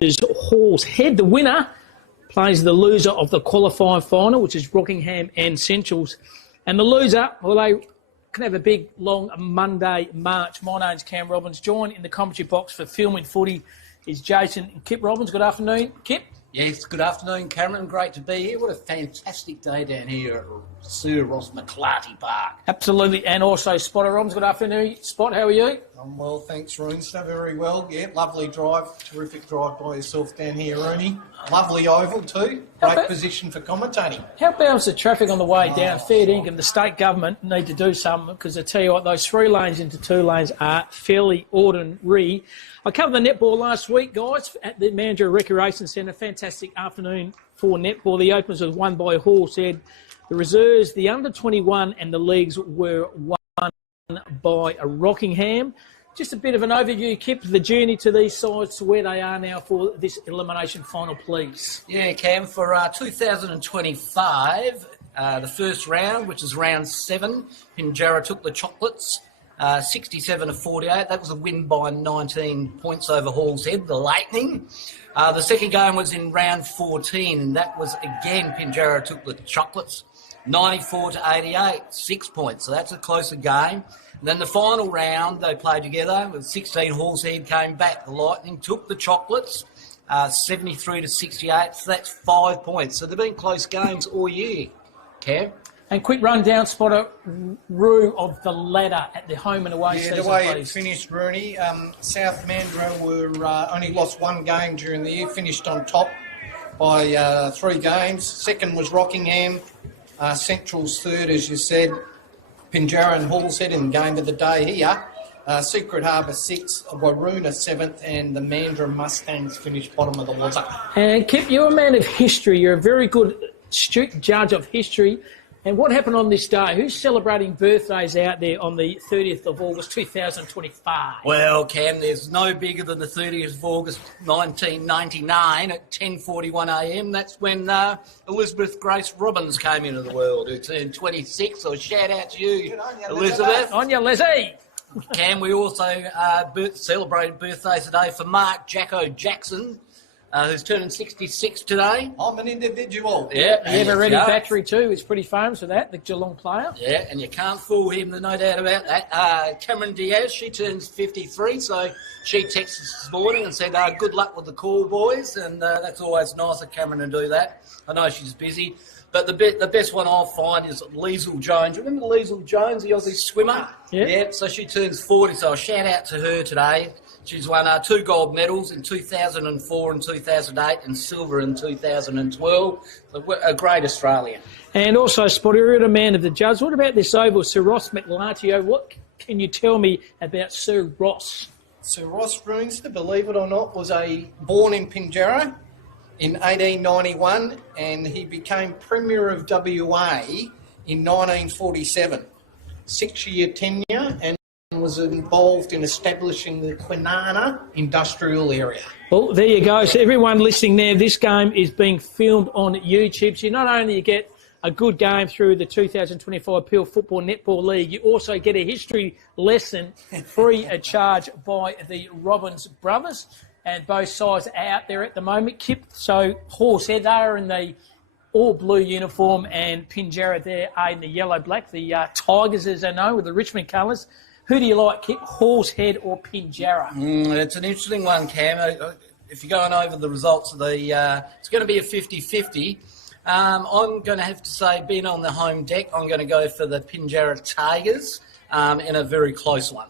is Hall's Head. The winner plays the loser of the qualifying final, which is Rockingham and Centrals. And the loser, well, they can have a big, long Monday march. My name's Cam Robbins. Joined in the commentary box for Filming Footy is Jason and Kip Robbins. Good afternoon, Kip. Yes, good afternoon, Cameron. Great to be here. What a fantastic day down here at Sir Ross McClarty Park. Absolutely. And also Spotter Robbins. Good afternoon, Spot. How are you? I'm well, thanks, Roonster. Very well. Yeah, lovely drive. Terrific drive by yourself down here, Rooney. Lovely oval too. Great position for commentating. How bad's the traffic on the way down? Fair dinkum. The state government need to do something because I tell you what, those 3 lanes into 2 lanes are fairly ordinary. I covered the netball last week, guys, at the Pinjarra Recreation Centre. Fantastic afternoon for netball. The Opens was won by Hall's Head. The reserves, the under-21 and the leagues were won by Rockingham. Just a bit of an overview, Kip, the journey to these sides to where they are now for this elimination final, please. Yeah, Cam, for 2025, the first round, which is round 7, Pinjarra took the chocolates. 67-48. That was a win by 19 points over Hall's Head, the Lightning. The second game was in round 14, and that was again Pinjarra took the chocolates, 94-88, 6 points. So that's a closer game. And then the final round they played together with 16. Hall's Head came back. The Lightning took the chocolates, 73-68. So that's 5 points. So they've been close games all year, Cam. And quick rundown, Spotter, Roo, of the ladder at the home and away season, the way please. it finished, Rooney, South Mandurah were only lost 1 game during the year, finished on top by 3 games. Second was Rockingham, Central's third, as you said, Pinjarra and Hall's Head in the game of the day here. Secret Harbour 6th, Waroona 7th, and the Mandurah Mustangs finished bottom of the ladder. And Kip, you're a man of history. You're a very good, astute judge of history. And what happened on this day? Who's celebrating birthdays out there on the 30th of August 2025? Well, Cam, there's no bigger than the 30th of August 1999 at 10:41am. That's when Elizabeth Grace Robbins came into the world, who turned 26. So shout out to you, Elizabeth. On you, Lizzie. Cam, we also celebrated birthdays today for Mark Jacko Jackson, who's turning 66 today. I'm an individual. Yeah. The ever-ready battery too is pretty famous for that, the Geelong player. Yeah, and you can't fool him, there's no doubt about that. Cameron Diaz, she turns 53, so she texted us this morning and said, good luck with the call, boys, and that's always nice of Cameron to do that. I know she's busy. But the best one I'll find is Liesl Jones. Remember Liesl Jones, the Aussie swimmer? Yeah, so she turns 40, so a shout out to her today. She's won 2 gold medals in 2004 and 2008 and silver in 2012. So a great Australian. And also, Spotty, you're a man of the judge. What about this oval, Sir Ross McClarty? What can you tell me about Sir Ross? Sir Ross Roonster, believe it or not, was born in Pinjarra in 1891, and he became Premier of WA in 1947. 6-year tenure, and was involved in establishing the Kwinana industrial area. Well, there you go. So everyone listening there, this game is being filmed on YouTube. So you not only get a good game through the 2025 Peel Football Netball League, you also get a history lesson free of charge by the Robbins brothers. And both sides are out there at the moment. Kip, so Hall's Head, they are in the all-blue uniform, and Pinjarra there are in the yellow-black, the Tigers, as they know, with the Richmond colours. Who do you like, Kip, Hall's Head or Pinjarra? It's an interesting one, Cam. If you're going over the results of it's going to be a 50-50. I'm going to have to say, being on the home deck, I'm going to go for the Pinjarra Tigers in a very close one.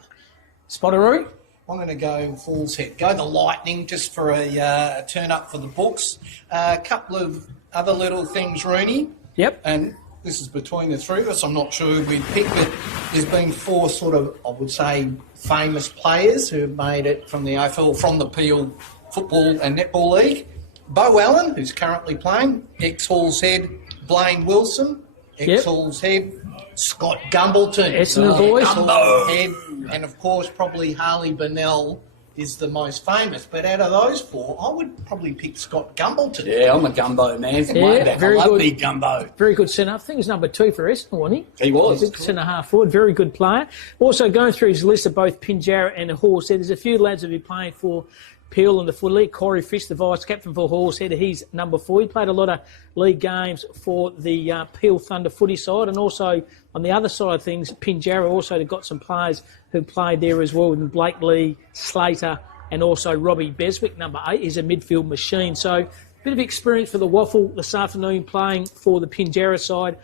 Spotteroo? I'm going to go Hall's Head. Go the Lightning just for a turn up for the books. A couple of other little things, Rooney. Yep. And this is between the 3 of us. I'm not sure who we'd pick, but there's been 4 sort of, I would say, famous players who have made it from the AFL, from the Peel Football and Netball League. Bo Allen, who's currently playing, ex-Hall's Head. Blaine Wilson, ex-Hall's Head. Scott Gumbleton, Essendon boys. Hall's Head. And, of course, probably Harley Burnell is the most famous. But out of those 4, I would probably pick Scott Gumbleton. Yeah, I'm a Gumbo man. Yeah, very I love good. big Gumbo. Very good centre. I think he was number 2 for Essendon, wasn't he? He was. Centre-half forward. Very good player. Also, going through his list of both Pinjarra and Hall's Head, there's a few lads that will be playing for Peel in the footy league. Corey Fish, the vice-captain for Horsehead, he's number 4. He played a lot of league games for the Peel Thunder footy side. And also, on the other side of things, Pinjarra also got some players who played there as well, with Blake Lee, Slater, and also Robbie Beswick, number 8. He's a midfield machine. So, a bit of experience for the Waffle this afternoon playing for the Pinjarra side.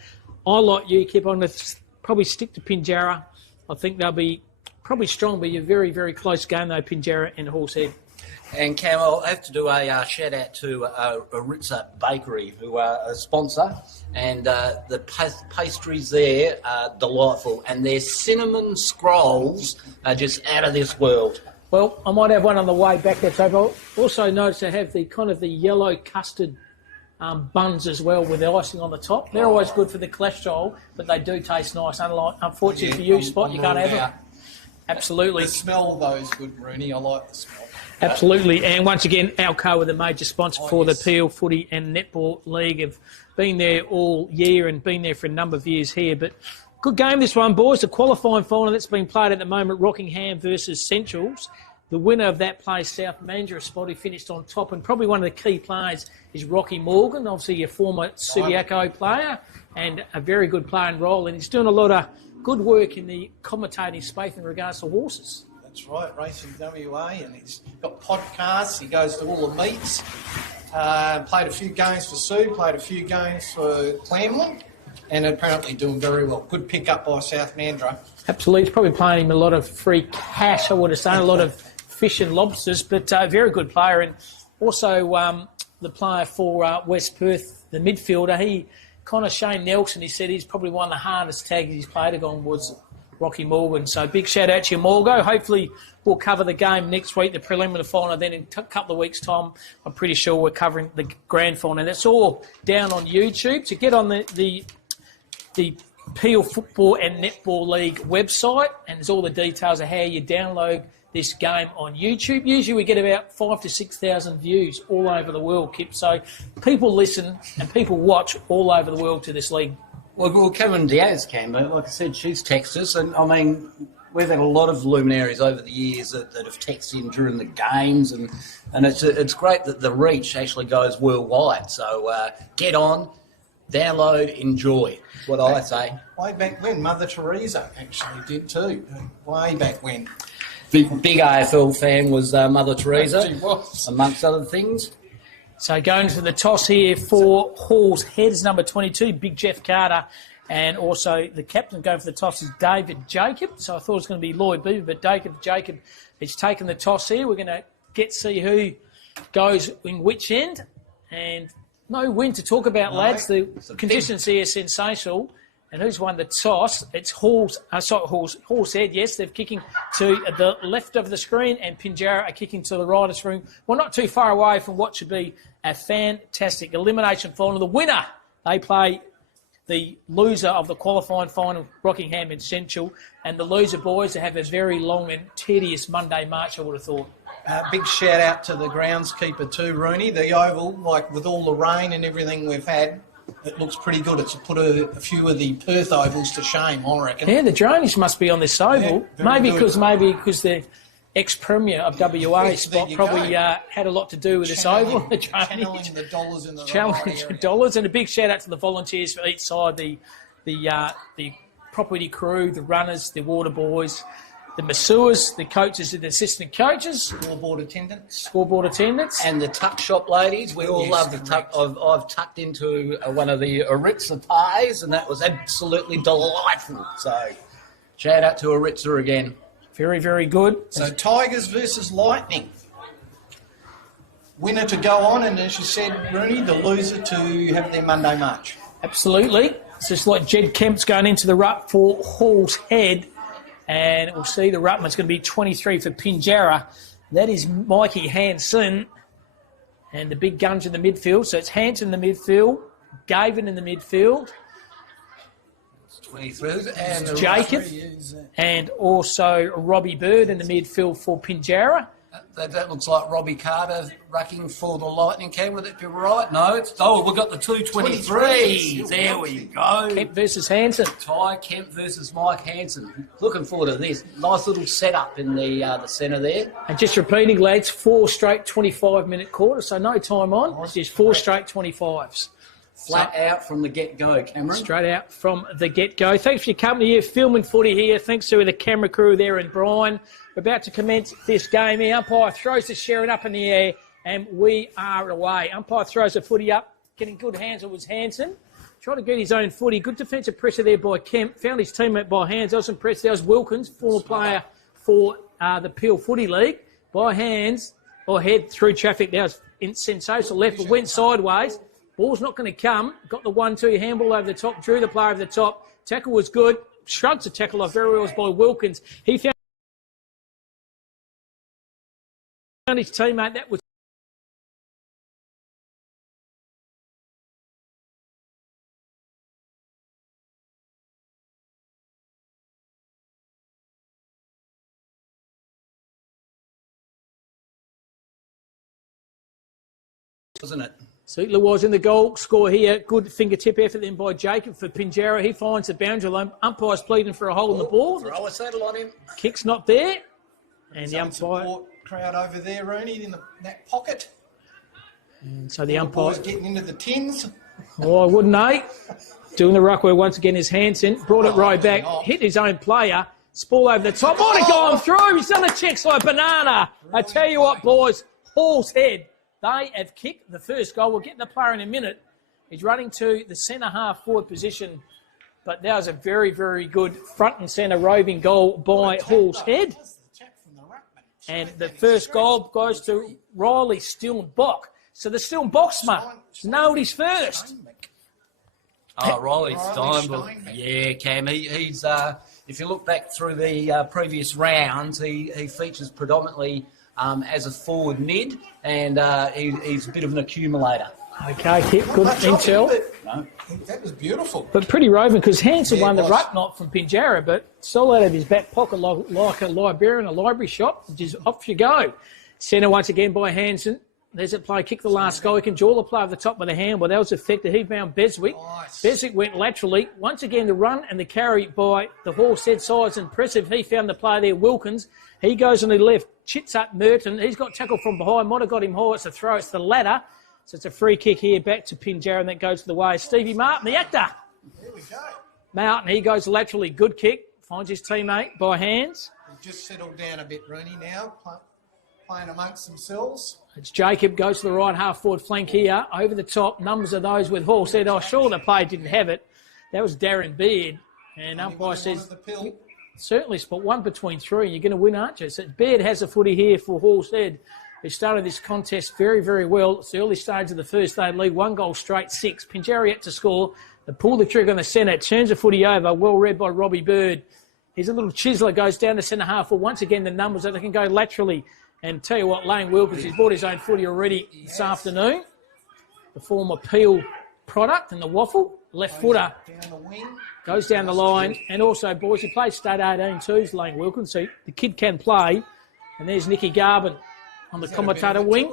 I, like you, Kip, I'm going to probably stick to Pinjarra. I think they'll be probably strong, but a very, very close game, though, Pinjarra and Horsehead. And Cam, I'll have to do a shout out to Aritza Bakery, who are a sponsor, and the pastries there are delightful, and their cinnamon scrolls are just out of this world. Well, I might have one on the way back there, so but also notice they have the kind of the yellow custard buns as well with the icing on the top. They're always good for the cholesterol, but they do taste nice. Unfortunately for you, Spot, you can't have them. Absolutely. The smell of those good, Rooney. I like the smell. Absolutely. And once again, Alcoa, the major sponsor for the Peel Footy and Netball League, have been there all year and been there for a number of years here. But good game, this one, boys. The qualifying final that's being played at the moment, Rockingham versus Centrals. The winner of that plays South Mandurah, Spot, who finished on top. And probably one of the key players is Rocky Morgan, obviously a former Subiaco player and a very good player in role. And he's doing a lot of good work in the commentating space in regards to horses. That's right, Racing WA, and he's got podcasts. He goes to all the meets. Played a few games for Sue, played a few games for Clamlin, and apparently doing very well. Good pick up by South Mandurah. Absolutely. He's probably playing him a lot of free cash, I would have said, a lot of fish and lobsters, but a very good player. And also the player for West Perth, the midfielder, he kind of Shane Nelson, he said he's probably one of the hardest tags he's played on was Rocky Morgan. So big shout out to you, Morgo. Hopefully we'll cover the game next week, the preliminary final. Then in a couple of weeks' time, I'm pretty sure we're covering the grand final. And it's all down on YouTube. To get on the Peel Football and Netball League website, and there's all the details of how you download this game on YouTube. Usually we get about 5,000 to 6,000 views all over the world, Kip. So people listen and people watch all over the world to this league. Well, Cameron Diaz came, but like I said, she's texted us, and I mean, we've had a lot of luminaries over the years that have texted in during the games, and it's great that the reach actually goes worldwide. So get on, download, enjoy. What I say. Way back when, Mother Teresa actually did too. Way back when. Big AFL fan was Mother Teresa, She was. amongst other things. So going to the toss here for Hall's Heads, number 22, Big Jeff Carter. And also the captain going for the toss is David Jacob. So I thought it was going to be Lloyd Beaver, but David Jacob is taking the toss here. We're going to see who goes in which end. And no win to talk about, lads. The conditions here are sensational. And who's won the toss? It's Hall's Head, yes. They're kicking to the left of the screen, and Pinjarra are kicking to the right of the screen. Well, not too far away from what should be a fantastic elimination final. The winner, they play the loser of the qualifying final, Rockingham and Central. And the loser boys have a very long and tedious Monday march, I would have thought. Big shout out to the groundskeeper too, Rooney. The oval, like with all the rain and everything we've had, it looks pretty good. It's put a few of the Perth ovals to shame, I reckon. Yeah, the drainage must be on this oval. Yeah, maybe because the ex-premier of WA Spot probably had a lot to do with this oval. The drainage. Channeling the dollars in the Challenge right area. dollars. And a big shout out to the volunteers for each side, the property crew, the runners, the water boys, the masseurs, the coaches and the assistant coaches. Scoreboard attendants. And the tuck shop ladies, we all love the tuck. I've tucked into one of the Aritza pies, and that was absolutely delightful. So, shout out to Aritza again. Very, very good. So Tigers versus Lightning. Winner to go on, and as you said, Rooney, the loser to have their Monday march. Absolutely. It's just like Jed Kemp's going into the ruck for Hall's Head. And we'll see the ruckman's going to be 23 for Pinjarra. That is Mikey Hansen. And the big guns in the midfield. So it's Hansen in the midfield, Gavin in the midfield. 23. And Jacob. And also Robbie Bird in the midfield for Pinjarra. That looks like Robbie Carter rucking for the Lightning. Would that be right? No, we've got the 223. There we go. Kemp versus Hansen. Ty Kemp versus Mike Hansen. Looking forward to this. Nice little setup in the centre there. And just repeating, lads, 4 straight 25-minute quarters, so no time on. It's just 4 straight 25s. Flat out from the get-go, Cameron. Straight out from the get-go. Thanks for your company here. Filming footy here. Thanks to the camera crew there and Brian. We're about to commence this game here. Umpire throws the Sherrin up in the air, and we are away. Umpire throws the footy up, getting good hands. It was Hansen. Tried to get his own footy. Good defensive pressure there by Kemp. Found his teammate by hands. I was impressed. There was Wilkins, former player for the Peel Footy League. By hands, or head through traffic. That was sensational left, but went sideways. Ball's not going to come. Got the 1-2 handball over the top. Drew the player over the top. Tackle was good. Shrugs the tackle off very well by Wilkins. He found his teammate. That was wasn't it? Seatler was in the goal. Score here. Good fingertip effort then by Jacob for Pinjarra. He finds the boundary line. Umpire's pleading for a hole in the ball. Throw a saddle on him. Kick's not there. And the umpire... Support crowd over there, Rooney, in that pocket. And so the umpire... Boys getting into the tins. Oh, I wouldn't, eh? Doing the ruck where once again is Hansen. Brought it right back. Hit his own player. Spall over the top. Might have gone through. He's done a check like banana. I tell you what, boys. Hall's head. They have kicked the first goal. We'll get the player in a minute. He's running to the centre half forward position. But that was a very, very good front and centre roving goal by Hall's head. And the first goal goes to Riley Stilnbach. So the Stilnbachsman nailed his first. Oh, Riley Steinbach. Yeah, Cam. He's if you look back through the previous rounds, he features predominantly as a forward mid, and he's a bit of an accumulator. Okay, Kip, good intel. No. That was beautiful. But pretty roving, because Hansen won the ruck knot from Pinjarra, but stole out of his back pocket like a librarian, a library shop. Just off you go. Centre once again by Hansen. There's a play, kick the last goal. He can jaw the play over the top with a hand, but that was effective. He found Beswick. Nice. Beswick went laterally. Once again, the run and the carry by the Hall's head side's impressive. He found the player there, Wilkins. He goes on the left, chits up Merton. He's got tackled from behind. Might have got him high. It's a throw. It's the ladder. So it's a free kick here back to Pinjarra, and that goes to the way. Stevie Martin, the actor. There we go. Martin, he goes laterally. Good kick. Finds his teammate by hands. They've just settled down a bit, Rooney, now. Playing amongst themselves. It's Jacob, goes to the right half forward flank here. Over the top, numbers of those with Hall. Said, oh, sure, the player didn't have it. That was Darren Beard. And umpire says, certainly spot one between three, and you're going to win, aren't you? So Beard has a footy here for Hall's head. They started this contest very, very well. It's the early stage of the first day league. 1 goal straight, 6. Pinjarra yet to score. They pull the trigger on the centre. Turns the footy over. Well read by Robbie Bird. Here's a little chiseler. Goes down to centre half. Well, once again, the numbers that they can go laterally. And tell you what, Lane Wilkins, he's bought his own footy already this afternoon. The former Peel product and the waffle. Left footer. Down the wing. Goes down the line. And also, boys, he plays state 18 twos, Lane Wilkins. So the kid can play. And there's Nicky Garvin on the commentator wing.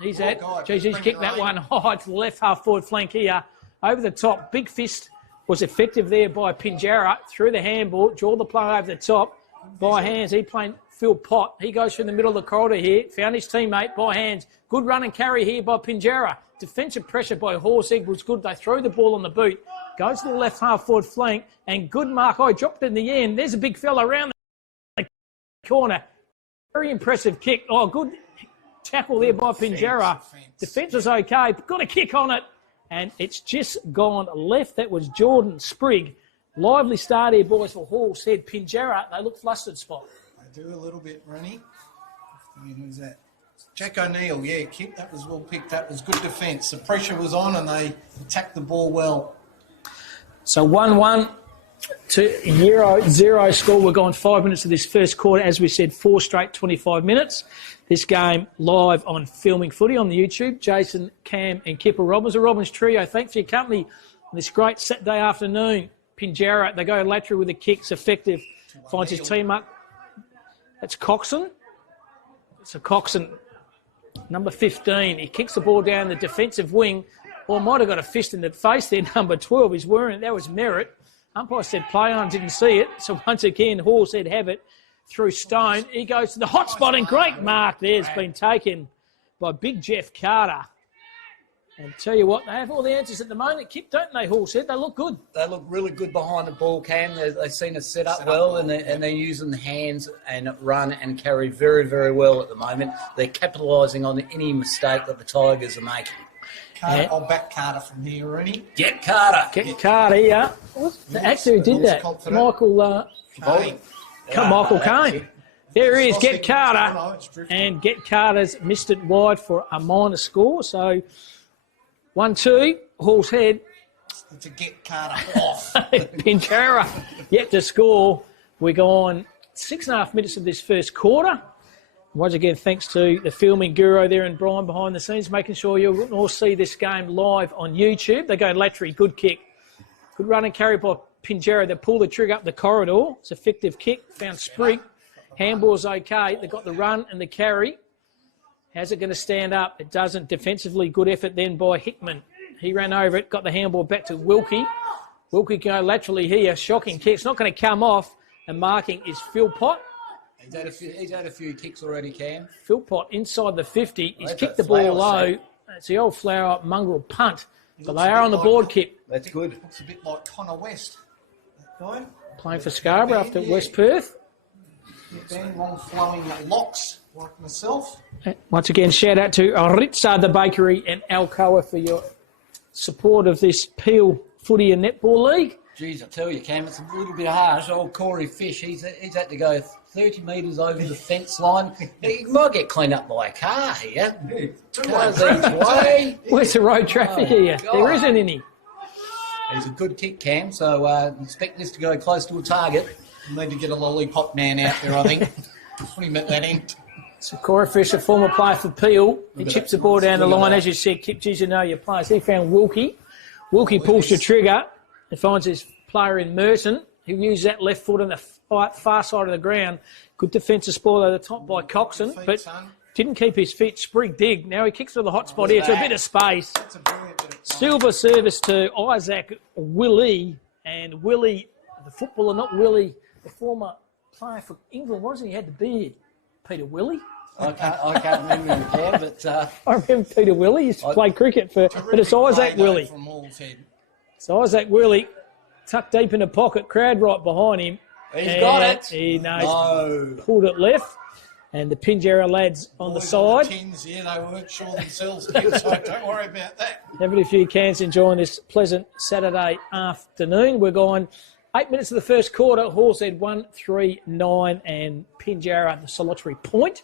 He's he's kicked that one high to the left half forward flank here. Over the top. Big fist was effective there by Pinjarra. Through the handball. Draw the play over the top. By hands. He playing Phil Pott. He goes through the middle of the corridor here. Found his teammate by hands. Good run and carry here by Pinjarra. Defensive pressure by Horsegg was good. They throw the ball on the boot. Goes to the left half forward flank. And good mark. Oh, he dropped it in the end. There's a big fella around the corner. Very impressive kick. Oh, good tackle there by Pinjarra. Defence was okay. Got a kick on it. And it's just gone left. That was Jordan Sprigg. Lively start here, boys, for Hall's head. Pinjarra, they look flustered, Spot. They do a little bit, Ronnie. Who's that? Jack O'Neill, yeah, kick. That was well picked up. It was good defence. The pressure was on and they attacked the ball well. So 1-1 to 0-0 score. We're gone 5 minutes of this first quarter. As we said, 4 straight 25 minutes. This game live on Filming Footy on the YouTube. Jason, Cam and Kipper Robbins. The Robbins trio, thanks for your company on this great Saturday afternoon. Pinjarra, they go lateral with the kicks, effective. Finds his team up. That's Coxon. So Coxon, number 15, he kicks the ball down the defensive wing. Or might have got a fist in the face there, number 12. He's wearing it. That was Merritt. Umpire said play on, didn't see it. So once again, Hall said have it through Stone. He goes to the hot spot, and great mark there has been taken by big Jeff Carter. And tell you what, they have all the answers at the moment, Kip, don't they, Hall said? They look good. They look really good behind the ball, Cam. They've seen it set up well, and they're using the hands and run and carry very, very well at the moment. They're capitalising on any mistake that the Tigers are making. I'll back Carter from here already. Get Carter. Get Carter, yeah. The actor who did that, Michael Caine. There he is, Get Carter. And Get Carter's missed it wide for a minor score. So 1-2, Hall's Head. To Get Carter off. Pinjarra yet to score. We go on 6.5 minutes of this first quarter. Once again, thanks to the filming guru there and Brian behind the scenes, making sure you all see this game live on YouTube. They go Latry, good kick. Good run and carry by Pinjarra. They pull the trigger up the corridor. It's an effective kick. Found Sprigg. Handball's okay. They got the run and the carry. How's it going to stand up? It doesn't. Defensively, good effort then by Hickman. He ran over it, got the handball back to Wilkie. Wilkie can go laterally here. Shocking kick. It's not going to come off. And marking is Philpott. He's had a few kicks already, Cam. Philpott inside the 50. He's kicked the ball low. It's the old flower mongrel punt. But they are on the board, Kip. That's good. Looks a bit like Connor West. That guy. Playing for Scarborough after West Perth. Long flowing locks like myself. Once again, shout out to Ritza the Bakery and Alcoa for your support of this Peel Footy and Netball League. Geez, I tell you, Cam, it's a little bit harsh. Old Corey Fish, he's had to go 30 metres over the fence line. He might get cleaned up by a car here. Cars each way. Where's the road traffic here? God. There isn't any. He's a good kick, Cam, so expect this to go close to a target. Need to get a lollipop man out there, I think. Put him at that end. So Corey Fish, a former player for Peel. He chips the ball down the line. As you said, Kip, geez, you know your players. He found Wilkie. Wilkie pulls the trigger and finds his player in Merton. He used that left foot on the far side of the ground. Good defensive spoil over the top by Coxon, but didn't keep his feet. Sprigg dig. Now he kicks to the hot spot here to a bit of space. Silver service to Isaac Willie. And Willie, the footballer, not Willie, the former player for England. What does he had the beard? Peter Willie? I can't remember him, Cam, but... I remember Peter Willie. He used to play cricket for... But it's Isaac Willie. It's Isaac Willie, tucked deep in the pocket, crowd right behind him. He's got it. He knows. Pulled it left. And the Pinjarra lads on the side. They weren't sure themselves, so don't worry about that. Having a few cans, enjoying this pleasant Saturday afternoon. We're going 8 minutes of the first quarter. Hall's Head 1-3-9 and Pinjarra the solitary point.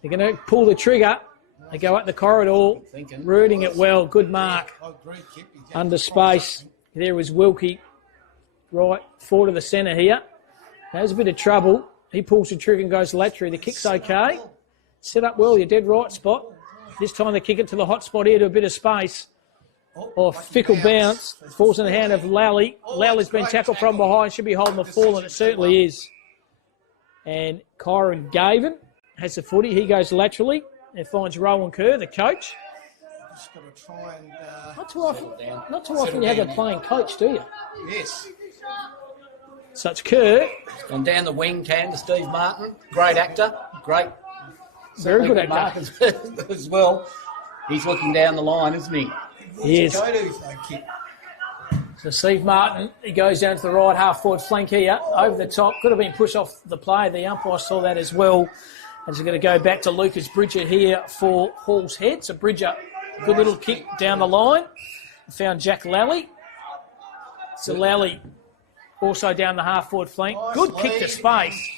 They're going to pull the trigger. They go up the corridor, rooting it well. Good mark. Under space. There was Wilkie. Right forward to the centre here. There's a bit of trouble. He pulls the trigger and goes laterally. The kick's okay. Set up well. You're dead right spot. This time they kick it to the hot spot here to a bit of space. Or fickle bounce. Falls in the hand of Lally. Lally's been tackled from behind. Should be holding the fall, and it certainly is. And Kyron Gavin has the footy. He goes laterally and finds Rowan Kerr, the coach. Just got to try and... Not too often you have a playing coach, do you? Yes. So it's Kerr. And down the wing, Cam, to Steve Martin. Great actor. Great. Very good actor. As well. He's looking down the line, isn't he? He is. So Steve Martin, he goes down to the right half-forward flank here, over the top. Could have been pushed off the play. The umpire saw that as well. And he's going to go back to Lucas Bridger here for Hall's Head. So Bridger, good little kick down the line. Found Jack Lally. So Lally also down the half-forward flank. Good kick to space.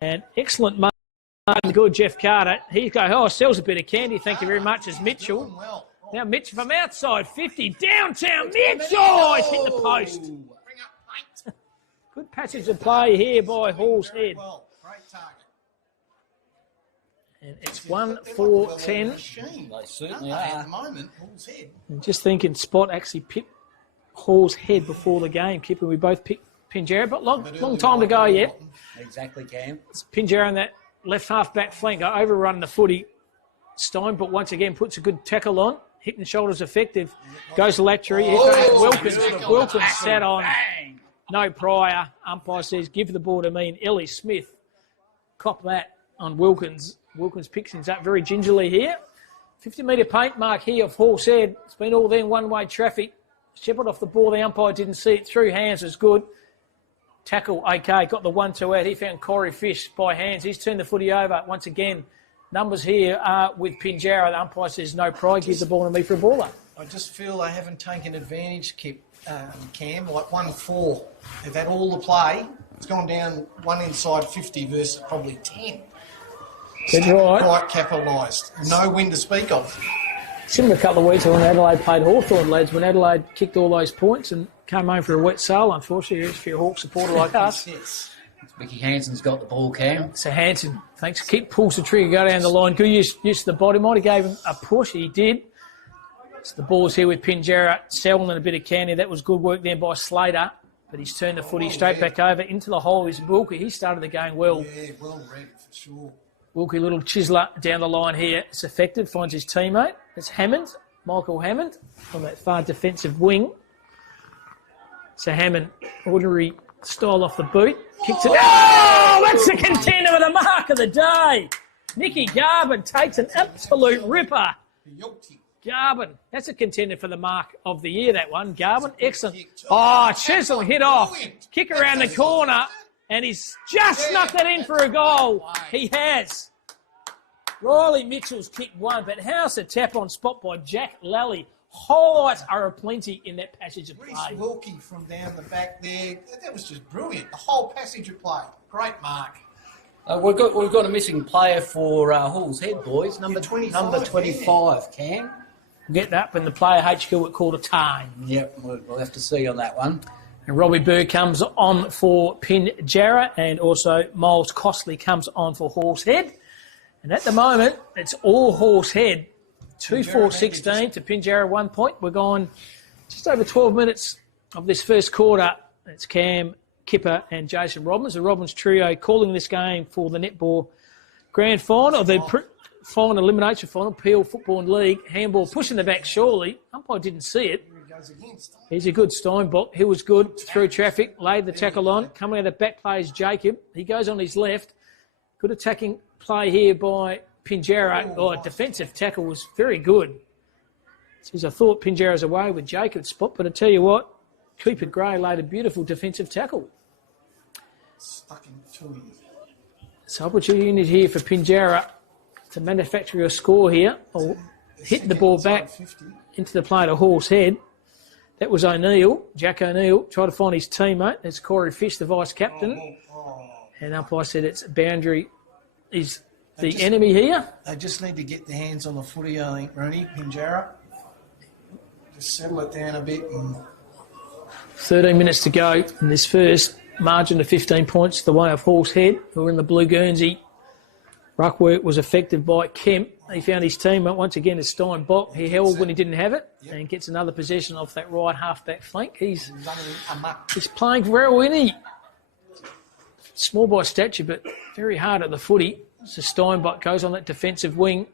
And excellent Martin. Good Jeff Carter. He goes, sells a bit of candy. Thank you very much, as Mitchell. Now Mitch from outside 50. Downtown Mitch. Oh, he's hit the post. Good passage of play here by Hall's Head. And it's 1-4-10. They certainly are. At the moment, Hall's Head. And just thinking, Spot actually picked Hall's Head before the game, Kip, and we both picked Pinjarra, but long time to go yet. Exactly, Cam. It's Pinjarra in that left half back flank, overrun the footy. Steinbrook once again puts a good tackle on. Hip and shoulders effective. Goes laterally. Wilkins sat on. No prior. Umpire says, give the ball to me. And Ellie Smith cop that on Wilkins. Wilkins picks things up very gingerly here. 50-metre paint mark here of Horsehead. It's been all there one-way traffic. Shepherd off the ball. The umpire didn't see it. Through hands was good. Tackle, okay. Got the 1-2 out. He found Corey Fish by hands. He's turned the footy over once again. Numbers here are with Pinjarra. The umpire says no pride. Give the ball to me for a baller. I just feel they haven't taken advantage, Cam. Like 1-4. They've had all the play. It's gone down one inside 50 versus probably 10. That's right. Quite capitalised. No win to speak of. Similar a couple of weeks when Adelaide played Hawthorn, lads, when Adelaide kicked all those points and came home for a wet sail, unfortunately, if you're a Hawk supporter like us. Yes. Mickey Hanson's got the ball, Cam. So Hanson, thanks. Kick, pulls the trigger, go down the line. Good use of the body. Might have gave him a push. He did. So the ball's here with Pinjarra. Selwyn and a bit of candy. That was good work there by Slater. But he's turned the footy straight back over into the hole. Is Wilkie. He started the game well. Yeah, well read for sure. Wilkie, little chiseler down the line here. It's affected. Finds his teammate. It's Hammond. Michael Hammond on that far defensive wing. So Hammond, ordinary style off the boot. Kicks it. Oh, that's the contender with the mark of the day. Nicky Garvin takes an absolute ripper. Garvin, that's a contender for the mark of the year, that one. Garvin, excellent. Oh, Chisholm hit off. Kick around the corner, and he's just snuck that in for a goal. He has. Riley Mitchell's kicked one, but how's the tap on spot by Jack Lally? Highlights are aplenty in that passage of play. Reece Wilkie from down the back there. That was just brilliant. The whole passage of play. Great mark. We've got a missing player for Hall's Head, boys. Number 25, Number 25, Cam. Get that when the player HQ would call a time. Yep, we'll have to see on that one. And Robbie Bird comes on for Pinjarra, and also Miles Costley comes on for Horsehead. And at the moment, it's all Horsehead. 2-4-16 to Pinjarra 1 point. We're gone just over 12 minutes of this first quarter. It's Cam, Kipper and Jason Robbins. The Robbins trio calling this game for the Netball Grand Final, the final elimination final, Peel Football and League. Handball pushing the back surely. Umpire didn't see it. He's a good Steinbach. He was good through traffic, laid the tackle on. Coming out of the back play is Jacob. He goes on his left. Good attacking play here by Pinjarra. Oh, defensive tackle was very good. Says I thought Pinjarra's away with Jacob's spot, but I tell you what, Cooper Gray laid a beautiful defensive tackle. Stuck into him. So opportunity here for Pinjarra to manufacture a score here. Or hit the ball back into the play to Horsehead. That was O'Neill. Jack O'Neill tried to find his teammate. That's Corey Fish, the vice-captain. And umpire said it's boundary is the enemy here. They just need to get their hands on the footy, I think, Rooney, Pinjarra. Just settle it down a bit. 13 minutes to go in this first. Margin of 15 points the way of Horsehead, who are in the blue Guernsey. Ruckwork was affected by Kemp. He found his teammate once again as Steinbach. He held when he didn't have it and gets another possession off that right half-back flank. He's playing very well, isn't he? Small by stature, but very hard at the footy. So Steinbach goes on that defensive wing.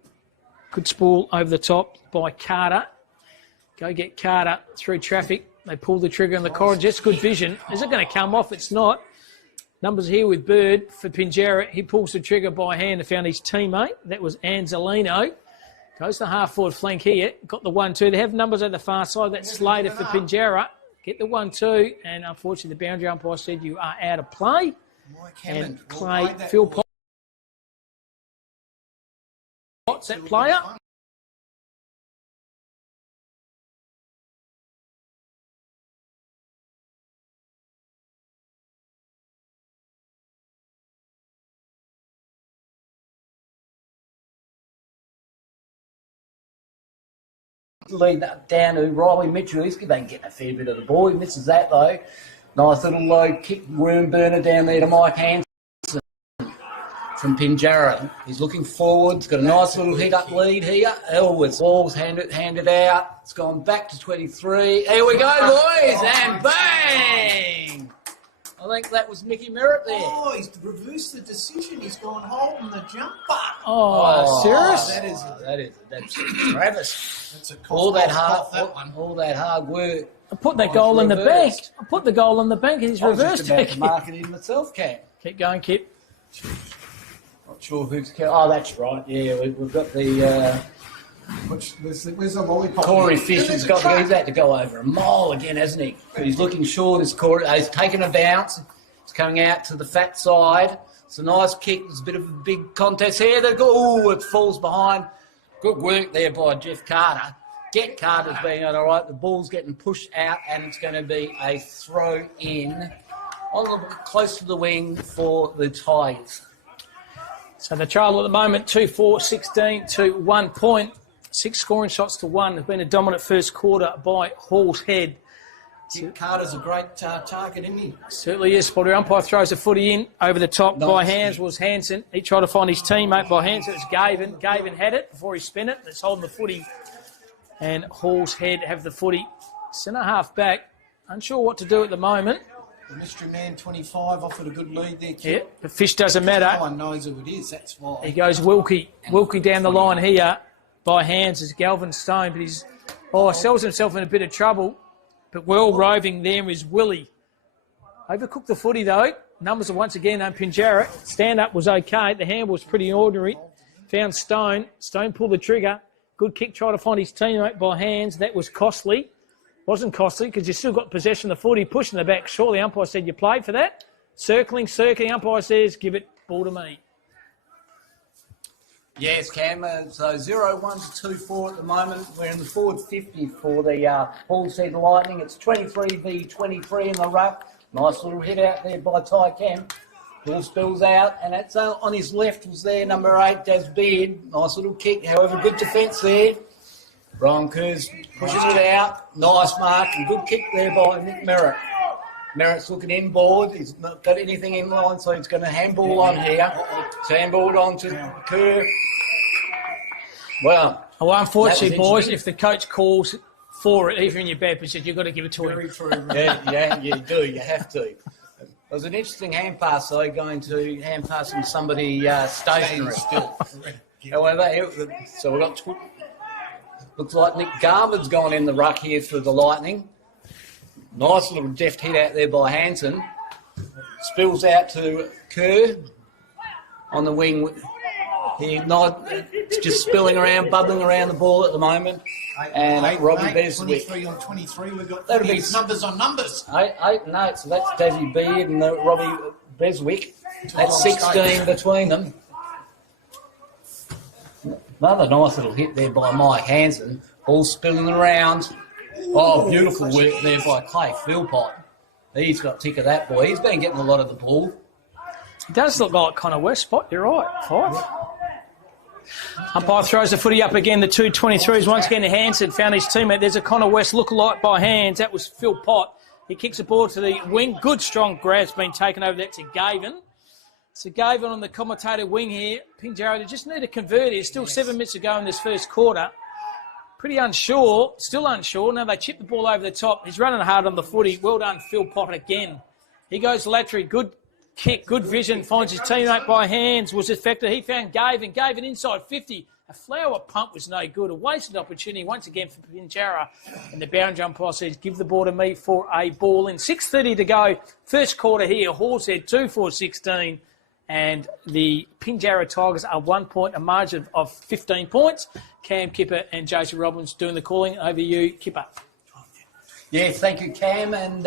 Good spool over the top by Carter. Go get Carter through traffic. They pull the trigger on the corridor. Just good vision. Is it going to come off? It's not. Numbers here with Bird for Pinjarra. He pulls the trigger by hand and found his teammate. That was Angelino. Goes the half-forward flank here. Got the 1-2. They have numbers at the far side. That's Slater for Pinjarra. Get the 1-2. And unfortunately, the boundary umpire said you are out of play. And play Phil Potts, that player. Lead that down to Riley Mitchell. He's been getting a fair bit of the ball. He misses that though. Nice little low kick worm burner down there to Mike Hanson from Pinjarra. He's looking forward. He's got a nice little hit-up lead here. Elwood's ball's handed out. It's gone back to 23. Here we go, boys, and bang! I think that was Mickey Merritt there. Oh, he's reversed the decision. He's gone holding the jumper. Oh, serious? That's Travis. That's a cough. All that hard work. I put that goal in the bank. reversed. I put the goal in the bank and he's I was reversed just about it. to mark it in myself, Cam. Keep going, Kip. Not sure who's... Oh, that's right. Yeah, we've got the... Where's the lollipop? Corey Fisher's he's had to go over a mile again, hasn't he? He's looking short as Corey. He's taken a bounce. He's coming out to the fat side. It's a nice kick. There's a bit of a big contest here. It falls behind. Good work there by Jeff Carter. Carter's being all right. The ball's getting pushed out, and it's going to be a throw in close to the wing for the Tigers. So the trial at the moment, 2-4-16 to 1 point. 6 scoring shots to 1. Has been a dominant first quarter by Hall's Head. Carter's a great target, isn't he? Certainly is. Spotter umpire throws the footy in over the top. Nice. By hands was Hansen. He tried to find his teammate by hands. It was Gavin. Gavin had it before he spun it. It's holding the footy. And Hall's Head have the footy. Centre half back. Unsure what to do at the moment. The mystery man, 25, offered a good lead there. Yeah, the fish doesn't matter. No one knows who it is, that's why. He goes Wilkie. Wilkie down the line here by hands is Galvin Stone, but he's sells himself in a bit of trouble. But well roving there is Willie. Overcooked the footy though. Numbers are once again on Pinjarra. Stand up was okay. The hand was pretty ordinary. Found Stone. Stone pulled the trigger. Good kick, tried to find his teammate by hands. That was costly. Wasn't costly because you still got possession of the footy, pushing the back. Surely the umpire said you played for that. Circling. Umpire says give it ball to me. Yes, Cam. So 0-1 to 2-4 at the moment. We're in the forward 50 for the Hall's Head Lightning. It's 23 v 23 in the ruck. Nice little hit out there by Ty Cam. Ball spills out, and that's on his left was there, number 8, Daz Beard. Nice little kick. However, good defence there. Ryan Kerr's pushing it out. Nice mark and good kick there by Nick Merritt. Merritt's looking inboard. He's not got anything in line, so he's going to handball on here. So handballed on to Kerr. Well, unfortunately, boys, if the coach calls for it, even in your bad position, you've got to give it to him. Very true. Yeah, you do. You have to. It was an interesting hand pass, though, going to hand passing somebody stationary. Still. However, so we've got... Looks like Nick Garvin's gone in the ruck here for the Lightning. Nice little deft hit out there by Hansen. Spills out to Kerr on the wing. It's just spilling around, bubbling around the ball at the moment. Robbie Beswick. 23 on 23, we've got That'll be numbers on numbers. 8 and 8, so that's Dazzy Beard and Robbie Beswick. That's 16 between them. Another nice little hit there by Mike Hansen. Ball spilling around. Oh, beautiful work there by Clay Philpott. He's got tick of that boy. He's been getting a lot of the ball. It does look like Connor West spot. You're right. 5. Umpire throws the footy up again. The 2-23s once again to Hansen. Found his teammate. There's a Connor West lookalike by hands. That was Phil Pott. He kicks the ball to the wing. Good strong grab's been taken over that to Gavin. So Gavin on the commentator wing here. Pinjarra, they just need to convert here. Still 7 minutes to go in this first quarter. Pretty unsure. Still unsure. Now they chip the ball over the top. He's running hard on the footy. Well done, Phil Pott again. He goes laterally. Good kick. Good vision. Finds his teammate by hands. Was effective. He found Gavin. Gavin inside 50. A flower pump was no good. A wasted opportunity once again for Pinjarra. And the boundary umpire says, give the ball to me for a ball in. 6:30 to go. First quarter here. Hall's Head 2-4-16. And the Pinjarra Tigers are 1 point, a margin of 15 points. Cam Kipper and Josie Robbins doing the calling. Over to you, Kipper. Yeah, thank you, Cam. And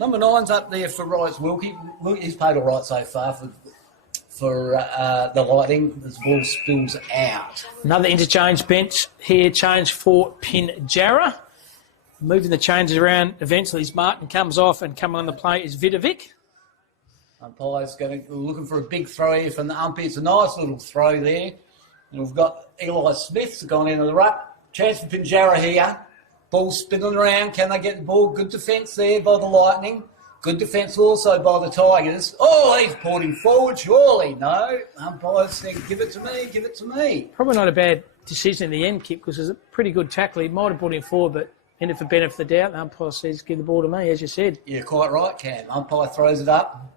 number 9's up there for Rice Wilkie. He's played all right so far for the Lightning. This ball spills out. Another interchange bench here, change for Pinjarra. Moving the changes around. Eventually, Martin comes off, and coming on the play is Vidovic. Umpire's looking for a big throw here from the umpire. It's a nice little throw there. And we've got Eli Smith's gone into the ruck. Chance for Pinjarra here. Ball spinning around. Can they get the ball? Good defence there by the Lightning. Good defence also by the Tigers. Oh, he's pulled him forward, surely. No. Umpire said, give it to me, give it to me. Probably not a bad decision in the end, Kip, because it was a pretty good tackle. He might have brought him forward, but in it for benefit of the doubt. The umpire says, give the ball to me, as you said. You're quite right, Cam. Umpire throws it up.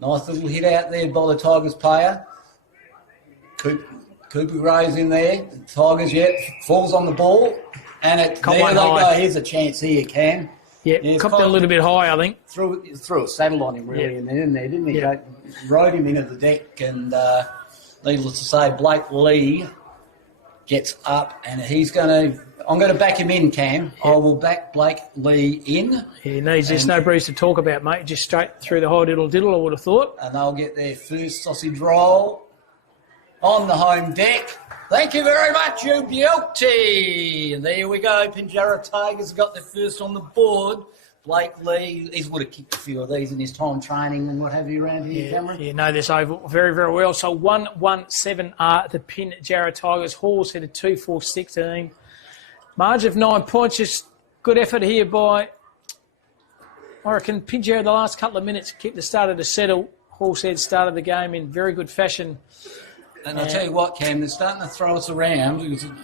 Nice little hit out there by the Tigers player. Cooper Gray's in there. The Tigers, falls on the ball. And there they go. Here's a chance here, Cam. Yeah, copped it a little bit high, I think. Threw a saddle on him, really, in there, didn't he? Yeah. Rode him into the deck, and needless to say, Blake Lee gets up, and I'm going to back him in, Cam. Yeah. I will back Blake Lee in. He needs this. No breeze to talk about, mate. Just straight through the whole diddle, I would have thought. And they'll get their first sausage roll on the home deck. Thank you very much, you beauty. And there we go. Pinjarra Tigers got their first on the board. Blake Lee, he would have kicked a few of these in his time training and what have you around here, Cameron. Yeah, know this oval very, very well. So 1-1-7 are the Pinjarra Tigers. Hall's headed 2-4-16. Margin of 9 points. Just good effort here by, I reckon, Pinjarra the last couple of minutes kept the starter to settle. Hall's head started the game in very good fashion. And I'll tell you what, Cam, they're starting to throw us around.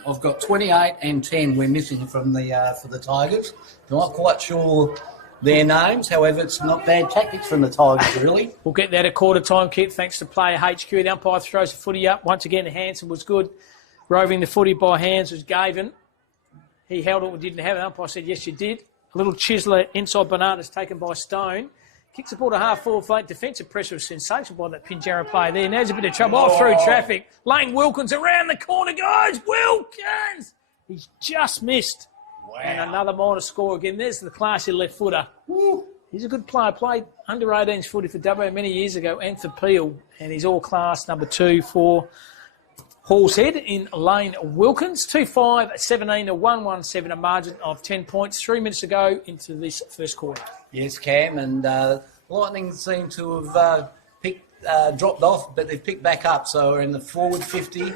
I've got 28 and 10 we're missing from for the Tigers. Not quite sure their names. However, it's not bad tactics from the Tigers, really. We'll get that at quarter time, Kit, thanks to player HQ. The umpire throws the footy up. Once again, Hansen was good. Roving the footy by hands was Gavin. He held it, didn't have it. The umpire said, yes, you did. A little chiseler inside Bananas taken by Stone. Kicks the ball to half-forward flank. Defensive pressure was sensational by that Pinjarra player there. Now there's a bit of trouble. Off through traffic. Lane Wilkins around the corner goes. Wilkins! He's just missed. Wow. And another minor score again. There's the classy left footer. Woo. He's a good player. Played under 18s footy for WA many years ago and for Peel. And he's all class number 2 for Hall's Head in Lane Wilkins. 2-5-17 to 1-1-7, a margin of 10 points. 3 minutes to go into this first quarter. Yes, Cam, and Lightning seem to have dropped off, but they've picked back up. So we're in the forward 50.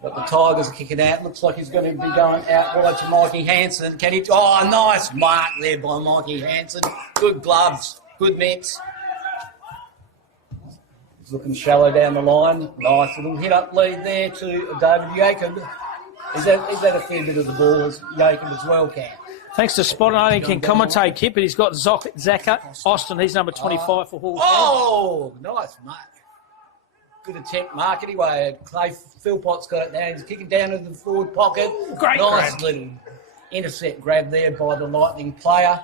But the Tigers are kicking out. Looks like he's going to be going out wide to Mikey Hansen. Can he? Oh, nice mark there by Mikey Hansen. Good gloves, good mitts. He's looking shallow down the line. Nice little hit-up lead there to David Jacob. Is that a fair bit of the ball as Jacob as well, Cam? Thanks to Spot, I think he can commentate, Kip, but he's got Zaka Austin. He's number 25 for Hall's. Oh, nice mark. Good attempt, mark anyway. Clay Philpott's got it down. He's kicking down into the forward pocket. Great nice grab. Little intercept grab there by the Lightning player.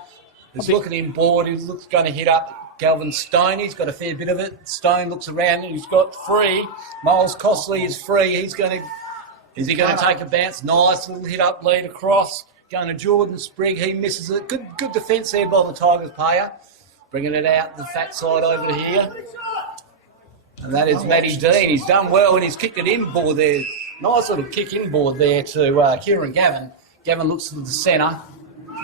He's looking inboard. He looks going to hit up Galvin Stone. He's got a fair bit of it. Stone looks around and he's got free. Miles Costley is free. Is he going to take a bounce? Nice little hit up lead across. Going to Jordan Sprigg. He misses it. Good defence there by the Tigers player. Bringing it out the fat side over here. And that is Matty Dean. He's done well and he's kicked it inboard there. Nice little kick inboard there to Kieran Gavin. Gavin looks to the centre.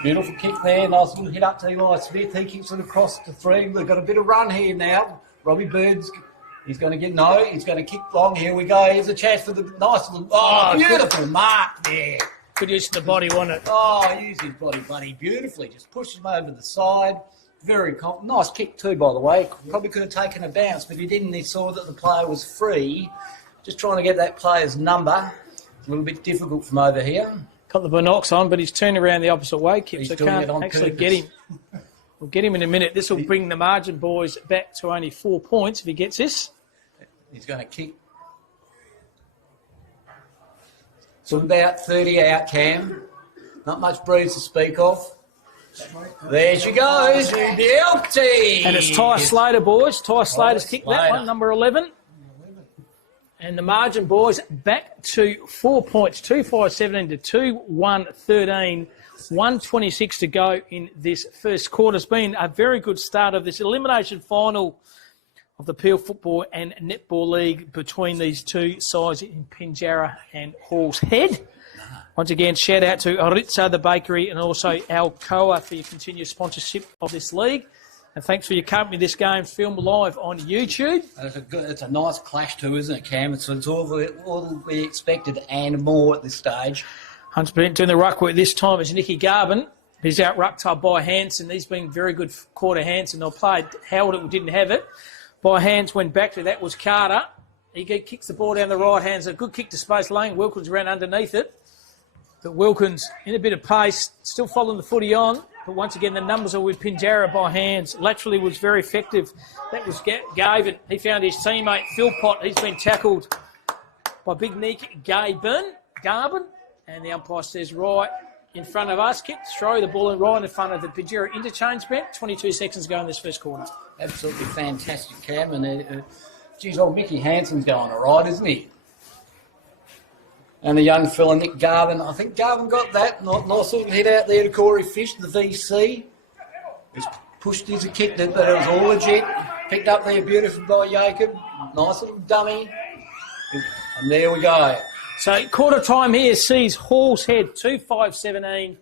Beautiful kick there. Nice little hit up to Eli Smith. He kicks it across to 3. We've got a bit of run here now. Robbie Bird's... He's going to get... No, he's going to kick long. Here we go. Here's a chance for the nice little... Oh, beautiful mark there. Good use of the body, wasn't it? Oh, use his body, buddy, beautifully. Just pushes him over the side. Very nice kick too, by the way. Probably could have taken a bounce, but he didn't. He saw that the player was free. Just trying to get that player's number. A little bit difficult from over here. Got the binocs on, but he's turned around the opposite way, Kip, so can't actually get him. We'll get him in a minute. This will bring the margin, boys, back to only 4 points if he gets this. He's going to kick. So about 30 out, Cam. Not much breeze to speak of. There she goes, beauty. And it's Ty Slater, boys. Ty Slater's kicked that one, number 11. And the margin, boys, back to 4 points. 2-5-17 to 2-1-13. 1:26 to go in this first quarter. It's been a very good start of this elimination final of the Peel Football and Netball League between these two sides in Pinjarra and Hall's Head. Once again, shout out to Aritza, the bakery, and also Alcoa for your continued sponsorship of this league. And thanks for your company. This game filmed live on YouTube. It's a nice clash too, isn't it, Cam? It's all we expected and more at this stage. 100% doing the ruck work this time is Nicky Garvin. He's out rucked by Hansen. He's been very good quarter Hansen. They played, held it, didn't have it. By hands went back to that was Carter. He kicks the ball down the right hand. It's a good kick to space. Lane Wilkins ran underneath it. But Wilkins in a bit of pace, still following the footy on. But once again, the numbers are with Pinjarra by hands. Laterally was very effective. That was Gavin. He found his teammate, Philpott. He's been tackled by Big Nick Garvin. And the umpire says right in front of us. Throw the ball in right in front of the Pinjarra interchange bench. 22 seconds to go in this first quarter. Absolutely fantastic, Cam. And, geez, old Mickey Hanson's going all right, isn't he? And the young fella, Nick Garvin. I think Garvin got that. Nice little hit out there to Corey Fish, the VC. He's pushed his kicked it, but it was all legit. Picked up there beautiful by Jacob. Nice little dummy. And there we go. So quarter time here sees Hall's Head 2-5-17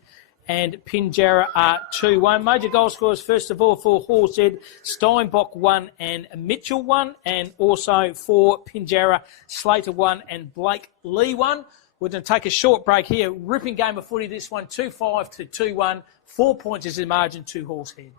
and Pinjarra are 2-1. Major goal scorers, first of all, for Hall's Head, Steinbock 1 and Mitchell 1. And also for Pinjarra, Slater 1 and Blake Lee 1. We're going to take a short break here. Ripping game of footy, this one, 2-5 to 2-1. 4 points is the margin to Hall's Head.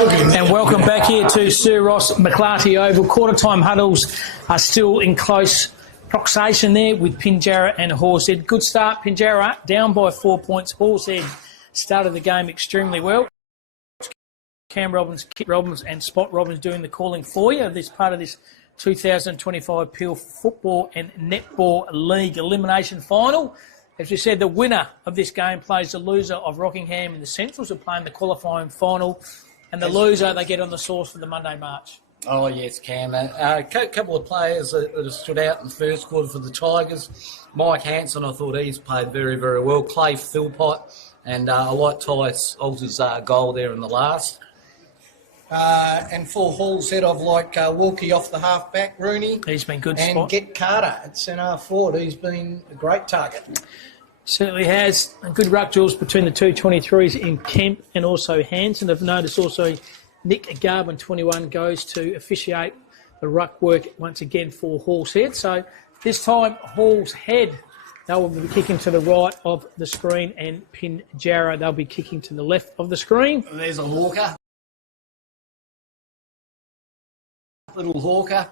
And welcome back here to Sir Ross McClarty Oval. Quarter-time huddles are still in close proximation there with Pinjarra and Horsehead. Good start, Pinjarra, down by 4 points. Horsehead started the game extremely well. Cam Robbins, Kit Robbins and Spot Robbins doing the calling for you. This part of this 2025 Peel Football and Netball League Elimination Final. As we said, the winner of this game plays the loser of Rockingham and the Centrals are playing the qualifying final. And the loser, they get on the sauce for the Monday march. Oh, yes, Cam. A couple of players that have stood out in the first quarter for the Tigers. Mike Hanson, I thought he's played very, very well. Clay Philpott, and I like Tyus Ols's goal there in the last. And for Hall's head, I've like Wilkie off the half-back, Rooney. He's been good. And Spot. Get Carter at centre forward. He's been a great target. Certainly has. A good ruck duels between the two 23s in Kemp and also Hanson. I've noticed also Nick Garvin, 21, goes to officiate the ruck work once again for Hall's head. So this time, Hall's head, they will be kicking to the right of the screen, and Pinjarra, they'll be kicking to the left of the screen. There's a hawker. Little hawker.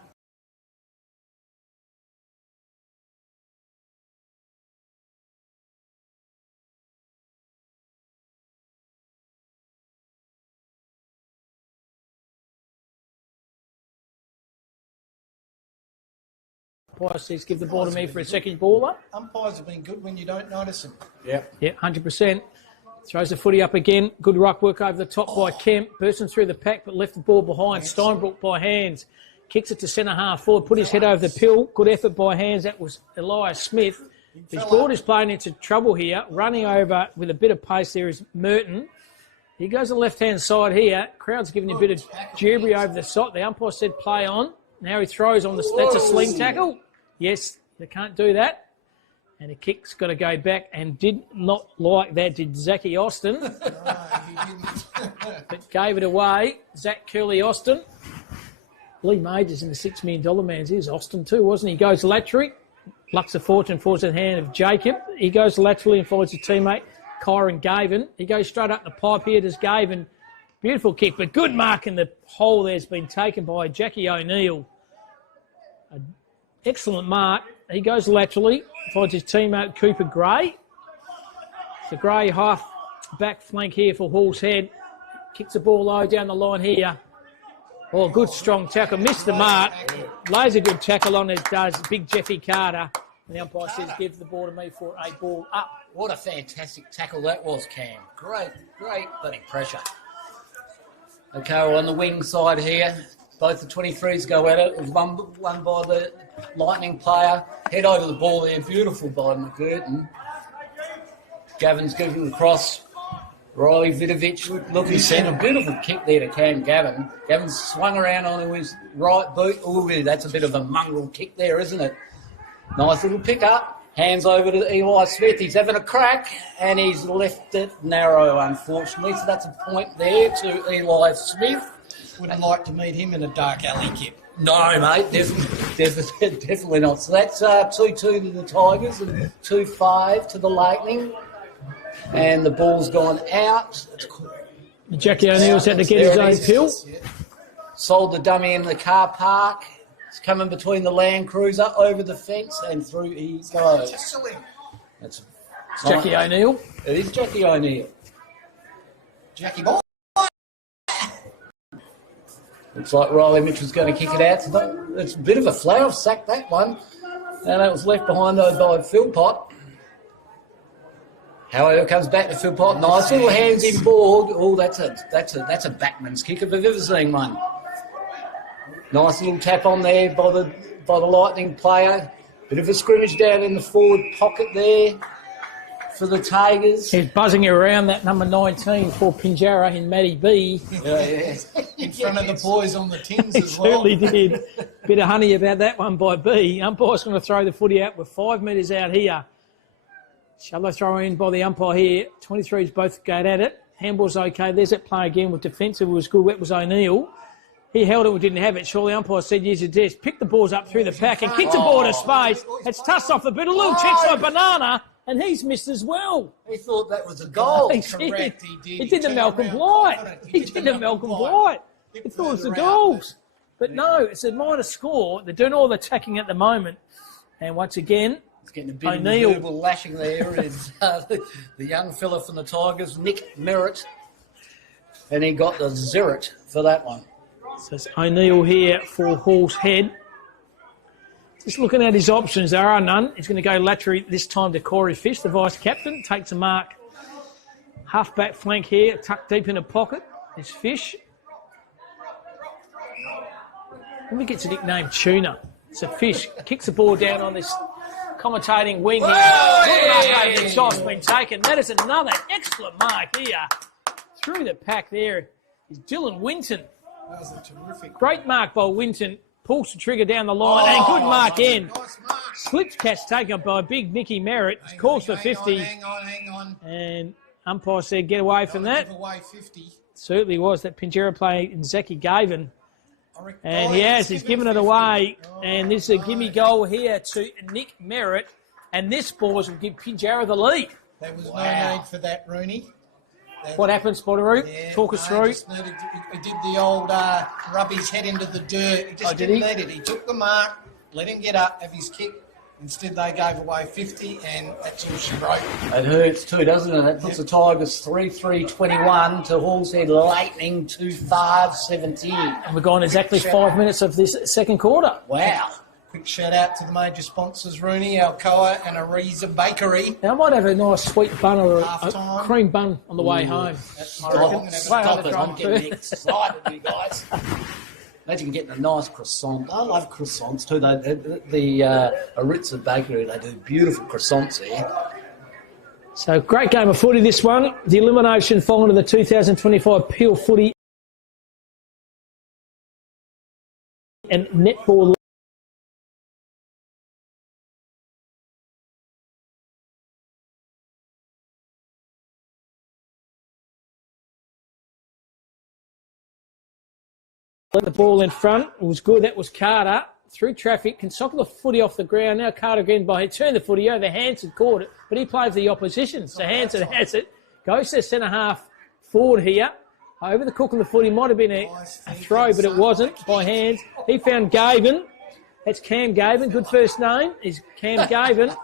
Umpire says give the ball to me for a second baller. Umpires have been good when you don't notice them. Yeah. Yeah, 100%. Throws the footy up again. Good ruck work over the top by Kemp. Bursting through the pack, but left the ball behind. Steinbrook by hands. Kicks it to centre half forward. Put his head over the pill. Good effort by hands. That was Elias Smith. He's brought his playing into trouble here. Running over with a bit of pace there is Merton. He goes to the left-hand side here. Crowd's giving him a bit of jubilee over the side. The umpire said play on. Now he throws on the... That's a sling tackle. Yes, they can't do that. And the kick's got to go back, and did not like that, did Zachy Austin. No, he didn't. But gave it away. Zach Curley Austin. Lee Majors in the $6 million man's is Austin too, wasn't he? He goes laterally. Lucks of fortune falls in the hand of Jacob. He goes laterally and finds his teammate, Kyron Gavin. He goes straight up the pipe here. Does Gavin. Beautiful kick, but good mark in the hole there's been taken by Jackie O'Neill. Excellent mark. He goes laterally, finds his teammate Cooper Gray. The Gray half back flank here for Hall's head. Kicks the ball low down the line here. Oh, good strong tackle. Missed the mark. Lays a good tackle on it, does Big Jeffy Carter. And the umpire says give the ball to me for a ball up. What a fantastic tackle that was, Cam. Great bloody pressure. Okay, we're on the wing side here. Both the 23s go at it. It was one by the Lightning player. Head over the ball there. Beautiful by McGurton. Gavin's giving the cross. Riley Vidovic looking centre. Beautiful kick there to Cam Gavin. Gavin swung around on his right boot. Ooh, that's a bit of a mongrel kick there, isn't it? Nice little pick up. Hands over to Eli Smith. He's having a crack, and he's left it narrow, unfortunately. So that's a point there to Eli Smith. Wouldn't like to meet him in a dark alley, Kip. No, mate, definitely not. So that's 2-2 to the Tigers and 2-5 to the Lightning. And the ball's gone out. Jackie O'Neill's had to get his own pill. Sold the dummy in the car park. It's coming between the Land Cruiser, over the fence, and through he goes. That's Jackie O'Neill. It is Jackie O'Neill. Jackie Boy. Looks like Riley Mitchell's going to kick it out. It's a bit of a flower sack, that one. And that was left behind though by Philpott. However, comes back to Philpott. Nice little hands in board. Oh, that's a backman's kick if I've ever seen one. Nice little tap on there by the Lightning player. Bit of a scrimmage down in the forward pocket there for the Tigers. He's buzzing around that number 19 for Pinjarra in Matty B. Yeah. In front of the boys on the tins as well. Certainly did. Bit of honey about that one by B. Umpire's going to throw the footy out. We're 5 metres out here. Shallow throw in by the umpire here. 23s both going at it. Handball's okay. There's that play again with defensive. It was good. That was O'Neill. He held it, we didn't have it. Surely umpire said, use your desk. Picked the balls up through the pack and kicked the ball to space. It's touched off the bit. A little checks like banana. and he's missed as well. He thought that was a goal. Correct, he did. He did the turned Malcolm around Blight. confident. He did the Malcolm Blight. He thought it was the goals. But no, it's a minor score. They're doing all the attacking at the moment. And once again, It's getting a bit O'Neill. of verbal lashing there. Is the young fella from the Tigers, Nick Merritt. And he got the Zerrit for that one. so it's O'Neill here for Hall's Head. Just looking at his options, there are none. He's going to go laterally this time to Corey Fish, the vice-captain. Takes a mark. Half-back flank here, tucked deep in the pocket. Is Fish. Let me get a nickname Tuna. So Fish kicks the ball down on this commentating wing here. The shot's been taken. That is another excellent mark here. Through the pack there is Dylan Winton. That was a terrific. Great mark by Winton. Pulls the trigger down the line and good mark in. Nice mark. Slips catch taken by big Nicky Merritt. Calls for 50. Hang on. And umpire said get away from that. Give away 50. Certainly was that Pinjarra play in Zaki Gaven. And Oh, he has. He's given it 50. away. And this is a gimme goal here to Nick Merritt. And this boys will give Pinjarra the lead. There was no need for that, Rooney. What happened, Spotteroo? Yeah, Talk us no, through. just needed he did the old rub his head into the dirt. He just did didn't he? need it. He took the mark, let him get up, have his kick. Instead, they gave away 50, and that's all she wrote. It hurts too, doesn't it? That puts the Tigers 3-3-21 to Hall's Head Lightning 2-5-17. And we're gone exactly 5 minutes of this second quarter. Wow. Quick shout out to the major sponsors, Rooney, Alcoa, and Ariza Bakery. Now, I might have a nice sweet bun or a Half-time. cream bun on the way home. Stop it. I'm getting excited, you guys. Imagine getting a nice croissant. I love croissants too. The Aritza Bakery, they do beautiful croissants there. So, great game of footy, this one. The elimination final of the 2025 Peel Footy and Netball. Let the ball in front. It was good. That was Carter. Through traffic, can soccer the footy off the ground. Now Carter again by he turned the footy over. Hanson caught it, but he played for the opposition. So Hanson has it. Goes to the centre half forward here. Over the cook of the footy. Might have been a throw, but it wasn't by hands. He found Gaven. That's Cam Gaven. Good first name is Cam Gaven.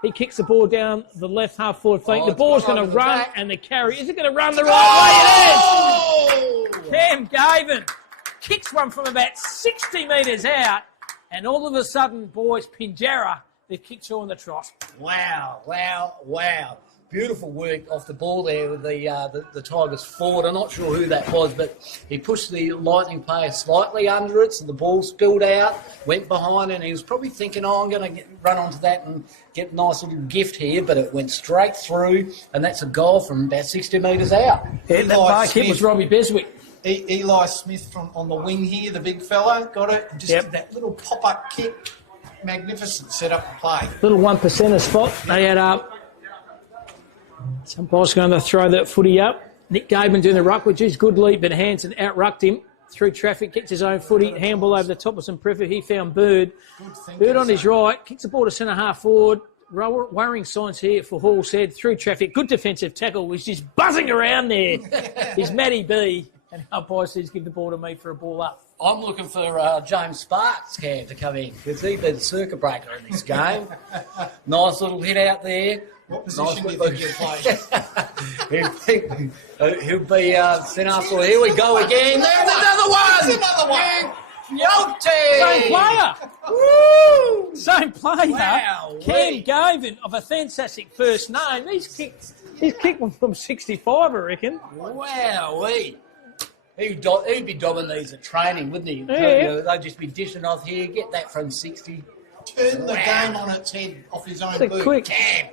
He kicks the ball down the left half forward flank. The ball's going to run and the carry. Is it going to run the right way? It is. Cam Gaven kicks one from about 60 metres out, and all of a sudden, boys, Pinjarra, they've kicked two on the trot. Wow. Beautiful work off the ball there with the Tigers forward. I'm not sure who that was, but he pushed the Lightning player slightly under it, so the ball spilled out, went behind, and he was probably thinking, I'm going to run onto that and get a nice little gift here, but it went straight through, and that's a goal from about 60 metres out. Yeah, that mark hit was Robbie Beswick. Eli Smith on the wing here, the big fella, got it. Just did that little pop-up kick. Magnificent setup and play. Little 1%er spot. They had up. Some boys going to throw that footy up. Nick Gaben doing the ruck, which is good lead, but Hanson out-rucked him. Through traffic, gets his own footy. Handball over the top of some pressure. He found Bird. Bird on his right. Kicks the ball to centre half forward. Worrying signs here for Hall's Head. Through traffic. Good defensive tackle. Was just buzzing around there. Is Matty B. And umpire says give the ball to me for a ball up. I'm looking for James Sparks' Cam to come in because he'd be the circuit breaker in this game. Nice little hit out there. What position do you think you'll play? He'll be sent up for. Here we go again. There's another one. Another one. Yote. Same player. Woo! Same player. Wow. Cam Gaven of a fantastic first name. He's kicked one from 65, I reckon. Wowee. He'd be dobbing these at training, wouldn't he? Yeah. They'd just be dishing off here, get that from 60. Turn the game on its head off his own boot. Quick. Cam.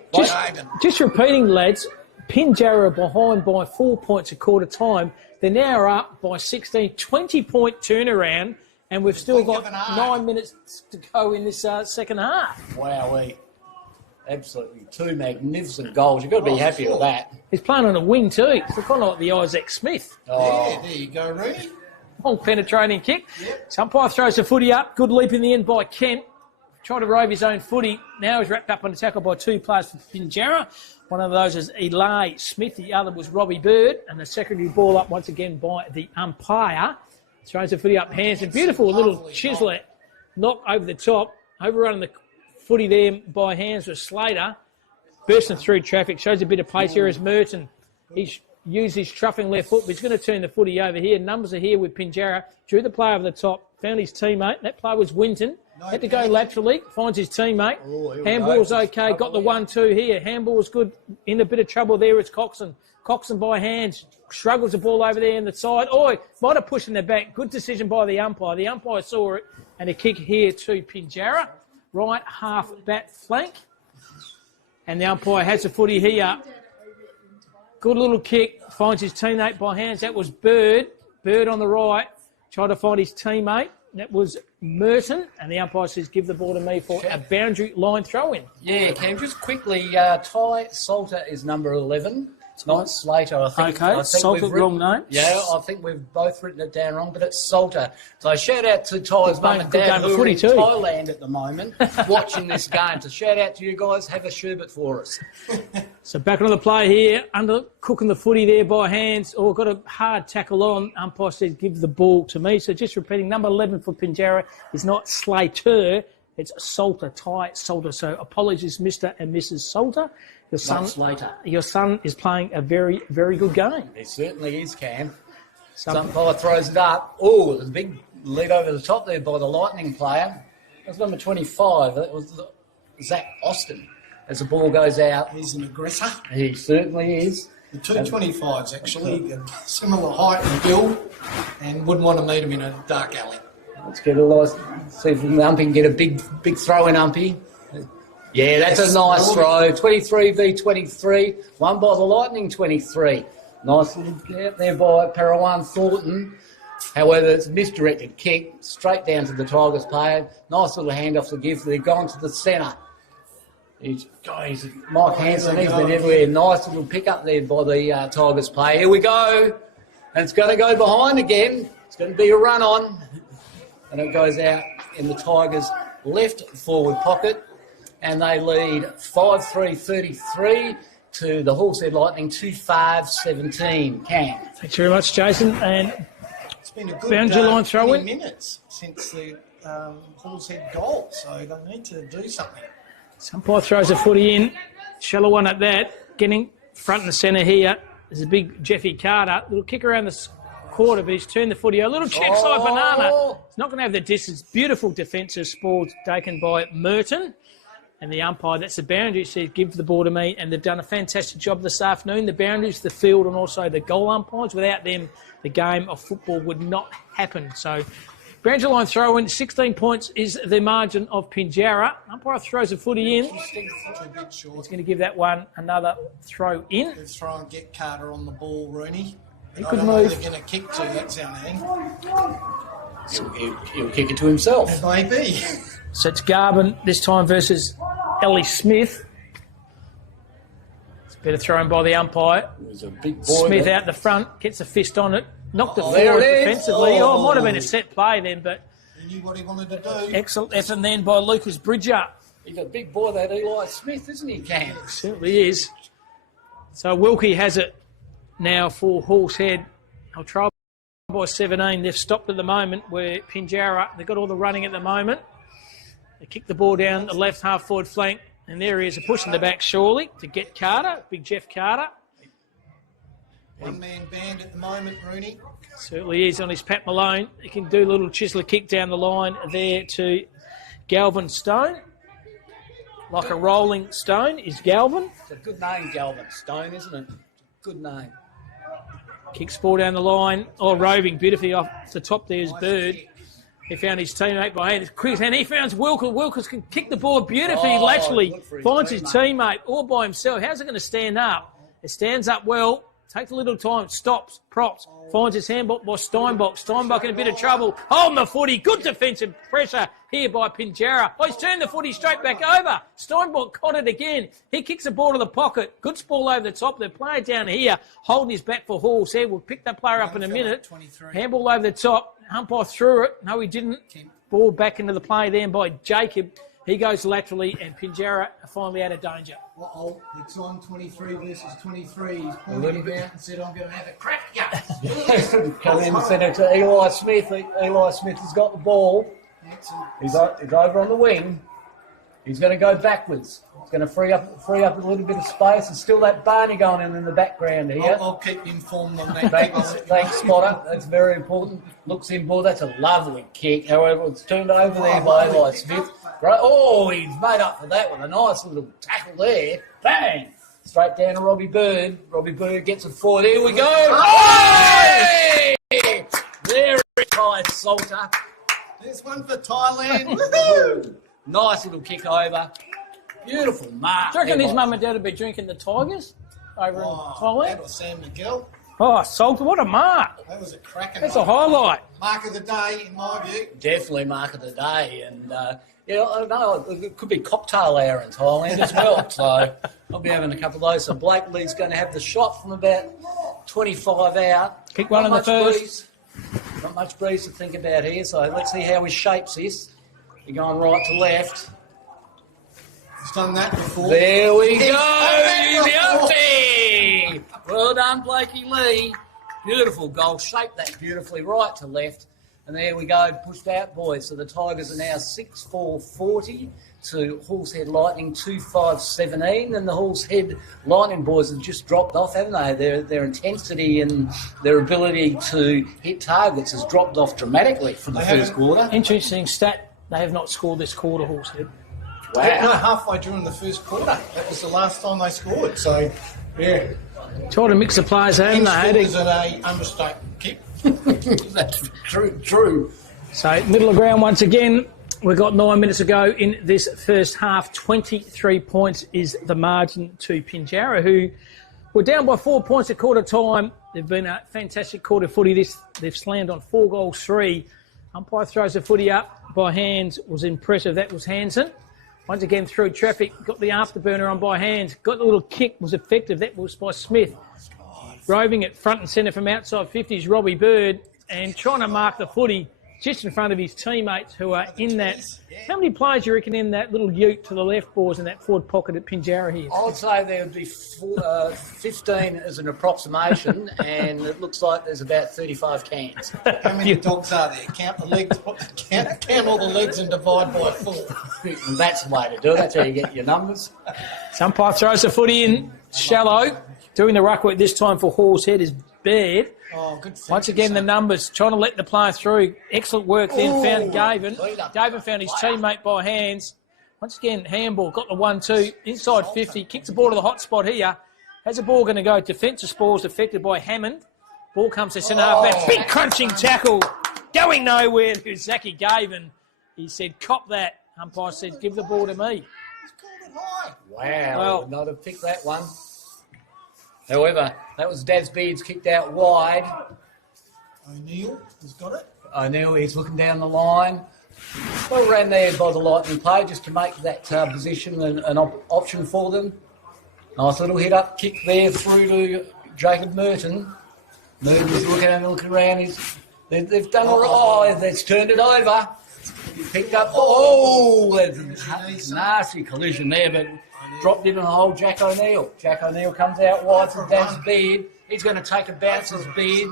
Just repeating, lads, Pinjarra behind by 4 points a quarter time. They're now up by 16, 20-point turnaround, and we've still got 9 minutes to go in this second half. Wowee. Absolutely. Two magnificent goals. You've got to be happy with that. He's playing on a wing too. It's kind of like the Isaac Smith. Yeah, there you go, Rooney. Long penetrating kick. Umpire throws the footy up. Good leap in the end by Kent. tried to rove his own footy. Now he's wrapped up on a tackle by 2 players for Pinjarra. One of those is Eli Smith. The other was Robbie Bird. And the secondary ball up once again by the umpire. Throws the footy up hands. A beautiful little chiseler knock over the top. Overrunning the footy there by hands with Slater. Bursting through traffic. Shows a bit of pace here as Merton. He's used his truffing left foot, but he's going to turn the footy over here. Numbers are here with Pinjarra. Drew the player over the top. Found his teammate. That player was Winton. Had to go laterally. Finds his teammate. Handball's okay. Got the 1-2 here. Handball's good. In a bit of trouble there is Coxon. Coxon by hands. Struggles the ball over there in the side. Oh, might have pushed in the back. Good decision by the umpire. The umpire saw it. And a kick here to Pinjarra. Right half back flank. And the umpire has the footy here. Good little kick. Finds his teammate by hands. That was Bird. Bird on the right. Tried to find his teammate. That was Merton. And the umpire says, give the ball to me for a boundary line throw-in. Yeah, Cam, just quickly, Ty Salter is number 11. It's not Slater, I think. Okay, Salter, wrong name. Yeah, I think we've both written it down wrong, but it's Salter. So shout out to Ty's mum and dad who are in Thailand at the moment watching this game. So shout out to you guys. Have a sherbet for us. So back on the play here, cooking the footy there by hands. Oh, got a hard tackle on. Umpire says, give the ball to me. So just repeating, number 11 for Pinjarra is not Slater, it's Salter, Ty Salter. So apologies, Mr. and Mrs. Salter. Your son is playing a very, very good game. He certainly is, Cam. Umpire throws it up. Oh, there's a big lead over the top there by the Lightning player. That's number 25. That was Zach Austin. As the ball goes out. He's an aggressor. He certainly is. The 225s actually, similar height and build, and wouldn't want to meet him in a dark alley. Let's get a nice, see if the umpy can get a big throw in, umpy. Yeah, that's a nice throw. 23 v 23. Won by the Lightning 23. Nice little get there by Parawan Thornton. However, it's a misdirected kick straight down to the Tigers player. Nice little handoff to give. They've gone to the centre. Mike Hansen, he's been everywhere. Nice little pick up there by the Tigers player. Here we go. And it's going to go behind again. It's going to be a run on. And it goes out in the Tigers' left forward pocket. And they lead 5-3-33 to the Horsehead Lightning 2-5-17. Cam. Thanks very much, Jason. And it's been a good boundary line throw 20 in minutes since the Horsehead goal, so they need to do something. Umpire throws a footy in. Shallow one at that. Getting front and centre here. There's a big Jeffy Carter. Little kick around the quarter, but he's turned the footy. A little check side banana. It's not going to have the distance. Beautiful defensive spoil taken by Merton. And the umpire, that's the boundary, says, give the ball to me. And they've done a fantastic job this afternoon. The boundaries, the field, and also the goal umpires. Without them, the game of football would not happen. So, boundary line throw in, 16 points is the margin of Pinjarra. Umpire throws a footy in. He's going to give that one another throw in. Let's try and get Carter on the ball, Rooney. He could move. They're going to kick to that sounding. He'll kick it to himself. It may be. So it's Garvin this time versus Ellie Smith. It's better thrown by the umpire. There's a big boy Smith there. out the front, gets a fist on it, knocked it there forward it is. defensively. Oh, it might have been a set play then, but He knew what he wanted to do. excellent effort then by Lucas Bridger. He's a big boy, that Eli Smith, isn't he, Cam? Certainly is. So Wilkie has it now for Horsehead. They'll try by 17. They've stopped at the moment where Pinjarra, they've got all the running at the moment. They kick the ball down the left half forward flank, and there he is, a push in the back surely to get Carter, big Jeff Carter. One-man band at the moment, Rooney. Certainly is on his Pat Malone. He can do a little chiseler kick down the line there to Galvin Stone. Like a rolling stone is Galvin. It's a good name, Galvin Stone, isn't it? Good name. Kicks ball down the line. Oh, roving beautifully off the top there is Bird. He found his teammate by hand. Quick, and he found Wilkes. Wilkes can kick the ball beautifully laterally. Finds his teammate all by himself. How's it going to stand up? It stands up well. Takes a little time. Stops. Props. Finds his handball by Steinbach. Steinbach in a bit of trouble. Holding the footy. Good defensive pressure here by Pinjarra. Oh, he's turned the footy straight back over. Steinbach caught it again. He kicks the ball to the pocket. Good ball over the top. The player down here holding his back for Halls here. We'll pick that player up in a minute. Handball over the top. Umpire threw it. No, he didn't. Ball back into the play then by Jacob. He goes laterally, and Pinjarra are finally out of danger. Uh-oh, it's on 23 versus 23. He's pointed him out and said, I'm going to have a crack at you. Come in and send it to Eli Smith. Eli Smith has got the ball. He's over on the wing. He's going to go backwards. He's going to free up a little bit of space. There's still that Barney going in the background here. I'll keep you informed on that. Thanks, Spotter. That's very important. Looks in ball. That's a lovely kick. However, it's turned over there by Eli Smith. Right. Oh, he's made up for that one. A nice little tackle there. Bang! Straight down to Robbie Bird. Robbie Bird gets it forward. Here we go. Oh! There it is, Salter. There's one for Thailand. Woohoo! Nice little kick over. Beautiful mark. Do you reckon his mum and dad would be drinking the Tigers over in Thailand? That was Sam Miguel. Oh, Salter, what a mark. That was a cracking That's a highlight. mark of the day, in my view. Definitely mark of the day. And, I don't know, it could be cocktail hour in Thailand as well. So I'll be having a couple of those. So Blake Lee's going to have the shot from about 25 out. Kick one in the first. Not much breeze to think about here. So let's see how he shapes this. You're going right to left. He's done that before. There we go. Beauty. Well done, Blakey Lee. Beautiful goal. Shaped that beautifully right to left. And there we go. Pushed out, boys. So the Tigers are now 6-4-40 to Horsehead Lightning 2-5-17. And the Horsehead Lightning boys have just dropped off, haven't they? Their intensity and their ability to hit targets has dropped off dramatically from the first quarter. Interesting stat. They have not scored this quarter, Horsehead. Wow. No, halfway during the first quarter. That was the last time they scored. So, yeah. Try to mix the players, haven't they? Is it a understatement kick? That's true. So, middle of ground once again. We've got 9 minutes to go in this first half. 23 points is the margin to Pinjarra, who were down by 4 points at quarter time. They've been a fantastic quarter footy. They've slammed on 4 goals, 3. Umpire throws the footy up by hands. Was impressive. That was Hansen. Once again, through traffic, got the afterburner on by hands. Got the little kick, was effective. That was by Smith. Roving it front and centre from outside 50s, Robbie Bird, and trying to mark the footy just in front of his teammates who are in that. How many players do you reckon in that little ute to the left, boys, in that forward pocket at Pinjarra here? I would say there would be 15 as an approximation, and it looks like there's about 35 cans. How many dogs are there? Count the legs. Count all the legs and divide by 4. And that's the way to do it. That's how you get your numbers. Umpire throws the footy in shallow. Doing the ruck work this time for Horsehead is Baird. Oh, good. Once again, the numbers, trying to let the player through. Excellent work then, found Gavin. Gavin found his teammate by hands. Once again, handball, got the 1-2, inside 50, kicks the ball to the hot spot here. How's the ball going to go? Defensive spoils affected by Hammond. Ball comes to centre half back. Big crunching tackle, going nowhere to Zachy Gavin. He said, cop that. Umpire said, give the ball to me. Wow, Well, would not have picked that one. However, that was Daz Beards kicked out wide. O'Neill has got it. O'Neill, he's looking down the line. Well ran there by the Lightning player just to make that position an option for them. Nice little hit-up kick there through to Jacob Merton. Merton's looking around. They've done all right. Oh, they've turned it over. Picked up. Oh, there's a nasty collision there, but dropped in and hold Jack O'Neill. Jack O'Neill comes out wide from Daz Beard. He's going to take a bounce as Beard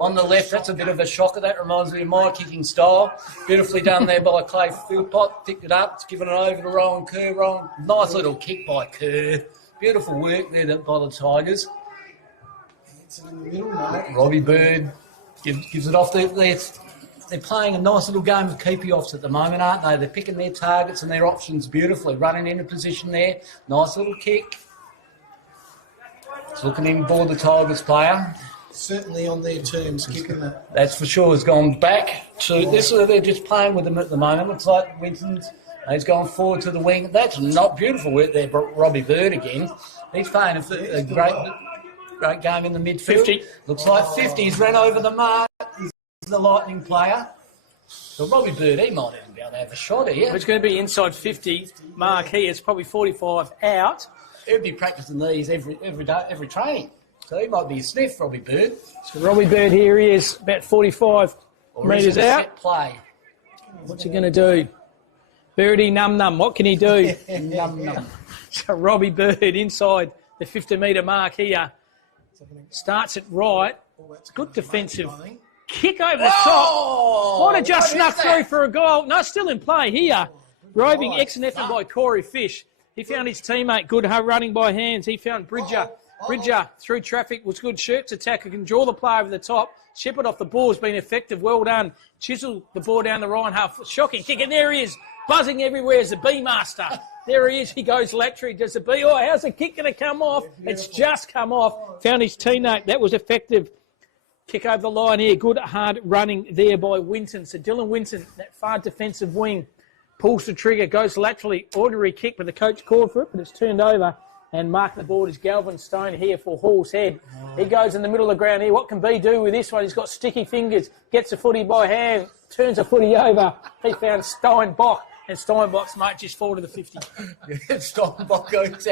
on the left. That's a bit of a shocker. That reminds me of my kicking style. Beautifully done there by Clay Philpott. Picked it up. It's given it over to Rowan Kerr. Nice little kick by Kerr. Beautiful work there by the Tigers. It's in the middle, mate. Robbie Bird gives it off there. They're playing a nice little game of keepy-offs at the moment, aren't they? They're picking their targets and their options beautifully. Running into position there. Nice little kick. It's looking in board the Tigers player. Certainly on their terms, kicking that. That's for sure. Has gone back to this. They're just playing with them at the moment. Looks like Winston's. He's gone forward to the wing. That's not beautiful work there, Robbie Bird again. He's playing a great game in the midfield. 50. Looks like 50. He's ran over the mark. He's the Lightning player. So Robbie Bird, he might even be able to have a shot here. It's going to be inside 50 mark here. It's probably 45 out. He'd be practising these every day, every training. So he might be a sniff, Robbie Bird. So Robbie Bird here, he is about 45 Or metres is it a out. set play? What's he going to do? Birdie Num Num, what can he do? Num, num. So Robbie Bird inside the 50-metre mark here. Starts it right. It's good defensive kick over the top. Might have just snuck through for a goal. No, still in play here. Roving excellent effort by Corey Fish. He found his teammate, good running by hands. He found Bridger. Bridger through traffic was good. Shirts attacker can draw the play over the top. Shepherd off the ball has been effective. Well done. Chisel the ball down the right half. Shocking kick. And there he is. Buzzing everywhere as a B master. There he is. He goes laterally. Does the B? Oh, how's the kick going to come off? It's just come off. Found his teammate. That was effective. Kick over the line here. Good hard running there by Winton. So Dylan Winton, that far defensive wing, pulls the trigger, goes laterally. Ordinary kick, but the coach called for it, but it's turned over. And mark the board is Galvin Stone here for Hall's Head. He goes in the middle of the ground here. What can B do with this one? He's got sticky fingers. Gets the footy by hand. Turns the footy over. He found Steinbach. And Steinbach's mate just fall to the 50. Steinbach goes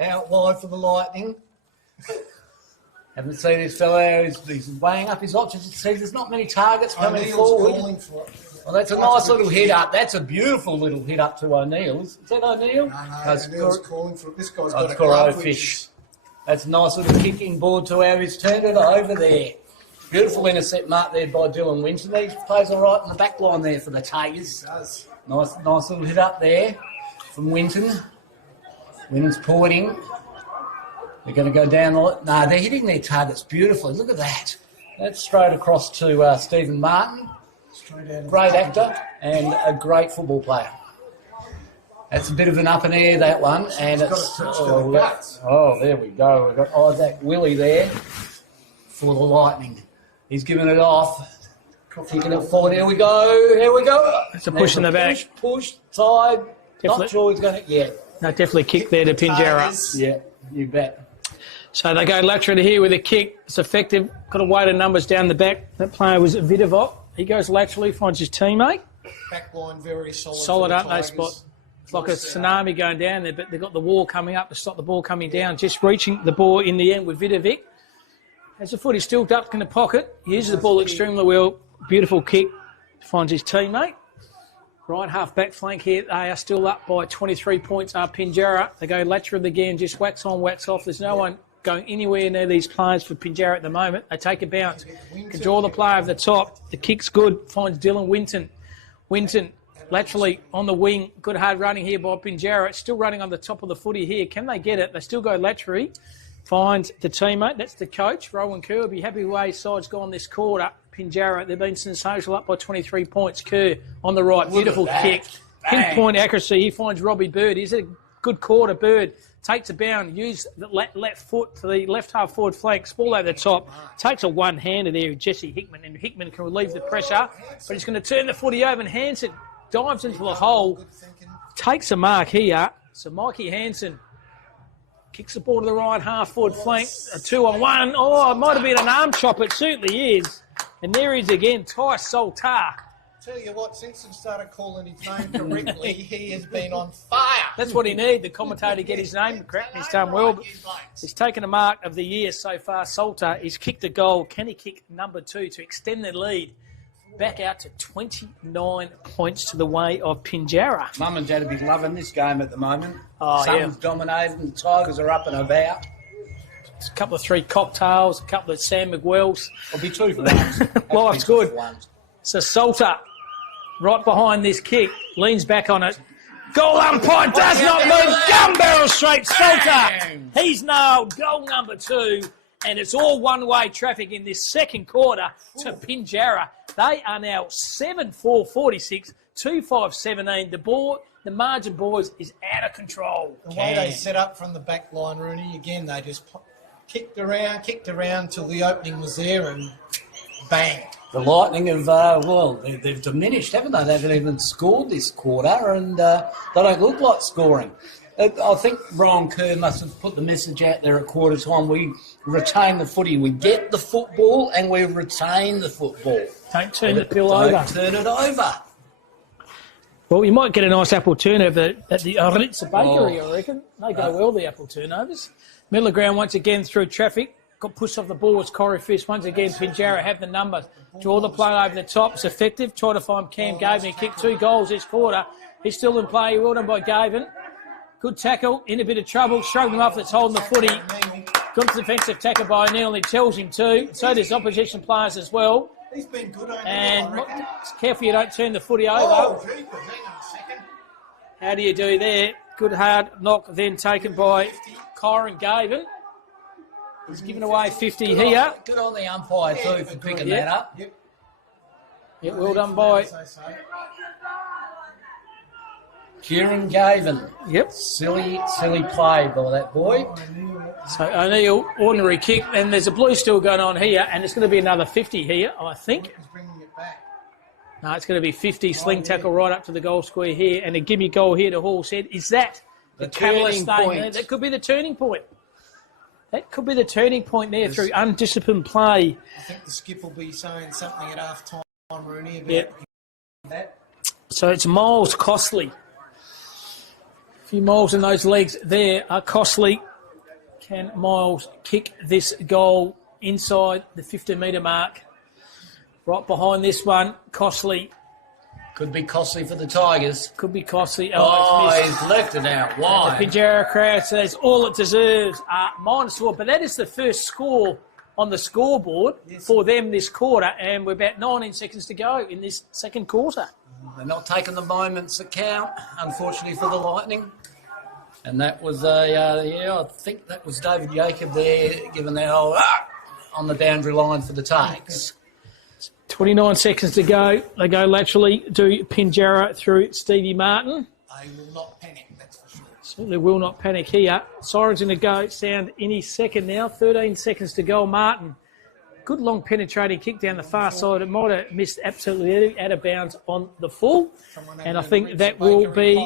out wide for the Lightning. Haven't seen this fella. He's weighing up his options. It seems there's not many targets coming forward. Well, that's a nice little hit up. That's a beautiful little hit up to O'Neill. Is that O'Neill? No, O'Neill's calling for it. This guy's got a glove fish. That's a nice little kicking board to how he's turned it over there. Beautiful intercept mark there by Dylan Winton. He plays all right in the back line there for the Tigers. He does. Nice little hit up there from Winton. Winton's pointing. They're going to go down. No, they're hitting their targets beautifully. Look at that. That's straight across to Stephen Martin. Great actor and a great football player. That's a bit of an up and air, that one. And it's there we go. We've got Isaac Willie there for the Lightning. He's giving it off. Kicking it forward. Here we go. It's a push in the back. Push, side. Not sure he's going to... Yeah. No, definitely kick there to Pinjarra. Yeah, you bet. So they go lateral here with a kick. It's effective. Got a weight of numbers down the back. That player was Vidovok. He goes laterally, finds his teammate. Back line very solid. Solid, aren't they, Spot? It's like a tsunami going down there, but they've got the wall coming up to stop the ball coming down. Just reaching the ball in the end with Vidovic. Has the footy still ducked in the pocket. He uses the ball extremely well. Beautiful kick. Finds his teammate. Right half back flank here. They are still up by 23 points. Pinjarra. They go lateral again. Just wax on, wax off. There's no one going anywhere near these players for Pinjarra at the moment. They take a bounce. Can draw the play over the top. The kick's good. Finds Dylan Winton. Winton laterally on the wing. Good hard running here by Pinjarra. It's still running on the top of the footy here. Can they get it? They still go laterally. Finds the teammate. That's the coach, Rowan Kerr. Will be happy the way his side's gone this quarter. Pinjarra, they've been sensational, up by 23 points. Kerr on the right. Beautiful kick. Pinpoint accuracy. He finds Robbie Bird. He's a good quarter. Bird takes a bound, use the left foot to the left half forward flank, ball over the top, takes a one-hander there, Jesse Hickman, and Hickman can relieve the pressure, but he's going to turn the footy over, and Hansen dives into the hole, takes a mark here, so Mikey Hansen kicks the ball to the right half forward flank, a 2-on-1, oh, it might have been an arm chop, it certainly is, and there he is again, Ty Soltar. Tell you what, since I've started calling his name correctly, he has been on fire. That's what he needs, the commentator, to get his name correct. He's done well. He's taken a mark of the year so far. Salter, he's kicked a goal. Can he kick number 2 to extend the lead back out to 29 points to the way of Pinjarra? Mum and Dad will be loving this game at the moment. Oh, Sun's dominated and the Tigers are up and about. It's a couple of 3 cocktails, a couple of Sam McWells. It'll be 2 for once. Life's good. So Salter, right behind this kick, leans back on it. Goal umpire does not move. Gun barrel straight. Salter, he's nailed goal number 2. And it's all one-way traffic in this second quarter to Pinjarra. They are now 7-4-46, 2-5-17. The margin, boys, is out of control. The way they set up from the back line, Rooney, again, they just kicked around till the opening was there and bang. The Lightning have, they've diminished, haven't they? They haven't even scored this quarter, and they don't look like scoring. I think Ron Kerr must have put the message out there at quarter time. We retain the footy. We get the football, and we retain the football. Don't turn the pill over. Don't turn it over. Well, you might get a nice apple turnover at the Ritza Bakery, I reckon. They go well, the apple turnovers. Middle of ground once again through traffic. got pushed off the ball was Corey Fish. Once again, Pinjarra have the numbers. Draw the play over the top. It's effective. Try to find Cam Gaven. He kicked 2 goals this quarter. He's still in play. Well done by Gaven. Good tackle. In a bit of trouble. Shrugged him off. That's holding the footy. Good defensive tackle by O'Neill. He tells him to. So does opposition players as well. He's been good, and careful you don't turn the footy over. Oh, hang on a second. How do you do there? Good hard knock then taken by Kyron Gaven. He's given away 50 here. Good on the umpire too for picking that up. Yep. Yeah, well done by Kieran Gaven. Yep. Silly play by that boy. So O'Neill, ordinary kick, and there's a blue still going on here, and it's going to be another 50 here, I think. He's bringing it back. No, it's going to be 50, sling tackle right up to the goal square here, and a gimme goal here to Hall's Head. Is that the catalyst point? That could be the turning point. That could be the turning point there through undisciplined play. I think the skip will be saying something at half time, Rooney, about that. So it's Miles costly. A few miles in those legs there are costly. Can Miles kick this goal inside the 50-metre mark? Right behind this one, costly. Could be costly for the Tigers. Could be costly. He's left it out wide. The Pinjarra crowd says all it deserves -4, but that is the first score on the scoreboard for them this quarter, and we're about 19 seconds to go in this second quarter. They're not taking the moments that count, unfortunately for the Lightning. And that was I think that was David Jacob there giving that old on the boundary line for the Tigers. 29 seconds to go. They go laterally to Pinjarra through Stevie Martin. They will not panic, that's for sure. Certainly will not panic here. Sirens going to go sound any second now. 13 seconds to go. Martin. Good long penetrating kick down the far side. It might have missed absolutely out of bounds on the full. And I think that will be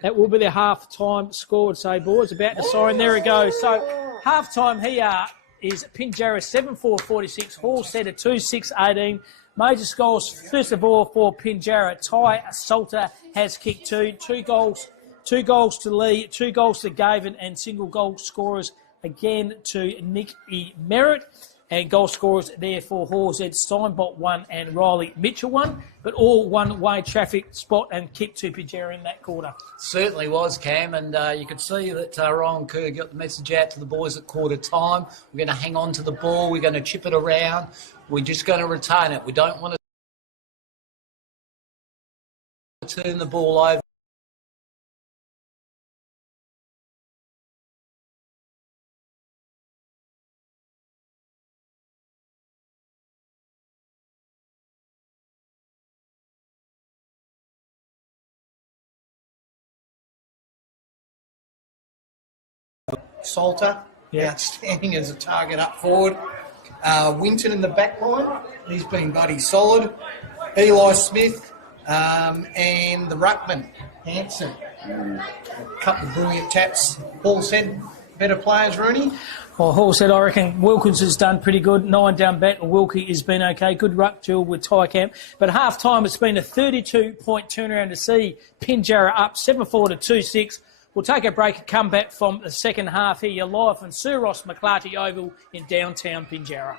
that will be the half-time score. So, boys, about to siren. There it goes. So, half-time here is Pinjarra 7-4-46. Hall set at 2-6-18. Major scores, first of all, for Pinjarra. Ty Salter has kicked 2 goals. 2 goals to Lee, 2 goals to Gaven, and single goal scorers again to Nick E. Merritt. And goal scorers there for Hawes, Ed Steinbot 1 and Riley Mitchell 1. But all one-way traffic spot and kick to Pinjarra in that quarter. Certainly was, Cam, and you could see that Ryan Kerr got the message out to the boys at quarter time. We're going to hang on to the ball. We're going to chip it around. We're just going to retain it. We don't want to turn the ball over. Salter, outstanding as a target up forward. Winton in the back line, he's been bloody solid. Eli Smith and the ruckman, Hanson. A couple of brilliant taps. Paul said, better players, Rooney. Well, Hall said, I reckon Wilkins has done pretty good. 9 down bat. Wilkie has been okay. Good ruck duel with Ty Camp. But half-time, it's been a 32-point turnaround to see Pinjarra up 7-4 to 2-6. We'll take a break and come back from the second half here. You're live from Sir Ross McClarty Oval in downtown Pinjarra.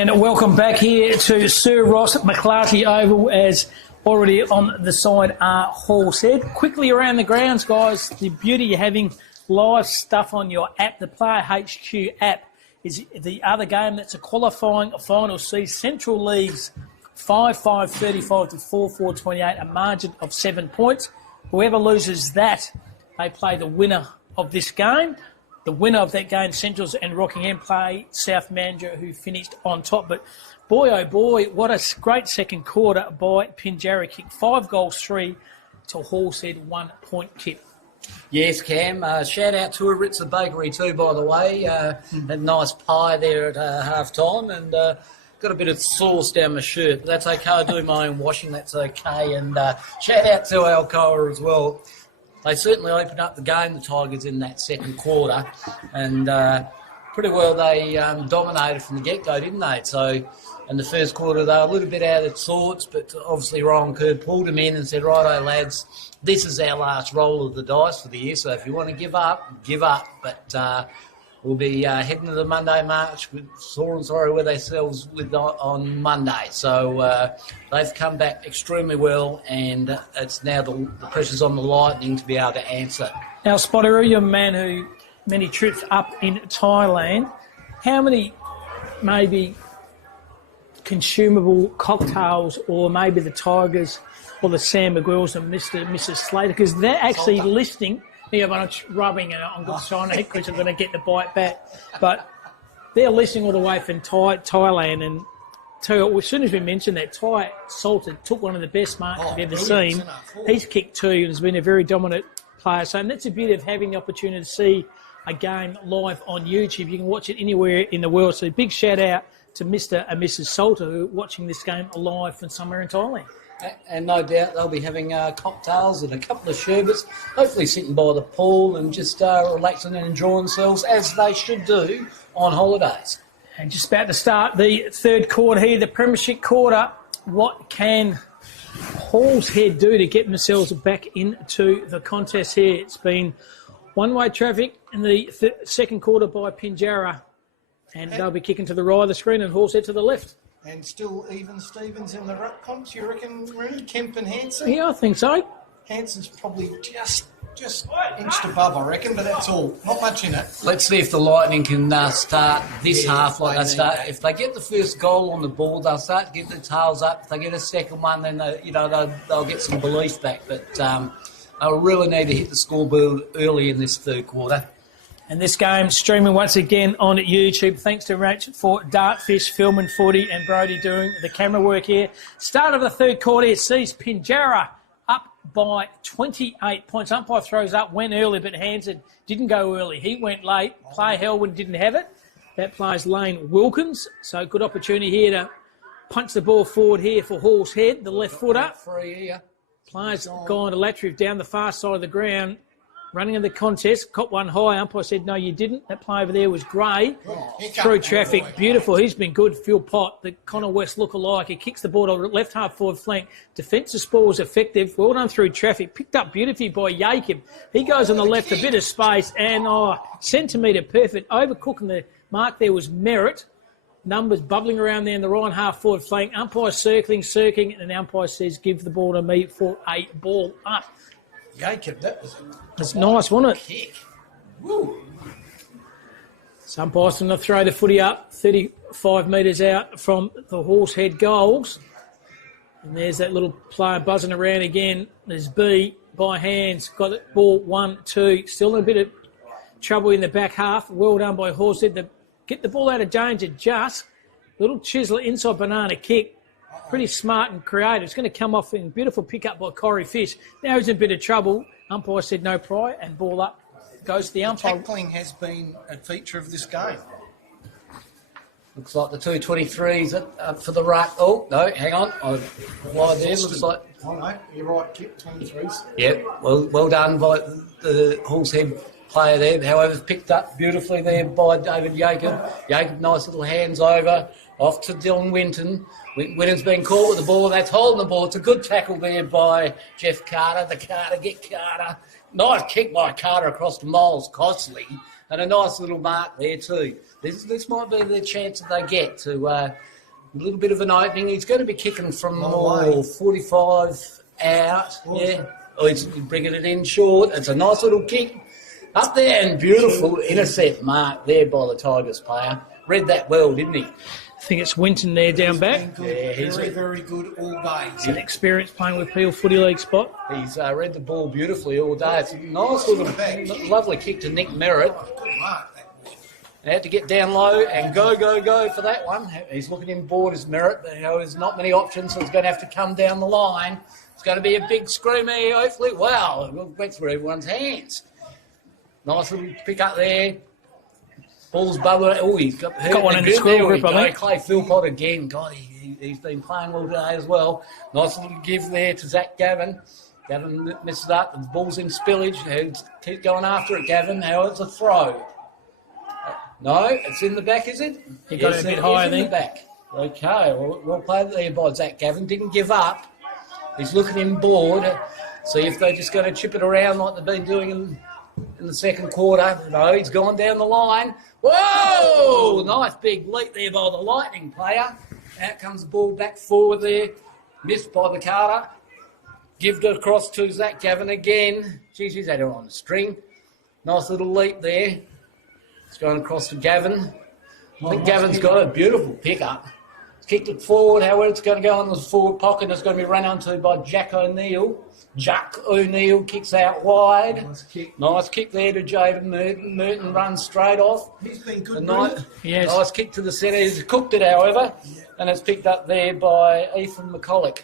And welcome back here to Sir Ross McClarty Oval, as already on the side Hall said. Quickly around the grounds, guys, the beauty of having live stuff on your app, the Player HQ app, is the other game that's a qualifying final seed. Central Leagues 5-5-35 to 4-4-28, a margin of 7 points. Whoever loses that, they play the winner of this game. The winner of that game, Centrals and Rockingham, play South Mandurah, who finished on top. But boy, oh boy, what a great second quarter by Pinjarra. Kicked 5 goals, 3 to Hallshead 1 point kick. Yes, Cam. Shout out to Aritza Bakery too, by the way. Had a nice pie there at half time, and got a bit of sauce down my shirt. But that's okay. I do my own washing. That's okay. And shout out to Alcoa as well. They certainly opened up the game, the Tigers, in that second quarter, and pretty well they dominated from the get-go, didn't they? So in the first quarter, they were a little bit out of sorts, but obviously Ryan Kerr pulled them in and said, righto, lads, this is our last roll of the dice for the year, so if you want to give up, give up. But we'll be heading to the Monday march with sorry with ourselves on Monday. So they've come back extremely well, and it's now the pressure's on the Lightning to be able to answer. Now, Spotteroo, you're a man who many trips up in Thailand. How many maybe consumable cocktails, or maybe the Tigers or the Sam McGuills and Mr. and Mrs. Slater, because they're actually listing. Yeah, but I'm rubbing it. I'm trying to because I'm going to get the bite back. But they're listening all the way from Thailand. And tell you what, as soon as we mentioned that, Ty Salter took one of the best marks I've ever seen. He's kicked 2 and has been a very dominant player. So and that's the beauty of having the opportunity to see a game live on YouTube. You can watch it anywhere in the world. So big shout out to Mr. and Mrs. Salter who are watching this game live from somewhere in Thailand. And no doubt they'll be having cocktails and a couple of sherbets, hopefully sitting by the pool and just relaxing and enjoying themselves, as they should do on holidays. And just about to start the third quarter here, the Premiership quarter. What can Hallshead do to get themselves back into the contest here? It's been one-way traffic in the second quarter by Pinjarra, and they'll be kicking to the right of the screen and Hallshead to the left. And still even Stevens in the ruck comps, you reckon, Rooney? Kemp and Hansen? Yeah, I think so. Hansen's probably just inched above, I reckon, but that's all. Not much in it. Let's see if the Lightning can start this half like they start. If they get the first goal on the board, they'll start to get the tails up. If they get a second one, then they'll get some belief back. But they'll really need to hit the scoreboard early in this third quarter. And this game streaming once again on YouTube. Thanks to Rach for Dartfish, Filming Footy, and Brody doing the camera work here. Start of the third quarter, it sees Pinjarra up by 28 points. Umpire throws up, went early, but Hansen didn't go early. He went late. Player Helwood didn't have it. That player's Lane Wilkins. So good opportunity here to punch the ball forward here for Hallshead, the left footer. Players gone to Latriv down the far side of the ground. Running in the contest, caught one high. Umpire said, no, you didn't. That play over there was Gray. Through traffic, beautiful. He's been good. Phil Pott, the Connor West look-alike. He kicks the ball to left half forward flank. Defensive ball was effective. Well done through traffic. Picked up beautifully by Jacob. He goes on the left, a bit of space, and centimetre perfect. Overcooking the mark there was Merritt. Numbers bubbling around there in the right half forward flank. Umpire circling, and the umpire says, give the ball to me for a ball up. Jacob, That's nice, wasn't it? Kick. Woo. Some Boston to throw the footy up 35 metres out from the Hallshead goals. And there's that little player buzzing around again. There's B by hands. Got it, ball 1-2. Still in a bit of trouble in the back half. Well done by Hallshead to get the ball out of danger just. Little chiseler inside banana kick. Pretty smart and creative. It's going to come off in beautiful pickup by Corey Fish. Now he's in a bit of trouble. Umpire said no pry, and ball up goes to the umpire. Tackling has been a feature of this game. Looks like the 223's up for the ruck. Oh, no, hang on. Looks like... Oh, no, you're right, Kip, 23s. Yep, well done by the Hallshead player there. However, picked up beautifully there by David Jacob. Jacob, nice little hands over. Off to Dylan Winton. Winton's been caught with the ball, and that's holding the ball. It's a good tackle there by Jeff Carter. Get Carter. Nice kick by Carter across to Miles Costley. And a nice little mark there too. This might be the chance that they get to a little bit of an opening. He's going to be kicking from 45 out. Yeah. Oh, he's bringing it in short. It's a nice little kick up there and beautiful intercept mark there by the Tigers player. Read that well, didn't he? I think it's Winton there down back. Yeah, he's very good all day. He's an experience playing with Peel Footy League spot. He's read the ball beautifully all day. It's a nice little, lovely kick to Nick Merritt. Good mark. They had to get down low and go for that one. He's looking inboard as Merritt. There's not many options, so he's going to have to come down the line. It's going to be a big screamer here, hopefully. Wow, it went through everyone's hands. Nice little pick up there. Ball's bubbling. Oh, he's got one in the squirrel grip, I think. Clay Philpott again. God, he's been playing well today as well. Nice little give there to Zach Gavin. Gavin misses up. The ball's in spillage. Keep going after it, Gavin. Now it's a throw. No, it's in the back, is it? He got it a bit higher there. In the back. Okay, well played there by Zach Gavin. Didn't give up. He's looking inboard. See if they're just going to chip it around like they've been doing in the second quarter. No, he's gone down the line. Whoa! Nice big leap there by the Lightning player. Out comes the ball back forward there. Missed by the Carter. Give it across to Zach Gavin again. Geez, he's had her on the string. Nice little leap there. It's going across to Gavin. I think Gavin's got a beautiful pickup. He's kicked it forward. However, it's going to go in the forward pocket. It's going to be run onto by Jack O'Neill. Jack O'Neill kicks out wide. Nice kick there to Jaden Merton. Merton runs straight off. He's been good. Nice kick to the centre. He's cooked it, however, and it's picked up there by Ethan McCulloch.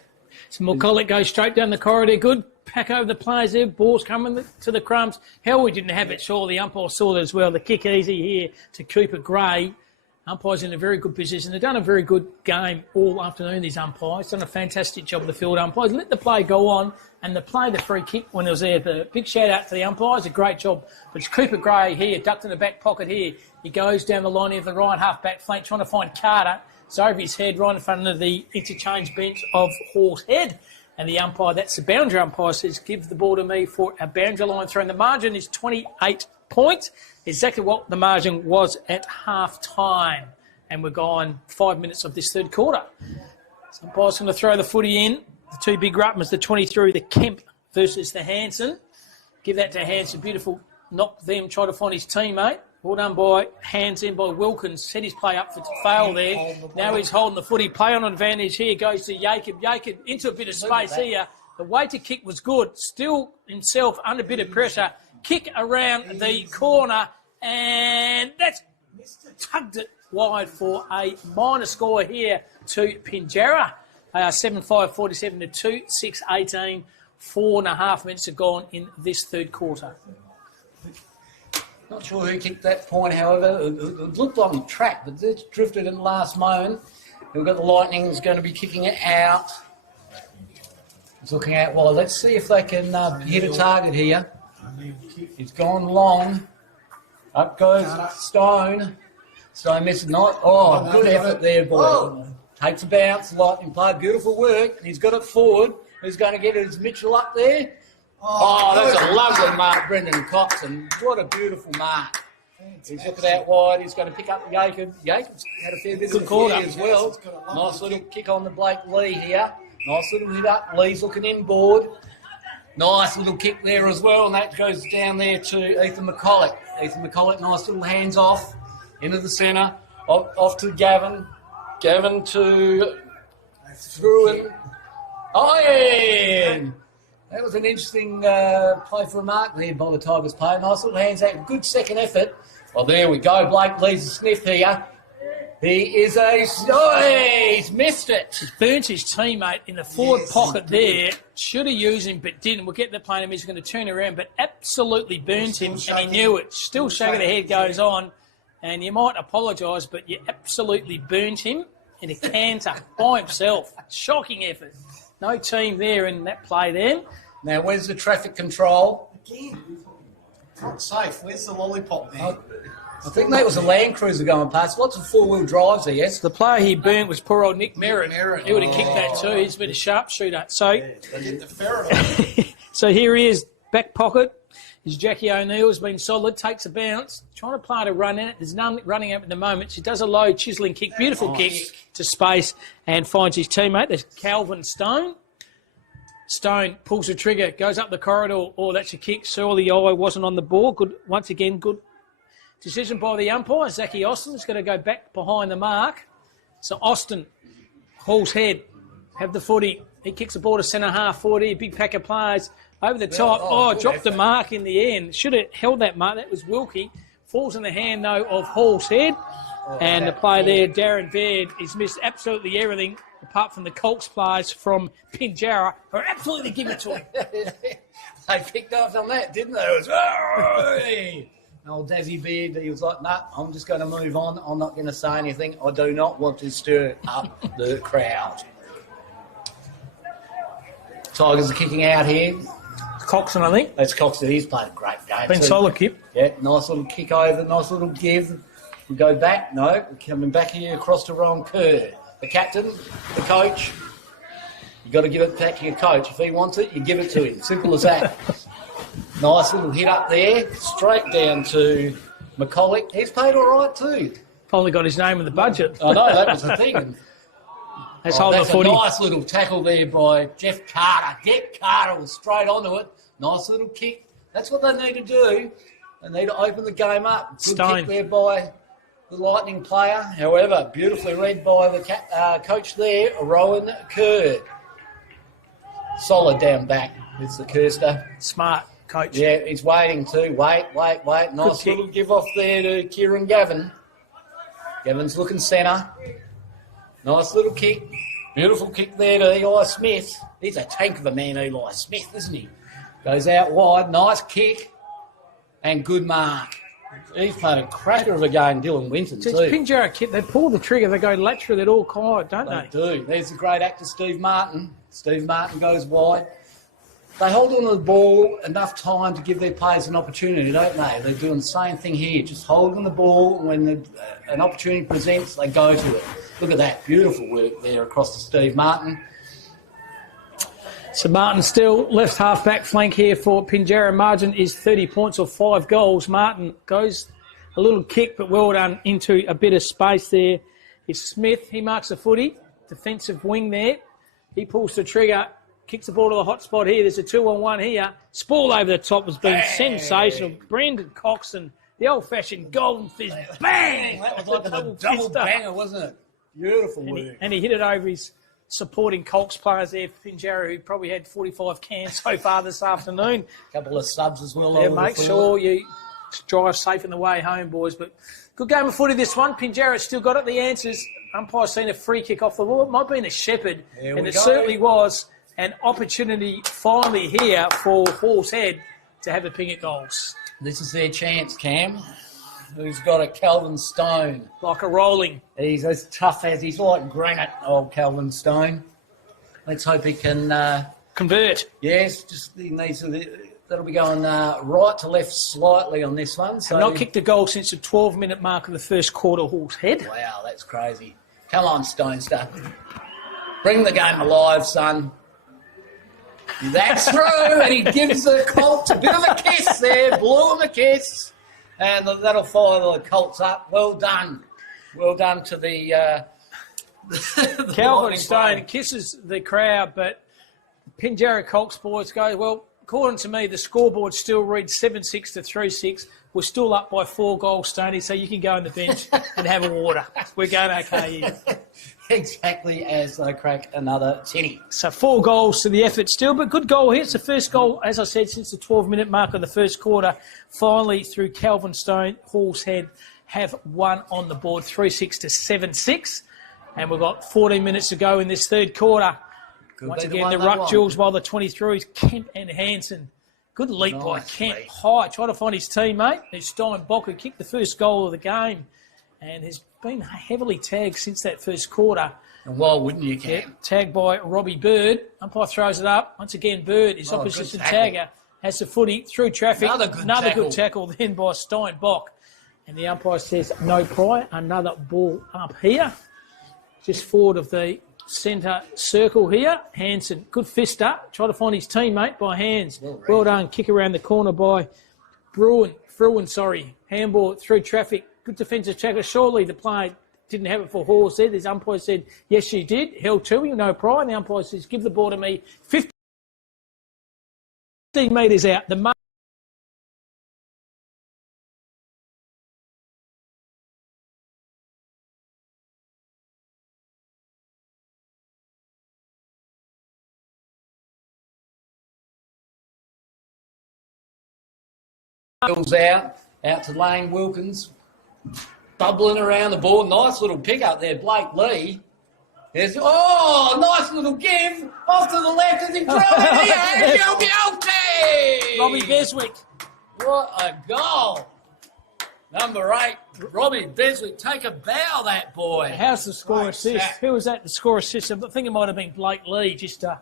So McCulloch goes straight down the corridor. Good pack over the players there. Ball's coming to the crumbs. Hell, we didn't have it. Sure, the umpire saw that as well. The kick easy here to Cooper Gray. Umpires in a very good position. They've done a very good game all afternoon, these umpires. Done a fantastic job of the field umpires. Let the play go on, and they play the free kick when it was there. The big shout out to the umpires. A great job. But it's Cooper Gray here, ducked in the back pocket here. He goes down the line of the right half back flank, trying to find Carter. It's over his head, right in front of the interchange bench of Horse Head. And the umpire, that's the boundary umpire, says, give the ball to me for a boundary line throw. And the margin is 28 points. Exactly what the margin was at half time. And we're gone 5 minutes of this third quarter. So umpire's going to throw the footy in. The two big ruckmans, the 23, the Kemp versus the Hanson. Give that to Hanson. Beautiful knock them, try to find his teammate. Well done by hands in by Wilkins. Set his play up for fail there. Now he's holding the footy. Play on advantage here. Goes to Jacob. Jacob into a bit of space here. The way to kick was good. Still himself under a bit of pressure. Kick around the corner. And that's tugged it wide for a minor score here to Pinjarra. They are 7-5, 47 to 2, 6-18. 4.5 minutes have gone in this third quarter. Not sure who kicked that point, however. It looked on the track, but it drifted in the last moment. We've got the Lightning is going to be kicking it out. It's looking out wide. Let's see if they can hit a target here. It's gone long. Up goes Stone. Stone misses not. Oh, good effort there, boy. Takes a bounce. Lightning play. Beautiful work. He's got it forward. Who's going to get it? Is Mitchell up there? Oh, that's a lovely mark, Brendan Cox, and what a beautiful mark. He's looking out wide. He's going to pick up Jacob. Jacob's had a fair bit of quarter as well. Nice little kick on the Blake Lee here. Nice little hit up. Lee's looking inboard. Nice little kick there as well, and that goes down there to Ethan McCulloch. Ethan McCulloch, nice little hands off into the centre. Off to Gavin. Gavin to Fruin. Ian! That was an interesting play for a mark there by the Tigers player. Nice little hands out. Good second effort. Well, there we go. Blake leads a sniff here. He is he's missed it. He's burnt his teammate in the forward pocket there. Should have used him, but didn't. We'll get the play him. He's going to turn around, but absolutely burnt him, and he knew it. Still shaking the head goes on, and you might apologise, but you absolutely burnt him in a canter by himself. Shocking effort. No team there in that play then. Now, where's the traffic control? Again, not safe. Where's the lollipop there? I think that was a Land Cruiser going past. Lots of four-wheel drives there, yes? The player he burnt was poor old Nick Merritt. He would have kicked that too. He's been a sharpshooter. So, Get the ferret. so here he is, back pocket. is Jackie O'Neill, has been solid, takes a bounce, trying to play to run in it. There's none running up at the moment. She does a low chiselling kick, beautiful kick to space, and finds his teammate. There's Calvin Stone. Stone pulls the trigger, goes up the corridor. Oh, that's a kick. Surely the eye wasn't on the ball. Good, once again, good decision by the umpire. Zachy Austin's going to go back behind the mark. So Austin, Hall's head, have the footy. He kicks the ball to centre half forward here. Big pack of players over the top. Dropped the mark in the end. Should have held that mark. That was Wilkie. Falls in the hand, though, of Hall's head. And the player there, Darren Baird, has missed absolutely everything apart from the Colts players from Pinjarra, who are absolutely giving it to him. They picked up on that, didn't they? It was, "Hey!" Old Dazzy Beard, he was like, "No, I'm just going to move on. I'm not going to say anything. I do not want to stir up the crowd." Tigers are kicking out here. Coxon, I think. That's Coxon. He's played a great game. Been solid kick. Yeah, nice little kick over, nice little give. We go back. No, we're coming back here across to Ron Kerr. The captain, the coach. You've got to give it back to your coach. If he wants it, you give it to him. Simple as that. Nice little hit up there. Straight down to McCulloch. He's played all right too. Finally got his name in the budget. I know, that was the thing. That's holding the that's footy. A nice little tackle there by Jeff Carter. Jeff Carter was straight onto it. Nice little kick. That's what they need to do. They need to open the game up. Good Stone. kick there by the Lightning player. However, beautifully read by the coach there, Rowan Kerr. Solid down back. It's the Kirster. Smart coach. Yeah, he's waiting too. Wait. Nice little give off there to Kieran Gavin. Gavin's looking centre. Nice little kick. Beautiful kick there to Eli Smith. He's a tank of a man, Eli Smith, isn't he? Goes out wide. Nice kick. And good mark. He's played a cracker of a game, Dylan Winton, So too. it's Pinjarra kit. They pull the trigger. They go lateral at all kind, don't they? They do. There's the great actor, Steve Martin. Steve Martin goes wide. They hold on to the ball enough time to give their players an opportunity, don't they? They're doing the same thing here, just holding the ball. When an opportunity presents, they go to it. Look at that. Beautiful work there across to Steve Martin. So Martin still left half-back flank here for Pinjarra. Margin is 30 points or 5 goals. Martin goes a little kick, but well done into a bit of space there. It's Smith. He marks the footy. Defensive wing there. He pulls the trigger, kicks the ball to the hot spot here. There's a 2-on-1 here. Spall over the top has been sensational. Brendan Coxon, the old-fashioned golden fist. Bang! That was like a double banger, wasn't it? Beautiful work. And he hit it over his supporting Colts players there, Pinjarra, who probably had 45 cans so far this afternoon. A couple of subs as well. Yeah, make sure you drive safe in the way home, boys. But good game of footy, this one. Pinjarra still got it, the answers. Umpire's seen a free kick off the ball. It might have been a shepherd, and it certainly was an opportunity finally here for Hall's Head to have a ping at goals. This is their chance, Cam. Who's got a Calvin Stone. Like a rolling. He's as tough as he's like granite, old Calvin Stone. Let's hope he can convert. Yes, just he needs to. That'll be going right to left slightly on this one. So Have not kicked a goal since the 12-minute mark of the first quarter, Hall's Head. Wow, that's crazy. Come on, Stone Star. Bring the game alive, son. That's through, and he gives the Colts a bit of a kiss there, blew him a kiss, and that'll fire the Colts up. Well done. Well done to the Calvin Stone kisses the crowd, but Pinjarra Colts boys go, well, according to me, the scoreboard still reads 7-6 to 3-6. We're still up by 4 goals, Stoney, so you can go on the bench and have a water. We're going okay here. Exactly as they crack another tinny. So 4 goals to the effort still, but good goal here. It's the first goal, as I said, since the 12-minute mark of the first quarter. Finally, through Calvin Stone, Hall's Head have one on the board, 3-6 to 7-6. And we've got 14 minutes to go in this third quarter. Once again, the ruck duels by the 23s, Kemp and Hansen. Good leap by Kemp. High, trying to find his teammate. There's Steinbock, who kicked the first goal of the game and has been heavily tagged since that first quarter. And why wouldn't you, Cam? Yeah, tagged by Robbie Bird. Umpire throws it up. Once again, Bird, his opposition tagger, has the footy through traffic. Another good tackle then by Steinbock. And the umpire says no pry. Another ball up here. Just forward of the centre circle here. Hansen, good fist up. Try to find his teammate by hands. Well done. Kick around the corner by Fruin, handball through traffic. Good defensive tackle. Surely the play didn't have it for Hawes there. His umpire said, yes, she did. Held to him, no pride. The umpire says, give the ball to me. 15 metres out. The out to Lane Wilkins, bubbling around the ball. Nice little pick up there, Blake Lee. Nice little give off to the left. Is he throwing here? Guilty! Robbie Beswick. What a goal! Number 8, Robbie Beswick. Take a bow, that boy. How's the score assist? Who was that? The score assist? I think it might have been Blake Lee. Just a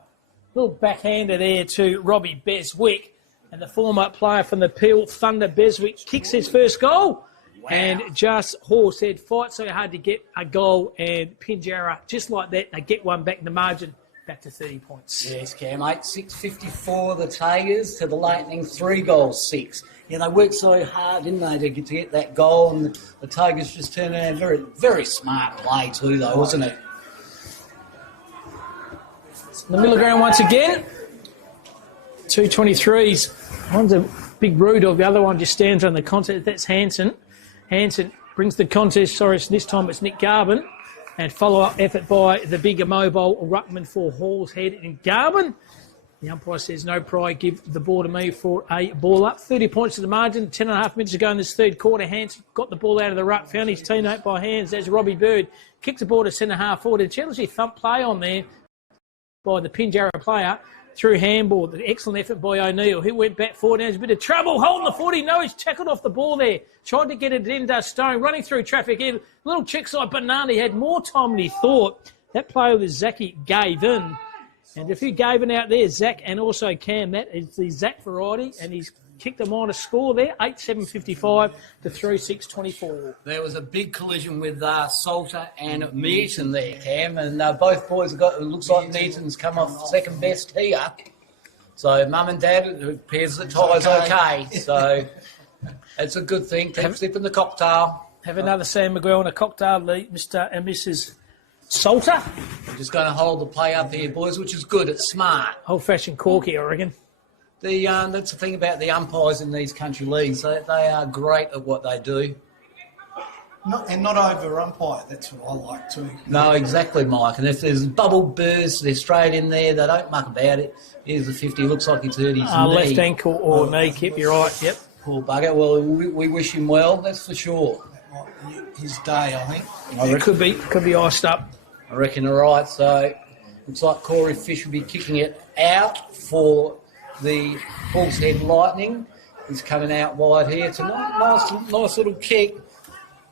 little backhander there to Robbie Beswick. And the former player from the Peel Thunder, Beswick, kicks his first goal. Wow. And just Horsehead fight so hard to get a goal, and Pinjarra, just like that, they get one back in the margin, back to 30 points. Yes, Cam, 6:54 the Tigers to the Lightning, 3 goals, 6. Yeah, they worked so hard, didn't they, to get that goal, and the Tigers just turned out very, very smart play too, though, wasn't it? The middle ground once again. 2 23s. One's a big rude dog, the other one just stands on the contest. That's Hansen. Hansen brings the contest. Sorry, this time it's Nick Garvin. And follow-up effort by the bigger mobile ruckman for Horsehead and Garvin. The umpire says no pride, give the ball to me for a ball up. 30 points to the margin, 10.5 minutes to go in this third quarter. Hansen got the ball out of the ruck, found his teammate by hands. There's Robbie Bird, kicks the ball to centre half forward. A challenging thump play on there by the Pinjarra player. Through handball, the excellent effort by O'Neill, who went back forward. Now there's a bit of trouble holding the footy. No, he's tackled off the ball there. Tried to get it into Stone, running through traffic. A little check side banana. He had more time than he thought. That player was Zachy Gavin. And if you Gavin out there, Zach and also Cam, that is the Zach variety. And he's kicked them on a score there, 8-7-55 to 3-6-24. There was a big collision with Salter and Meaton there, Cam, and both boys have got, it looks like Meaton's come off second best here. So Mum and Dad, it appears the tie's okay. So it's a good thing. Keep sipping the cocktail. Have another Sam McGraw and a cocktail, Mr. and Mrs. Salter. We're just going to hold the play up here, boys, which is good. It's smart. Old-fashioned corky, I reckon. That's the thing about the umpires in these country leagues. They are great at what they do. Not over umpire. That's what I like too. No, exactly, Mike. And if there's bubble bursts, they're straight in there. They don't muck about it. Here's the 50. Looks like he's hurt his knee. Left ankle or knee. Keep you right. Yep. Poor bugger. Well, we wish him well. That's for sure. That might be his day, I think. It could be iced up. I reckon. All right. So looks like Corey Fish will be kicking it out for the Horsehead Lightning. He's coming out wide here tonight. Nice little kick.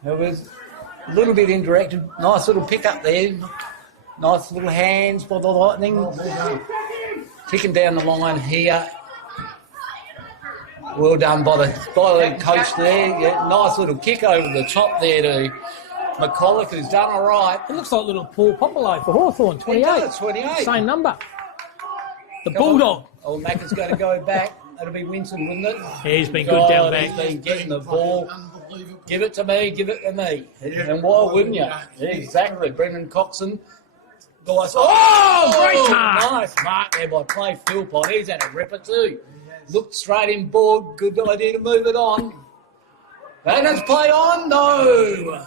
It was a little bit indirect. Nice little pick up there. Nice little hands by the Lightning. Kicking down the line here. Well done by the coach there. Yeah, nice little kick over the top there to McCulloch, who's done all right. It looks like little Paul Popolo for Hawthorn, 28. He does, 28. Same number. The Bulldog. Oh, Macca's going to go back. That'll be Winston, wouldn't it? Yeah, he's been good down back. He's been getting the ball. Give it to me, give it to me. And why wouldn't you? Yeah, exactly. Brendan Coxon. Nice. Oh, great mark. Nice mark there by Clay Philpott. He's had a ripper too. Looked straight in board. Good idea to move it on. Magnus play on? No.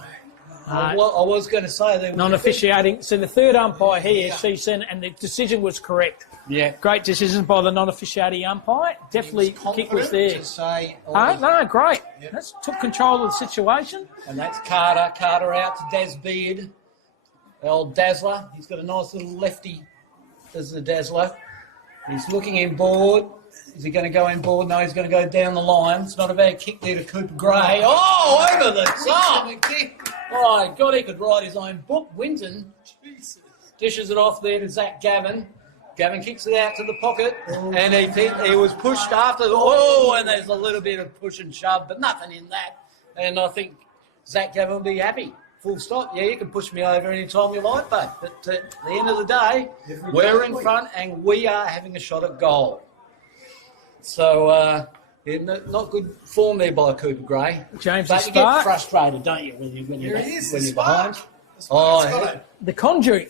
I was going to say that. Non-officiating. So the third umpire here, Sheeson, and the decision was correct. Yeah. Great decision by the non-officiating umpire. Definitely kick was there. No, great. Yep. That's took control of the situation. And that's Carter. Carter out to Daz Beard. The old Dazzler. He's got a nice little lefty as the Dazzler. He's looking in board. Is he going to go in board? No, he's going to go down the line. It's not a bad kick there to Cooper Gray. Oh, over the top. Oh, God, he could write his own book. Winton dishes it off there to Zach Gavin. Gavin kicks it out to the pocket, and he was pushed after. And there's a little bit of push and shove, but nothing in that. And I think Zach Gavin will be happy. Full stop. Yeah, you can push me over any time you like, but at the end of the day, we're in front and we are having a shot at goal. So Yeah, not good form there by Cooper Gray. James but the you get Spark. frustrated, don't you, when you're Here it is, when the you're Spark. behind? The Spark's Oh, got yeah. it. The Conjuring.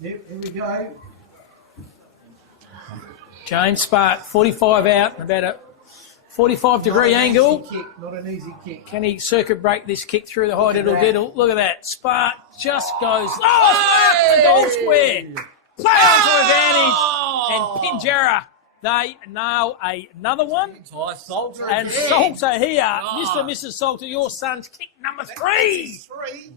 Yep, here we go. James Spark, 45 out, about a 45-degree angle. Not an easy kick. Can he circuit break this kick through the high diddle? Look at that. Spark just goes. Oh, the goal square. Play onto advantage. And Pinjarra, they nail another one. And Salter here. Mr. and Mrs. Salter, your son's kick number 3.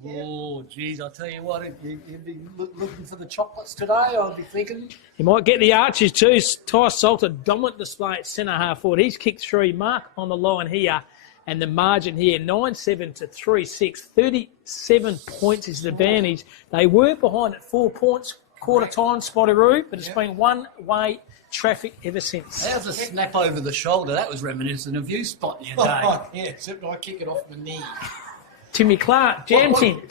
Oh, geez, I'll tell you what, you'd be looking for the chocolates today, I'd be thinking. He might get the arches too. Ty Salter, dominant display at centre half forward. He's kicked 3. Mark on the line here. And the margin here, 9-7 to 3-6. 37 points is the advantage. They were behind at 4 points, quarter time, Spotteroo, but it's been one-way traffic ever since. How's a snap over the shoulder? That was reminiscent of you spotting your day. Oh, yeah, except I kick it off my knee. Timmy Clark jams him.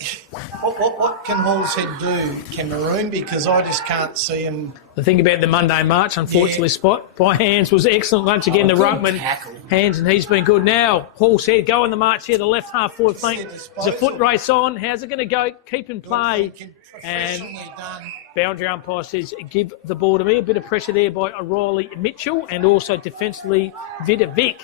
What can Hall's Head do, Cameroon? Because I just can't see him. The thing about the Monday march, unfortunately, Spot by Hands was excellent once again. The good ruckman tackle. Hands, and he's been good now. Hall's Head go on the march here, the left half forward flank. There's a foot race on. How's it going to go? Keep in play. And Professionally done. boundary umpire says give the ball to me. A bit of pressure there by O'Reilly Mitchell and also defensively Vidovic.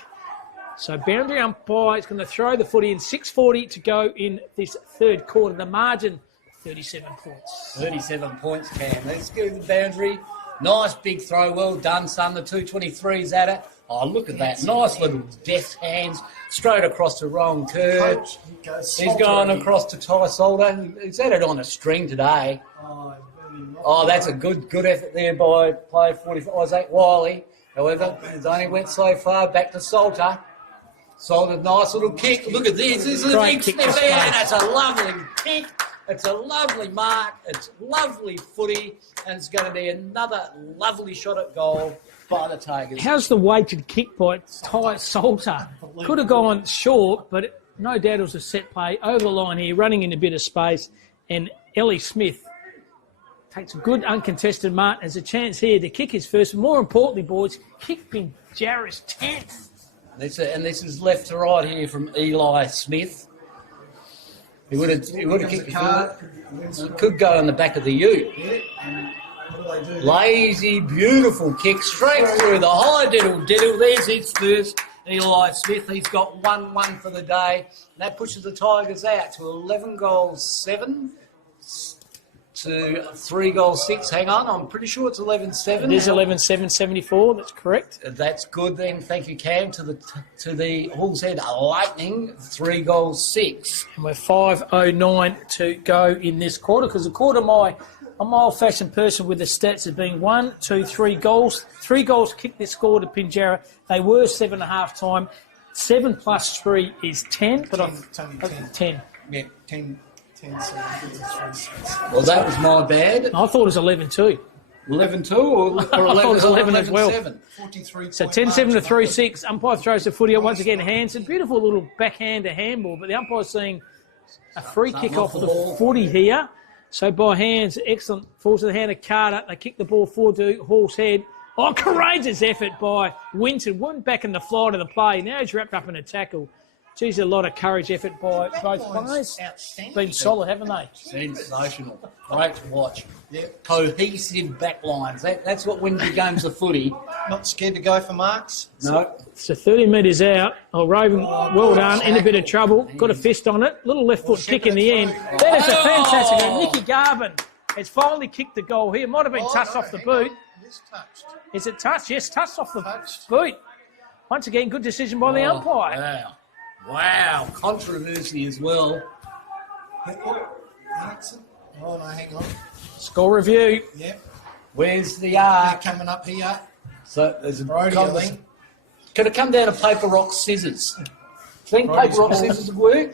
So boundary umpire is going to throw the footy in. 6:40 to go in this third quarter. The margin, 37 points. 37 points, Cam. Let's go to the boundary. Nice big throw. Well done, son. The 223's at it. Oh, look at that. Nice little deft hands. Straight across the wrong curve. He's going across to Ty Solder. He's had it on a string today. Oh, that's a good effort there by player 45, Isaac Wiley. However, it only went so far. Back to Salter. Salter, nice little kick. Look at this. This is a Great big kick snap to there. Spain. That's a lovely kick. It's a lovely mark. It's lovely footy. And it's going to be another lovely shot at goal by the Tigers. How's the weighted kick by Ty Salter? Could have gone short, but no doubt it was a set play over the line here, running in a bit of space. And Ellie Smith takes a good uncontested mark. There's a chance here to kick his first. More importantly, boys, kick Pinjarra's 10th. And this is left to right here from Eli Smith. He would have kicked it. Could go on the back of the ute. Lazy, beautiful kick straight through the high diddle. There's his first. Eli Smith, he's got 1-1 for the day. And that pushes the Tigers out to 11 goals 7 to 3 goals 6. Hang on, I'm pretty sure it's 11-7. It is 11-7-74, that's correct. That's good then. Thank you, Cam. To the Hall's Head Lightning, 3 goals 6. And we're 5:09 to go in this quarter, because the quarter, I'm an old-fashioned person with the stats of being 1, 2, 3 goals. 3 goals kicked this score to Pinjarra. They were 7 at half time. 7 plus 3 is 10. But 10. Yeah, 10. Well, that was my bad. I thought it was 11-2. 11-2 or 11, I thought it was 11 as well. 43. So 10-7 to 3-6. Umpire throws the footy out once again. Hanson, beautiful little backhand to handball, but the umpire's seeing a free kick off the footy here. So by Hands, excellent. Falls to the hand of Carter. They kick the ball forward to Hall's Head. Oh, courageous effort by Winton. Went back in the flight of the play. Now he's wrapped up in a tackle. Geez, a lot of courage effort by both players. Been solid, haven't they? Sensational. Great to watch. Yep. Cohesive back lines. That's what wins your games of footy. Not scared to go for marks? No. So 30 metres out. Oh, Raven, well done. In a bit of trouble. Got a fist on it. Little left foot kick in the end. That is a fantastic one. Nicky Garvin has finally kicked the goal here. Might have been touched off the boot. Is it touched? Yes, touched off the boot. Once again, good decision by the umpire. Wow. Controversy as well. Oh, no, hang on. Score review. Yep. Where's the They're coming up here. So there's a Brody, I think. Could it come down to paper, rock, scissors? Think paper, rock, scissors would work?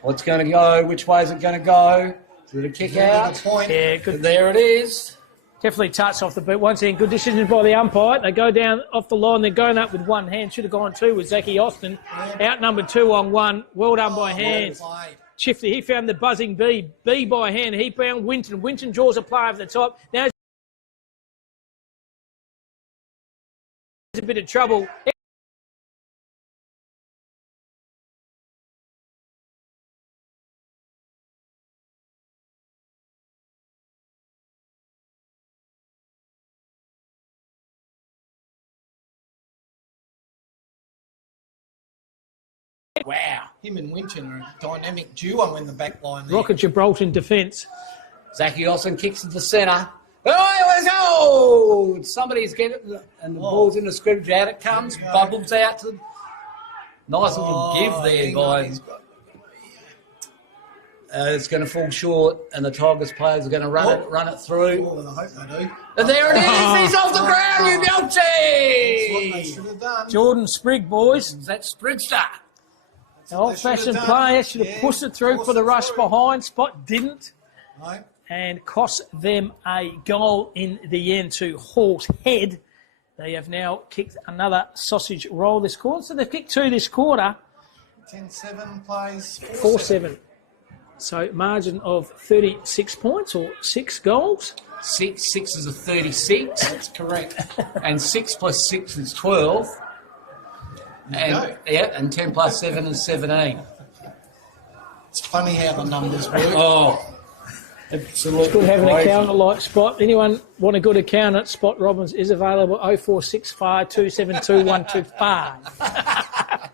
What's going to go? Which way is it going to go? Is it a kick out? Point. Yeah, good. There it is. Definitely touched off the boot. Once again, good decision by the umpire. They go down off the line. They're going up with one hand. Should have gone 2 with Zachy Austin. Outnumbered 2-on-1. Well done by Hands. Chifty, he found the buzzing B. B by hand. He found Winton. Winton draws a play over the top. Now there's a bit of trouble. Wow. Him and Winton are a dynamic duo in the back line there. Rocket Gibraltar in defence. Zachy Olsen kicks to the centre. Oh, somebody's getting it, and the ball's in the scrimmage. Out it comes, bubbles out to. Nice little give there by. It's going to fall short, and the Tigers players are going to run it through. Oh, I hope they do. And there it is! He's off the ground, you That's what they Belty! should have done. Jordan Sprigg, boys. That's Sprigster. Old-fashioned player. Should have pushed it through for the rush behind. Spot didn't. No. And cost them a goal in the end to Hall's Head. They have now kicked another sausage roll this quarter. So they've kicked 2 this quarter. 10-7 plays 4-7. So margin of 36 points or 6 goals. 6 is a 36. That's correct. And 6 plus 6 is 12. And, and 10 plus 7 is 17. It's funny how the numbers work. Oh, absolutely. It's good having an crazy. accountant like Spot. Anyone want a good accountant? Spot Robbins is available 0465 272 125.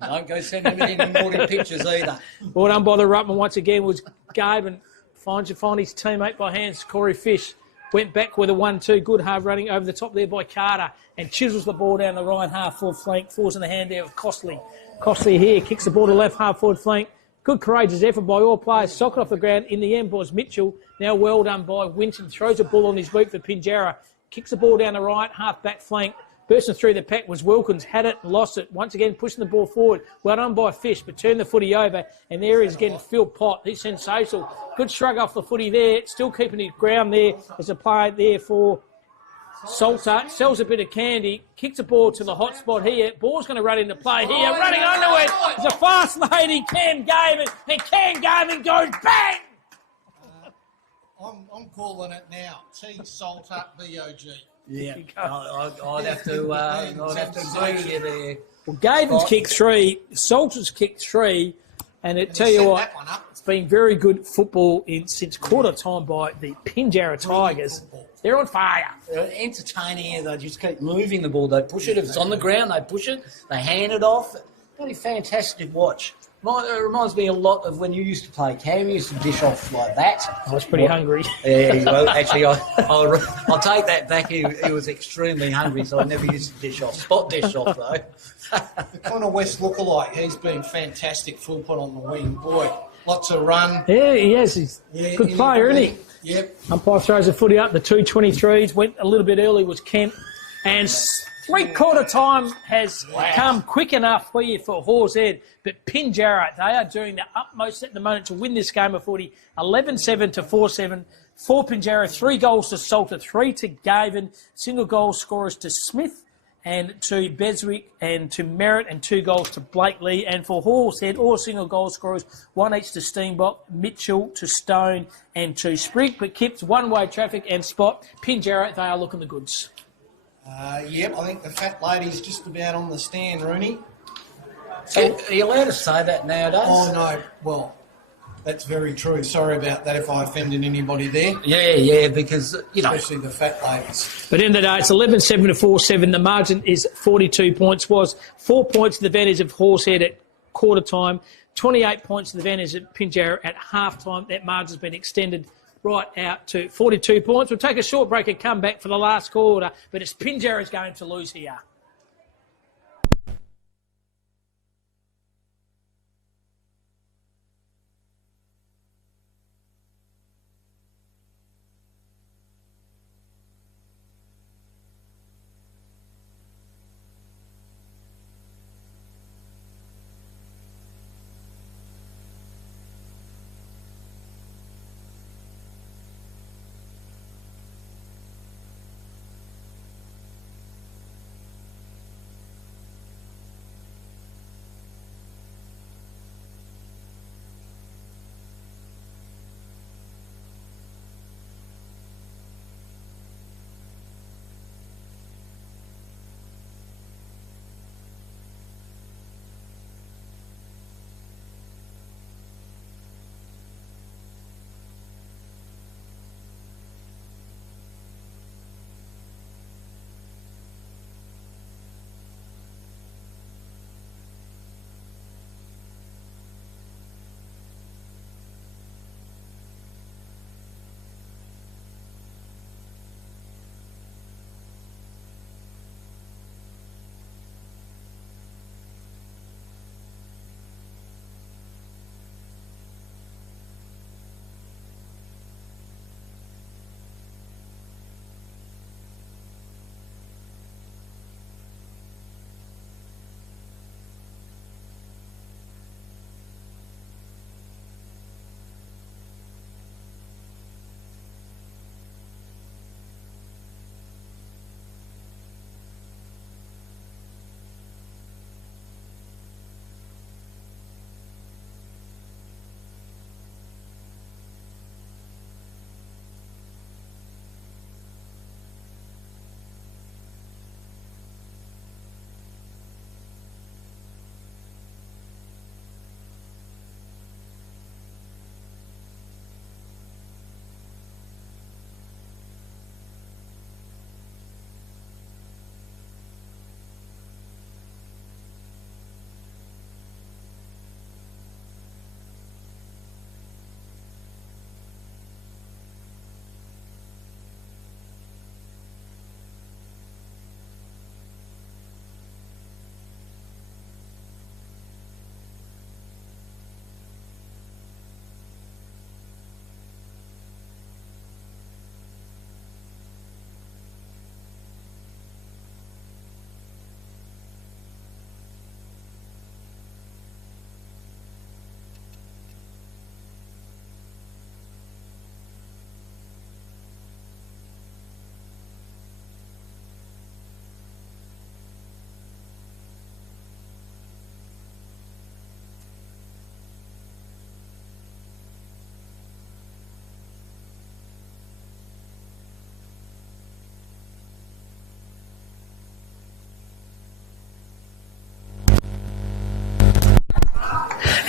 Don't go sending me any naughty pictures either. Well done by the Ruttman once again was Gabe and finds his teammate by hands. Corey Fish went back with a 1-2. Good hard running over the top there by Carter and chisels the ball down the right half forward flank. Falls in the hand there of Costley. Costley here kicks the ball to left half forward flank. Good courageous effort by all players. Sock it off the ground. In the end, boys, Mitchell. Now well done by Winton. Throws a ball on his boot for Pinjarra. Kicks the ball down the right half back flank. Bursting through the pack was Wilkins, had it, lost it. Once again, pushing the ball forward. Well done by Fish, but turned the footy over. And there is again Phil Pott. He's sensational. Good shrug off the footy there. Still keeping his ground there. There's a play there for Salter. Sells a bit of candy. Kicks the ball to the hot spot here. Ball's going to run into play here. Running under it. It's a fast lady, Cam Gavin. And Cam Gavin goes bang! I'm calling it now. T Salter B-O-G. Yeah, I'd have to agree with you there. Well, Gavin's kicked 3. Salter's kicked 3. And I tell you what, it's been very good football since quarter time by the Pinjarra Tigers. They're on fire. They're entertaining it. They just keep moving the ball. They push it. If it's on the ground, they push it. They hand it off. Bloody fantastic to watch. It reminds me a lot of when you used to play. Cam used to dish off like that. I was pretty hungry. Yeah, well, actually, I'll take that back. He was extremely hungry, so I never used to dish off. Spot dish off, though. The Connor West lookalike, he's been fantastic full put on the wing. Boy, lots of run. Yeah, he is. He's a good player, isn't he? Yep. Umpire throws the footy up. The 2.23s went a little bit early was Kent. And 3/4 time has come quick enough for you for Hawes Head. But Pinjarra, they are doing the utmost at the moment to win this game of footy. 11-7 to 4-7. For Pinjarra, 3 goals to Salter, 3 to Gavin. Single goal scorers to Smith and to Beswick and to Merritt and 2 goals to Blakely. And for Hawes Head, all single goal scorers, 1 each to Steenbok, Mitchell to Stone and to Sprigg. But Kip's one-way traffic and Spot. Pinjarra, they are looking the goods. Yep, I think the fat lady's just about on the stand, Rooney. So, are you allowed to say that nowadays? Oh, no. Well, that's very true. Sorry about that if I offended anybody there. Yeah, because, Especially the fat ladies. But in the day, it's 11-7 to 4-7. The margin is 42 points. Was 4 points to the advantage of Horsehead at quarter time, 28 points to the advantage of Pinjarra at half time. That margin's been extended right out to 42 points. We'll take a short break and come back for the last quarter, but it's Pinjarra's game to lose here.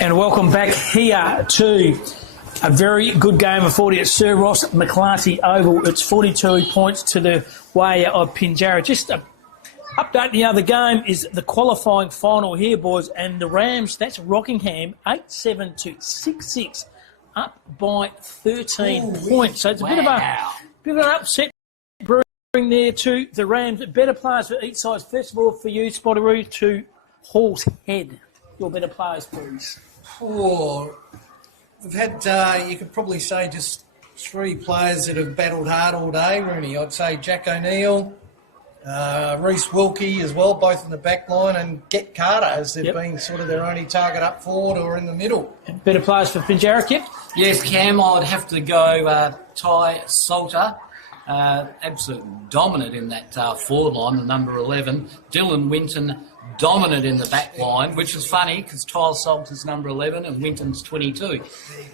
And welcome back here to a very good game of 40 at Sir Ross McClarty Oval. It's 42 points to the way of Pinjarra. Just a update the other game is the qualifying final here, boys, and the Rams, that's Rockingham, 8-7 to 6-6, up by 13 points. So it's a bit of an upset brewing there to the Rams. Better players for each side. First of all, for you, Spotteroo, to Hall's Head. Your better players, please. Oh, we've had, you could probably say, just three players that have battled hard all day, Rooney. I'd say Jack O'Neill, Reece Wilkie as well, both in the back line, and Get Carter, as they've been sort of their only target up forward or in the middle. Better players for Pinjarra, Kip? Yes, Cam, I'd have to go Ty Salter. Absolutely dominant in that forward line, the number 11. Dylan Winton, dominant in the back line, which is funny because Ty Salter's number 11 and Winton's 22. There you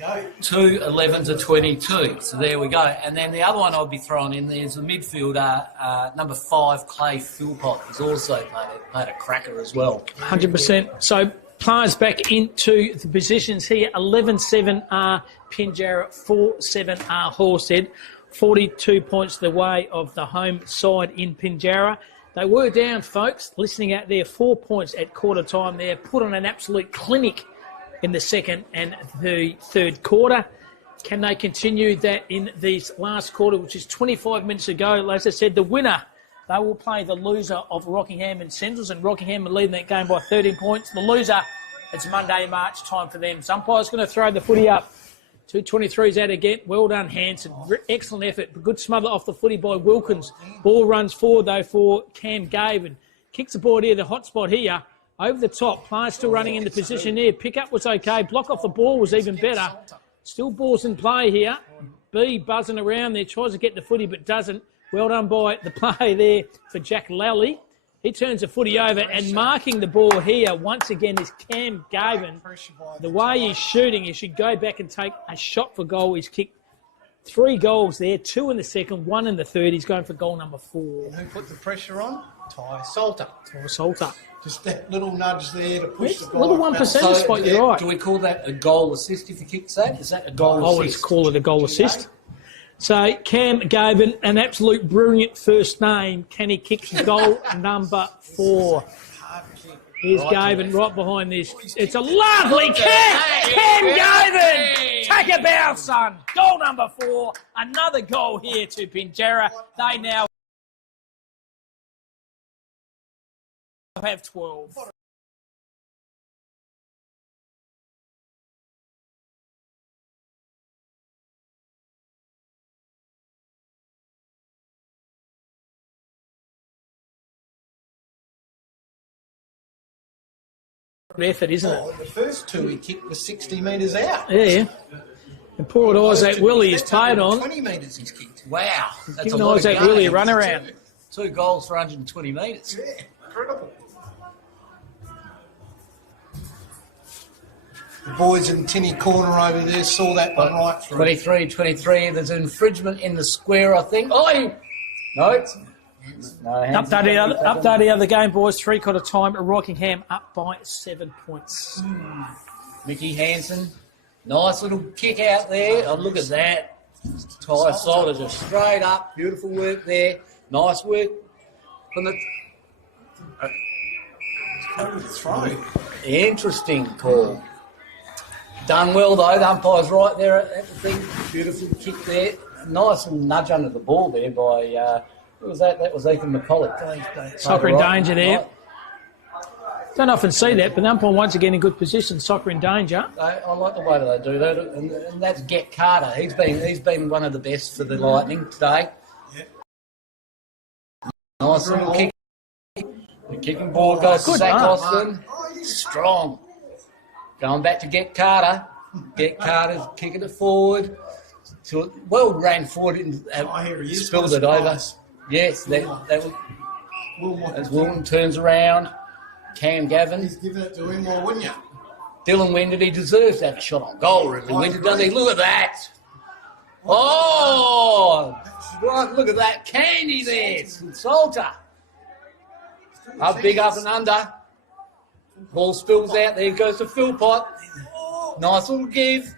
go. 2 11 to 22. So there we go. And then the other one I'd be throwing in there is the midfielder, number 5, Clay Philpott, who's also played a cracker as well. 100%. So players back into the positions here. 11-7 are Pinjarra, 4-7 are Horsehead. 42 points the way of the home side in Pinjarra. They were down, folks, listening out there, 4 points at quarter time there. Put on an absolute clinic in the second and the third quarter. Can they continue that in this last quarter, which is 25 minutes ago? As I said, the winner, they will play the loser of Rockingham and Centrals, and Rockingham are leading that game by 13 points. The loser, it's Monday, March, time for them. Umpire's going to throw the footy up. 2.23's out again. Well done, Hanson. Excellent effort. Good smother off the footy by Wilkins. Ball runs forward, though, for Cam Gavin. Kicks the ball here, the hot spot here. Over the top. Players still running into position there. Pick up was okay. Block off the ball was even better. Still balls in play here. B buzzing around there. Tries to get the footy, but doesn't. Well done by the play there for Jack Lally. He turns the footy over, and marking the ball here once again is Cam Gavin. The way he's shooting, he should go back and take a shot for goal. He's kicked 3 goals there, 2 in the second, 1 in the third. He's going for goal number 4. And who put the pressure on? Ty Salter. Ty Salter. Just that little nudge there to push the guy. Little 1% spot, you're right. Do we call that a goal assist if he kicks that? Is that a goal assist? I would call it a goal assist. So Cam Gavin, an absolute brilliant first name. Can he kick goal number 4? Here's Gavin right behind this. It's a lovely kick! Cam Gavin! Take a bow, son. Goal number 4. Another goal here to Pinjarra. They now have 12. Effort, isn't it? The first 2 he kicked was 60 metres out. Yeah. And poor old Isaac Willie is played on. 20 metres he's kicked. Wow. That's Giving Isaac Willie a run around. 2 goals for 120 metres. Yeah, incredible. The boys in Tinny corner over there saw that one right through. 23. There's an infringement in the square, I think. Oh, no. Update the other game, boys. 3/4 time. Rockingham up by 7 points. Mickey Hanson, nice little kick out there. Oh, look at that. Ty Salter just straight up. Beautiful work there. Nice work from the throw. Interesting call. Done well though. The umpire's right there at the thing. Beautiful kick there. Nice little nudge under the ball there by. What was that? That was Ethan McCulloch. Soccer in danger there. Don't often see that, but the umpire once again in good position. Soccer in danger. I like the way that they do that, and that's Get Carter. He's been one of the best for the Lightning today. Yep. Nice little kick. The kicking ball goes to Zach Austin. Strong. Going back to Get Carter. Get Carter's kicking it forward. Well ran forward and spilled it over. Yes, that was. As Wilton turns around, Cam Gavin. He's giving it to him, or wouldn't you? Dylan Winton, he deserves to have a shot on goal, really. Winton, doesn't he? Look at that. Oh, right, look at that candy there. Salter. Up big up and under. Ball spills out. There goes to Philpott. nice little give.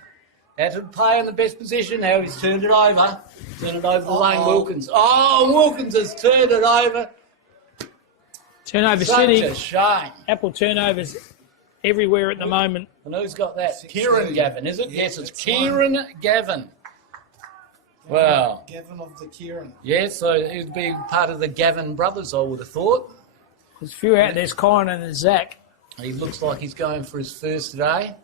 Had to play in the best position. Now he's turned it over. Turned it over to Lane Wilkins. Oh, Wilkins has turned it over. Turnover Such City. a shame. Apple turnovers everywhere at the moment. And who's got that? Kieran Gavin, is it? Yes, it's Kieran Gavin. Wow. Gavin of the Kieran. Yeah, so he'd be part of the Gavin brothers, I would have thought. There's a few out there's Kyron and Zach. He looks like he's going for his first today.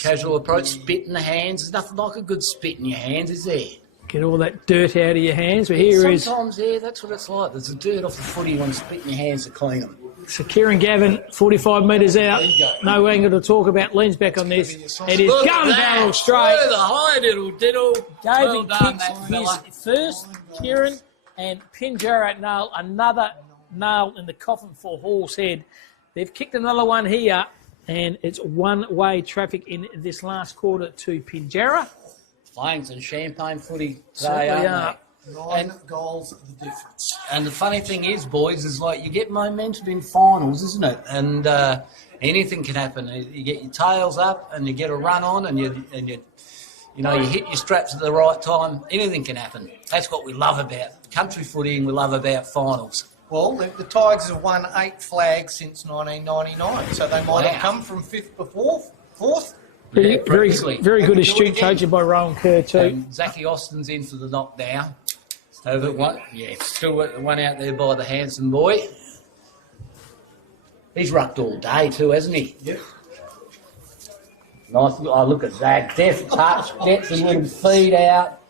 Casual approach, spit in the hands. There's nothing like a good spit in your hands, is there? Get all that dirt out of your hands. But here is Sometimes, yeah, that's what it's like. There's the dirt off the footy when spit in your hands to clean them. so Kieran Gavin, 45 metres out. There you go. No angle to talk about. Leans back on this. It is Look gun at that. barrel straight. Through the high diddle. Well David done, kicks that fella. his first, Kieran, and Pinjarra nail another nail in the coffin for Hall's Head. They've kicked another one here, and it's one-way traffic in this last quarter to Pinjarra. Playing some champagne footy today, Certainly aren't are. they? 9 goals, the difference. And the funny thing is, boys, is like you get momentum in finals, isn't it? And anything can happen. You get your tails up, and you get a run on, and you hit your straps at the right time. Anything can happen. That's what we love about country footy, and we love about finals. Well, the Tigers have won 8 flags since 1999, so they might have come from 5th to 4th. Very, Yeah, previously. very good They can do it astute again. coaching by Rowan Kerr too. And Zachy Austin's in for the knockdown. Over one, yeah, still one out there by the handsome boy. He's rucked all day too, hasn't he? Yep. Nice. Oh, look at that. Deft touch. Gets a little feed out.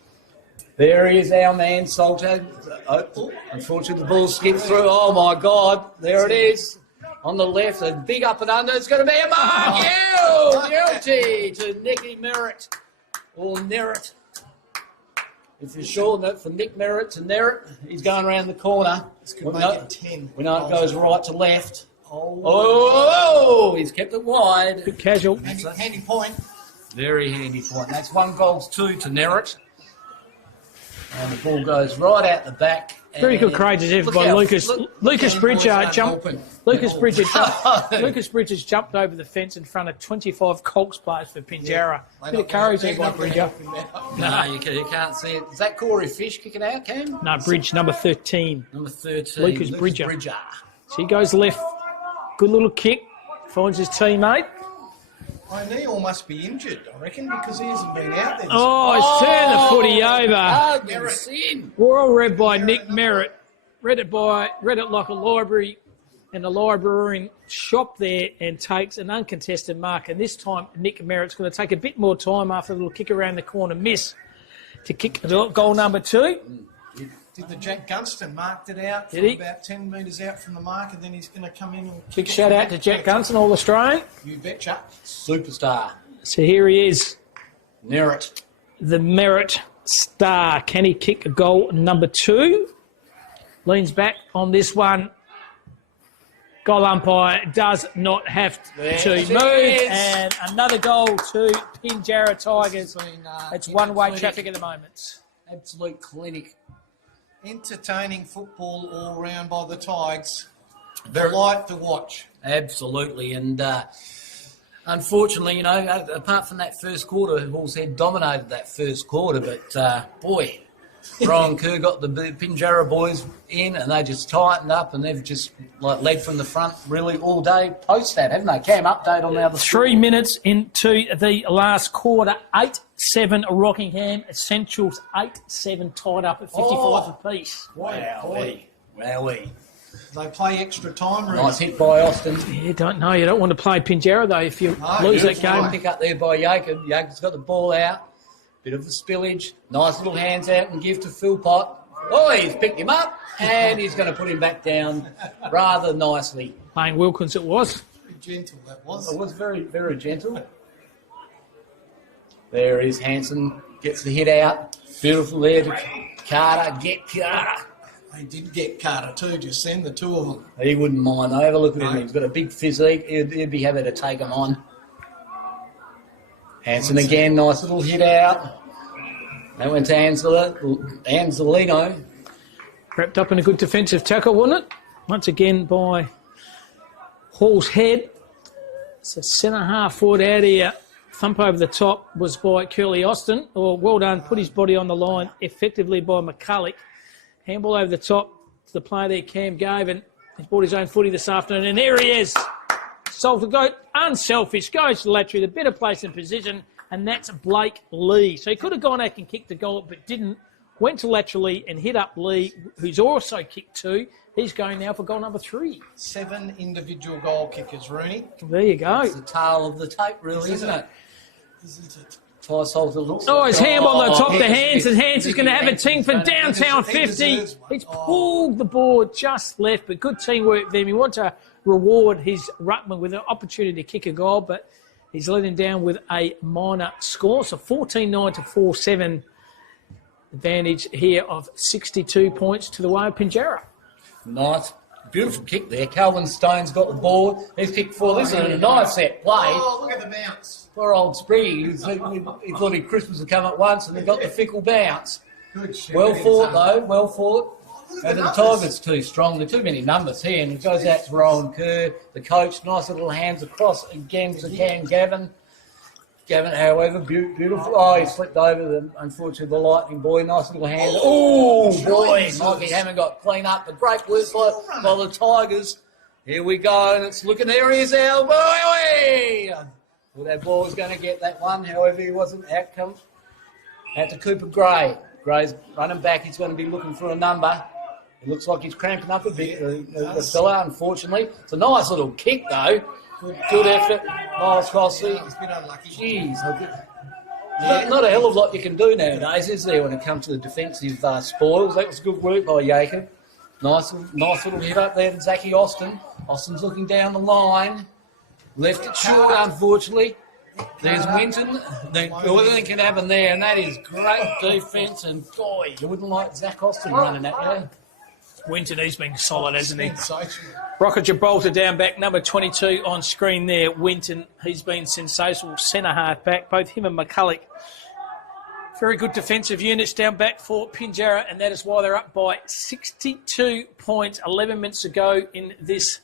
There he is, our man, Salter. Oh, unfortunately, the ball skipped through. Oh, my God. There it is. On the left, a big up and under. It's going to be a mark. Guilty to Nicky Merritt. Or Nerritt. If you shorten it from Nick Merritt to Nerritt, he's going around the corner. This could make it 10. We know it goes right to left. Oh, Oh, he's kept it wide. Good casual. handy point. Very handy point. That's 1 goal to Nerritt. And the ball goes right out the back. Very good and courageous effort look by how- Lucas. look, Lucas Danny Bridger Boy's jumped. open. Lucas Bridger jumped over the fence in front of 25 Colts players for Pinjarra. Bit of courage there by Bridger. No, you can't see it. Is that Corey Fish kicking out, Cam? No, Bridge number 13. Number 13. Lucas Bridger. So he goes left. Good little kick. Finds his teammate. O'Neill must be injured, I reckon, because he hasn't been out there. Oh, he's turned the footy over. Hardman sin. Well read by Nick Merritt. Read it like a library and a librarian shop there and takes an uncontested mark. And this time, Nick Merritt's going to take a bit more time after a little kick around the corner miss to kick goal number 2. Did the Jack Gunston marked it out Did from he? about 10 metres out from the mark, and then he's going to come in and Big kick it shout from out to that Jack point. Gunston, All Australian. You betcha. Superstar. So here he is, Nerritt. the Merritt star. Can he kick goal number 2? Leans back on this one. Goal umpire does not have to it move. is. And another goal to Pinjarra Tigers. It's one-way clinic. traffic at the moment. Absolute clinic. Entertaining football all round by the Tigers. Very- Delight to watch. Absolutely. And unfortunately, apart from that first quarter, Hall's Head dominated that first quarter. But, boy, Rowan Kerr got the Pinjarra boys in and they just tightened up and they've just led from the front really all day post that, haven't they? Cam, update on the other 3 minutes into the last quarter. 8-7 Rockingham. Essentials 8-7 tied up at 55 apiece. Wowee. They play extra time, really. Nice hit by Austin. You don't know. You don't want to play Pinjarra, though, if you lose that Beautiful game. pick up there by Jacob. Jacob's got the ball out. Bit of a spillage. Nice little hands out and give to Philpott. Oh, he's picked him up and he's going to put him back down rather nicely. Playing Wilkins it was. Very gentle, that was. It was very, very gentle. There is Hanson. Gets the hit out. Beautiful there to Carter. Get Carter. They did get Carter too, just then, the two of them. He wouldn't mind. Have a look at him. He's got a big physique. He'd be happy to take him on. Hanson again. Nice little hit out. That went to Angelino. Wrapped up in a good defensive tackle, wasn't it? Once again by Hall's Head. It's a centre half forward out here. thump over the top was by Curly Austin. Well done, put his body on the line effectively by McCulloch. Handball over the top to the player there, Cam Gaven. He's bought his own footy this afternoon, and there he is. Salter goes unselfish, goes to Latry, the better place and position, and that's Blake Lee. So he could have gone back and kicked the goal, but didn't. Went to Latry and hit up Lee, who's also kicked 2. He's going now for goal number 3. 7 individual goal kickers, Rooney. There you go. It's the tail of the tape, really, isn't it? Ty Salter looks. Oh, his handball on the top to Hands. Hands, and Hands is going to have a ting for downtown 50. He's pulled the board just left, but good teamwork there. We want to reward his ruckman with an opportunity to kick a goal, but he's let him down with a minor score. So 14-9 to 4-7. Advantage here of 62 points to the way of Pinjarra. Nice. Beautiful kick there. Calvin Stone's got the ball. He's kicked 4. This is a nice set play. Oh, look at the bounce. Poor old Spriggy. He thought his Christmas would come at once, and he got the fickle bounce. Good shot. Well fought, though. Well fought. And the Tigers too strong. There are too many numbers here, and it goes out to Rowan Kerr, the coach. Nice little hands across again to Cam Gavin. Gavin, however, beautiful. Oh, he slipped over, unfortunately, the Lightning boy. Nice little hand. Oh, boy. Mikey Hammond got clean up. A great work by the Tigers. Here we go, and it's looking there. He is our boy. Well, that ball was going to get that one. However, he wasn't. Outcome out to Cooper Gray. Gray's running back. He's going to be looking for a number. It looks like he's cramping up a bit, the fella, unfortunately. It's a nice little kick, though. Good effort. Nice crossing. He's a bit unlucky. Jeez. Not a hell of a lot you can do nowadays, is there, when it comes to the defensive spoils? That was good work by Jacob. Nice little hit up there to Zachy Austin. Austin's looking down the line. Left it short, unfortunately. There's Winton. Everything can happen there, and that is great defence. And, boy, you wouldn't like Zach Austin running at you. Winton, he's been solid, hasn't he? Rocket Gibraltar down back, number 22 on screen there. Winton, he's been sensational. Centre half back, both him and McCulloch. Very good defensive units down back for Pinjarra, and that is why they're up by 62 points. 11 minutes to go in this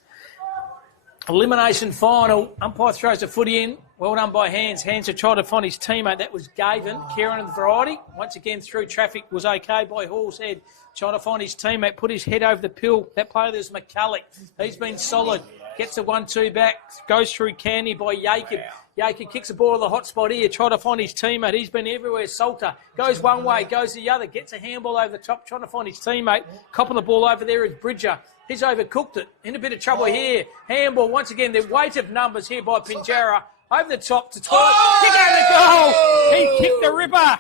elimination final. Umpire throws the footy in. Well done by Hands. Hands to try to find his teammate. That was Gavin. Kieran of the variety. Once again, through traffic was okay by Hall's head. Trying to find his teammate. Put his head over the pill. That player there's McCulloch. He's been solid. Gets the 1-2 back. Goes through Candy by Jacob. Jacob kicks the ball to the hot spot here. Trying to find his teammate. He's been everywhere. Salter goes one way, goes the other. Gets a handball over the top. Trying to find his teammate. Copping the ball over there is Bridger. He's overcooked it. In a bit of trouble here. Handball once again. The weight of numbers here by Pinjarra. Over the top to Tyler. Kick over the goal. He kicked the ripper.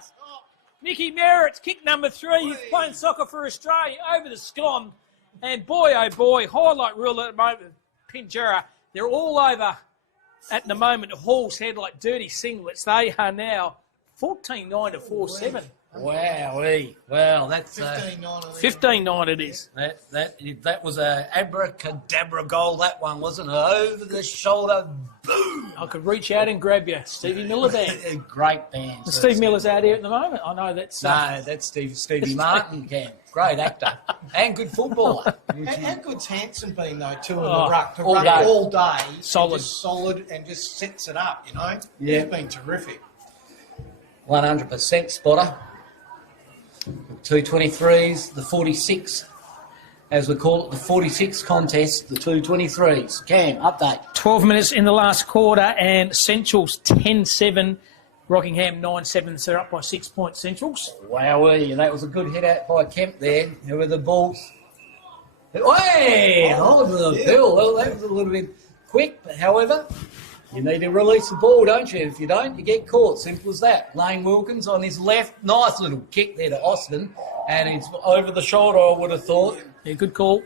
Mickey Merritt's kick number 3. He's playing soccer for Australia over the scone. And boy, oh boy, highlight reel at the moment. Pinjarra, they're all over at the moment. Hall's head like dirty singlets. They are now 14-9 to 4-7. Wowee. Well, that's 15-9 it is. That was a abracadabra goal, that one, wasn't it? Over the shoulder, boom. I could reach out and grab you. Stevie Miller band. Great band. Steve Miller's out here at the moment. I know that's... No, that's Stevie Martin, Cam. Great actor. And good footballer. How good's Hanson been, though, too, in the ruck? To all ruck day. all day. Solid. Just solid and just sets it up, you know? Yeah. He's been terrific. 100% spotter. 223s, the 46, as we call it, the 46 contest, the 223s. Cam, update. 12 minutes in the last quarter and Centrals 10-7. Rockingham 9-7, so they're up by 6 points, Centrals. Wowee, that was a good hit out by Kemp there. There were the balls. Hey, hold the bill. Well, that was a little bit quick, but however, you need to release the ball, don't you? If you don't, you get caught. Simple as that. Lane Wilkins on his left. Nice little kick there to Austin. And it's over the shoulder, I would have thought. Yeah, good call.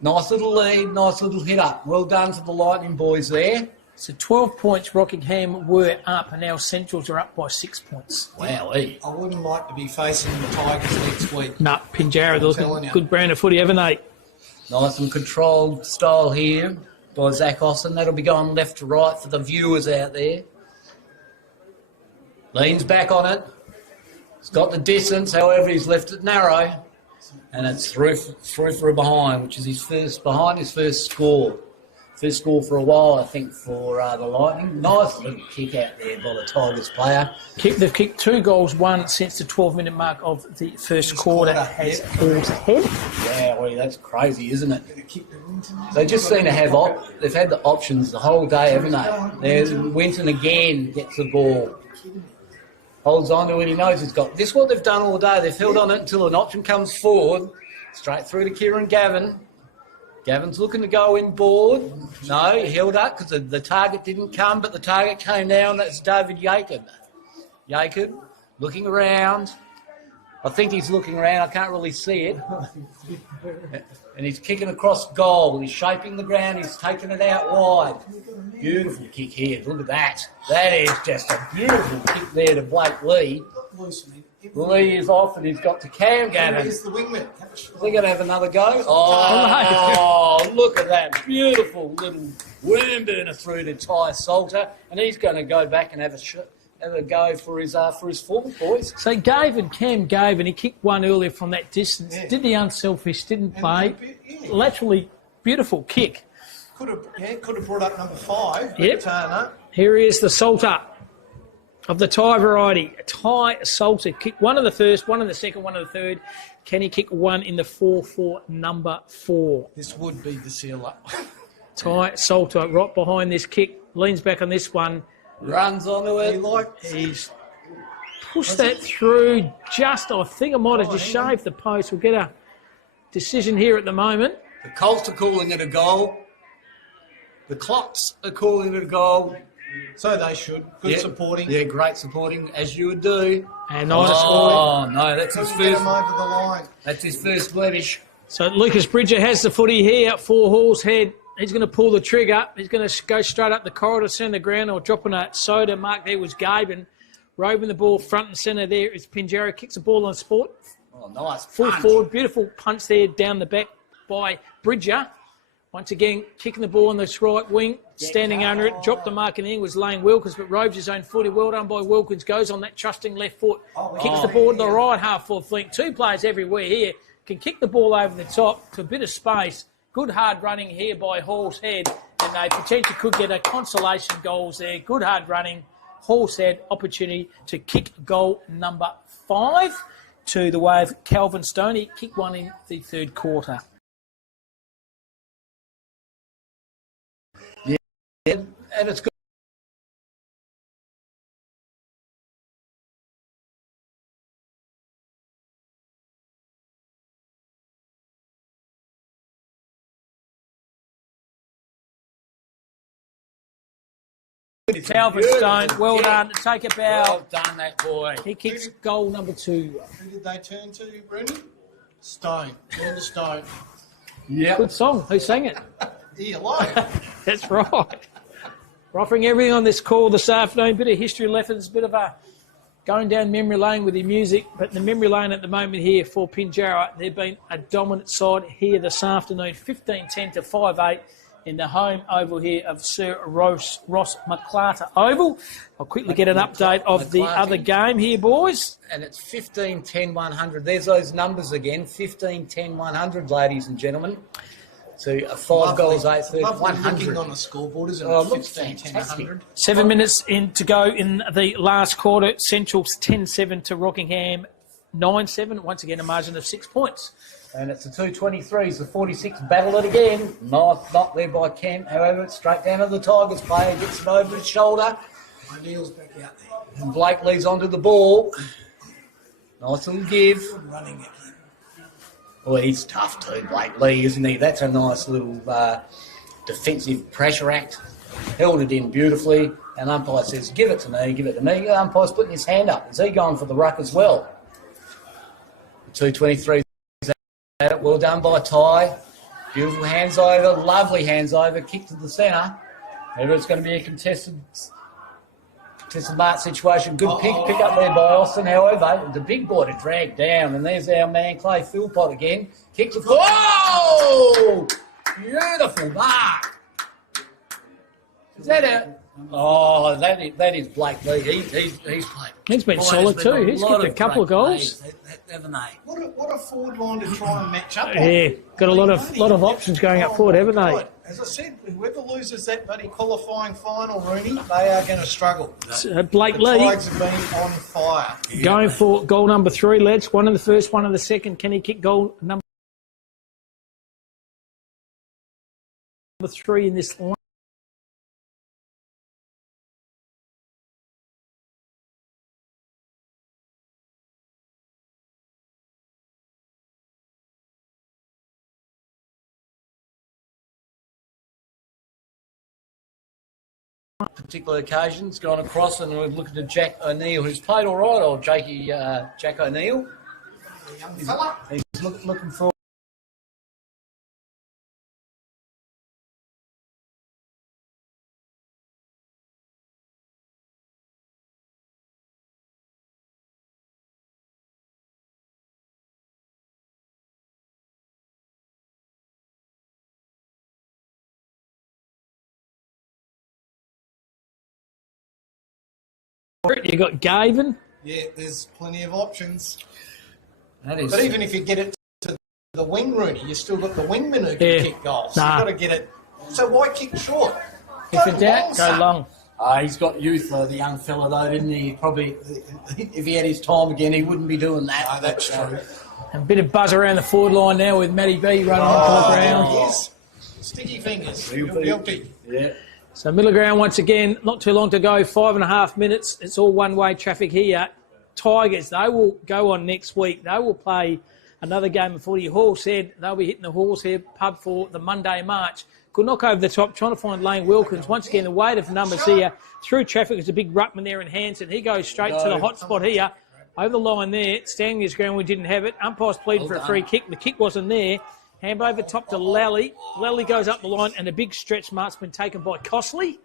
Nice little lead, nice little hit up. Well done to the Lightning boys there. So 12 points Rockingham were up, and now Centrals are up by 6 points. Wowee. I wouldn't like to be facing the Tigers next week. No, Pinjarra, they're looking good brand of footy, haven't they? Nice and controlled style here by Zach Austin. That'll be going left to right for the viewers out there. Leans back on it. He's got the distance, however, he's left it narrow. And it's through for a behind, which is his first score. First score for a while, I think, for the Lightning. Nice little kick out there by the Tigers player. They've kicked 2 goals, one since the 12-minute mark of the first quarter. Has Hall's head. Yeah, well, that's crazy, isn't it? They just seem to have they've had the options the whole day, haven't they? There's Winton again gets the ball. Holds on to it, he knows he's got. This is what they've done all day. They've held on it until an option comes forward. Straight through to Kieran Gavin. Gavin's looking to go inboard. No, he held up because the target didn't come, but the target came down. That's David Yacob. Yacob looking around. I think he's looking around. I can't really see it. And he's kicking across goal. He's shaping the ground. He's taking it out wide. Beautiful kick here. Look at that. That is just a beautiful kick there to Blake Lee. Lee is off and he's got to Cam Gavin. Here's the wingman. They're going to have another go. Oh, look at that. Beautiful little worm burner through to Ty Salter. And he's going to go back and have a go for his forward, boys. So Cam Gavin, he kicked one earlier from that distance. Yeah. Did the unselfish, didn't play. Laterally, beautiful kick. Could have brought up number 5. Yep. No. Here he is, the Salter of the Thai variety. Ty Salter kicked one in the first, one in the second, one in the third. Can he kick one in the 4-4 number 4? This would be the sealer. Ty Salter right behind this kick, leans back on this one. Runs onto it. He's pushed that through just, I think I might have just shaved the post. We'll get a decision here at the moment. The Colts are calling it a goal. The Clocks are calling it a goal. So they should. Good supporting. Yeah, great supporting, as you would do. And nice no, that's his first. Him over the line. That's his first blemish. So Lucas Bridger has the footy here for Hall's head. He's going to pull the trigger. He's going to go straight up the corridor, centre ground, or dropping a soda. Mark there was Gaben. Roving the ball front and centre there is Pinjarra. Kicks the ball on sport. Oh, nice. Full forward. Beautiful punch there down the back by Bridger. Once again, kicking the ball on the right wing, standing under it, dropped the mark in the end was Lane Wilkins, but roves his own footy. Well done by Wilkins, goes on that trusting left foot, kicks the ball to the right half forward flank. 2 players everywhere here, can kick the ball over the top to a bit of space. Good hard running here by Hall's head, and they potentially could get a consolation goals there. Good hard running. Hall's head, opportunity to kick goal number 5 to the way of Calvin Stoney. Kick one in the third quarter. And it's good. Calvin Stone, well done. Take a bow. Well done, that boy. He kicks goal number 2. Who did they turn to, Brendan? Stone. Turn to Stone. Yeah. Good song. Who sang it? He alive. That's right. We're offering everything on this call this afternoon. Bit of history lessons, bit of a going down memory lane with the music. But the memory lane at the moment here for Pinjarra, they've been a dominant side here this afternoon. 15-10 to 5-8 in the home oval here of Sir Ross McClarter Oval. I'll quickly get an update of the other game here, boys. And it's 15-10-100. There's those numbers again. 15-10-100, ladies and gentlemen. So 5 goals, 8-30, 100 on the scoreboard, isn't it? Oh, 15-10-100. 7 minutes in to go in the last quarter. Central's 10-7 to Rockingham 9-7. Once again, a margin of 6 points. And it's the 223s, the 46 battle it again. Nice knock there by Kent. However, it's straight down to the Tigers player. Gets it over his shoulder. O'Neill's back out there. And Blake leads onto the ball. Nice little give. Good running again. Well, he's tough too, Blake Lee, isn't he? That's a nice little defensive pressure act. Held it in beautifully. And umpire says, give it to me, give it to me. The umpire's putting his hand up. Is he going for the ruck as well? 223. Well done by Ty. Beautiful hands over, lovely hands over, kick to the centre. Maybe it's going to be a contested mark situation. Good pick up there by Austin. However, the big boy to drag down. And there's our man, Clay Philpott again. Kick to... Whoa! Beautiful mark. Is that it? Oh, that is Blake Lee. He's played. He's been solid too. He's kicked a couple of goals. Haven't they? What a forward line to try and match up on. Yeah, got a lot of options going up forward, haven't they? As I said, whoever loses that bloody qualifying final, Rooney, they are going to struggle. Blake The Lee Tigers have been on fire. going for goal number 3, lads. One in the first, one in the second. Can he kick goal number 3 in this line? Particular occasions, gone across and we're looking at Jack O'Neill, who's played all right, old Jack O'Neill. Young fella. He's looking for. You got Gavin. Yeah, there's plenty of options. That is. But even if you get it to the wing, Rooney, you still got the wingman who can kick goals. Nah. You've got to get it. So why kick short? If in doubt, go long. He's got youth, the young fella, though, didn't he? Probably, if he had his time again, he wouldn't be doing that. No, that's true. A bit of buzz around the forward line now with Matty B running onto the ground. Yes. Sticky fingers. Guilty. Yeah. So middle ground once again, not too long to go, 5.5 minutes. It's all one-way traffic here. Tigers, they will go on next week. They will play another game of footy. Horsehead, they'll be hitting the Horsehead pub for the Monday march. Good knock over the top, trying to find Lane Wilkins. Once again, the weight of numbers here. Through traffic, there's a big ruckman there in Hanson. He goes straight to the hot spot here. Over the line there, standing his ground, we didn't have it. Umpire's pleading for a free kick. The kick wasn't there. Hand over top to Lally. Lally goes up the line, and a big stretch mark's been taken by Costley.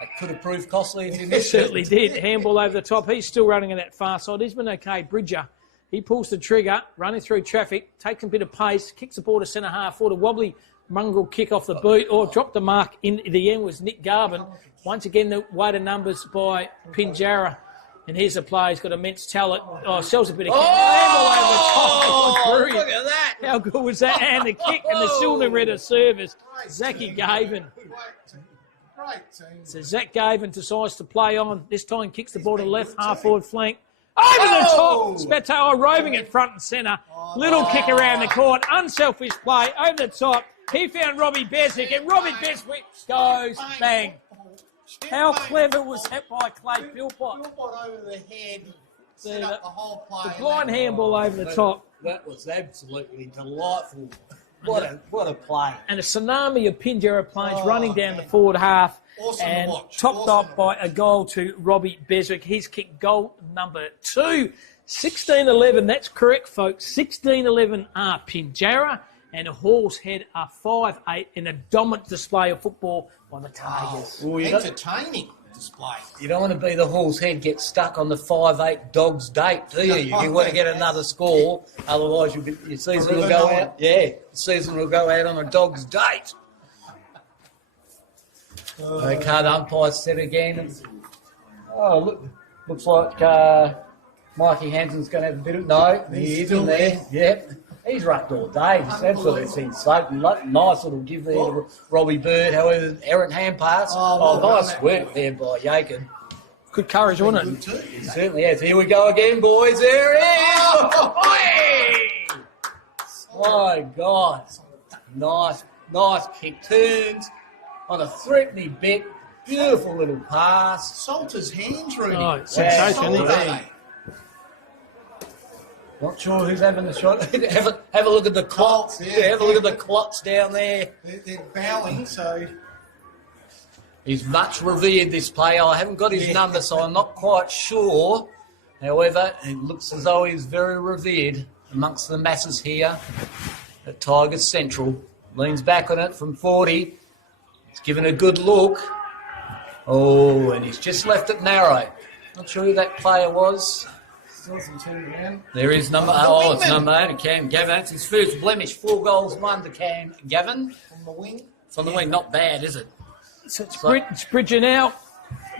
That could have proved costly if he It missed certainly it. did. Handball over the top. He's still running on that far side. He's been okay. Bridger, he pulls the trigger, running through traffic, takes a bit of pace, kicks the ball to centre half forward. A wobbly mongrel kick off the boot, or dropped the mark in the end was Nick Garvin. Once again, the weight of numbers by Pinjarra. And here's a player, he's got immense talent. Oh, sells a bit of kick. Oh, Over the top. look at that. How good was that? And the kick and the silver red of service. Zachy Gavin. Great team. So Zach Gavin decides to play on. This time kicks the ball to the left half forward flank. Over the top. Spataro roving it front and centre. Little kick around the court. Unselfish play. Over the top. He found Robbie Beswick, and Robbie Beswick goes bang. How clever was that by Clay Philpott? Philpott over the head. Set up the whole play. The blind handball over the top. That was absolutely delightful. What a play. And a tsunami of Pinjarra players running down the forward half. Awesome and to watch. topped Awesome off by a goal to Robbie Beswick. He's kicked goal number 2. 16-11, that's correct, folks. 16-11 are Pinjarra, and Horsehead are 5-8 in a dominant display of football by the Tigers. Well, Entertaining display. You don't want to be the Horsehead, get stuck on the 5-8 dog's date, do you? You want to get another score, otherwise your season will go out. Yeah, your season will go out on a dog's date. Okay, the umpire set again. Oh, look, looks like Mikey Hansen's going to have a bit of... No, he isn't there. Yep. He's rucked all day. He's absolutely soaking. Nice little give there to Robbie Bird, however, errant hand pass. Oh, nice work there by Yakin. Good courage, wasn't it? He certainly has. Here we go again, boys. There it is. My God. Nice kick. Turns on a threatening bit. Beautiful little pass. Salter's hands, Rudy. Oh, sensation, isn't it? Salter. Not sure who's having the shot. have a look at the clots. Yeah, have a look at the clots down there. They're bowing, so... He's much revered, this player. I haven't got his number, so I'm not quite sure. However, it looks as though he's very revered amongst the masses here at Tigers Central. Leans back on it from 40. He's given a good look. Oh, and he's just left it narrow. Not sure who that player was. There is number... Oh, it's number 8, Cam Gavin. It's his first blemish. 4 goals, 1 to Cam Gavin. From the wing? From the wing, not bad, is it? So it's Bridger now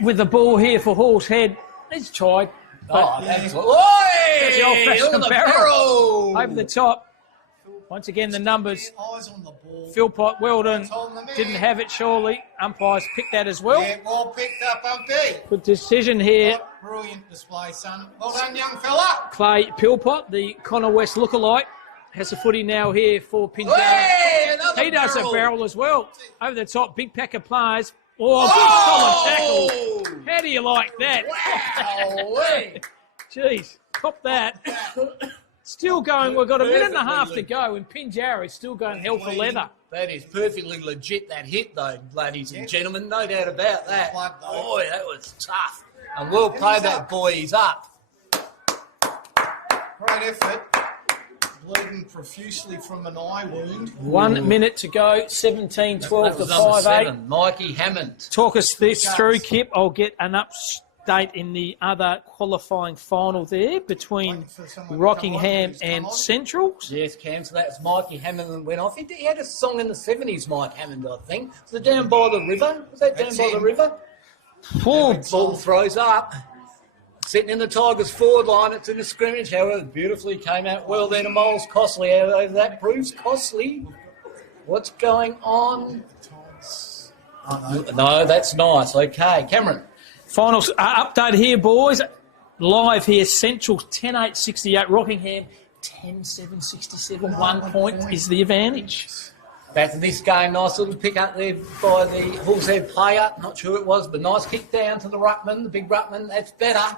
with the ball here for Horsehead. He's tried. Oh, But absolutely. that's the old-fashioned Look at the barrel. barrel. Over the top. Once again, the numbers. Eyes on the ball. Philpott, well done. on the man. Didn't have it, surely. Umpires picked that as well. Yeah, well picked up, Umpy. Good decision here. What brilliant display, son. Well done, young fella. Clay Philpott, the Connor West lookalike, has a footy now here for Pinjarra. Hey, another He does barrel. a barrel as well. Over the top, big pack of players. Oh, good solid tackle. How do you like that? Wow. Jeez, cop that. Still going. We've got a minute and a half to go, and Pinjarra is still going hell for leather. That is perfectly legit, that hit, though, ladies and gentlemen. No doubt about that. Boy, that was tough. And we'll play that boy. He's up. Great effort. Bleeding profusely from an eye wound. 1 minute to go. 17-12 to That was number 5-8. 7, Mikey Hammond. Talk us this through, Kip. I'll get an update in the other qualifying final there between Rockingham and Centrals. Yes, Cam, so that's Mikey Hammond that went off. He had a song in the 70s, Mike Hammond, I think. Was it Down by the River? Was that Down by the River? Poor Ball throws up. Sitting in the Tigers' forward line, it's in a scrimmage. However, beautifully came out well there to Miles Costley. However, that proves Costley. What's going on? No, that's nice. Okay, Cameron. Final update here, boys. Live here, Central 10-8-68, Rockingham 10-7-67. 1 point is the advantage. Back to this game, nice little pick up there by the Hallshead player. Not sure who it was, but nice kick down to the ruckman, the big ruckman. That's better.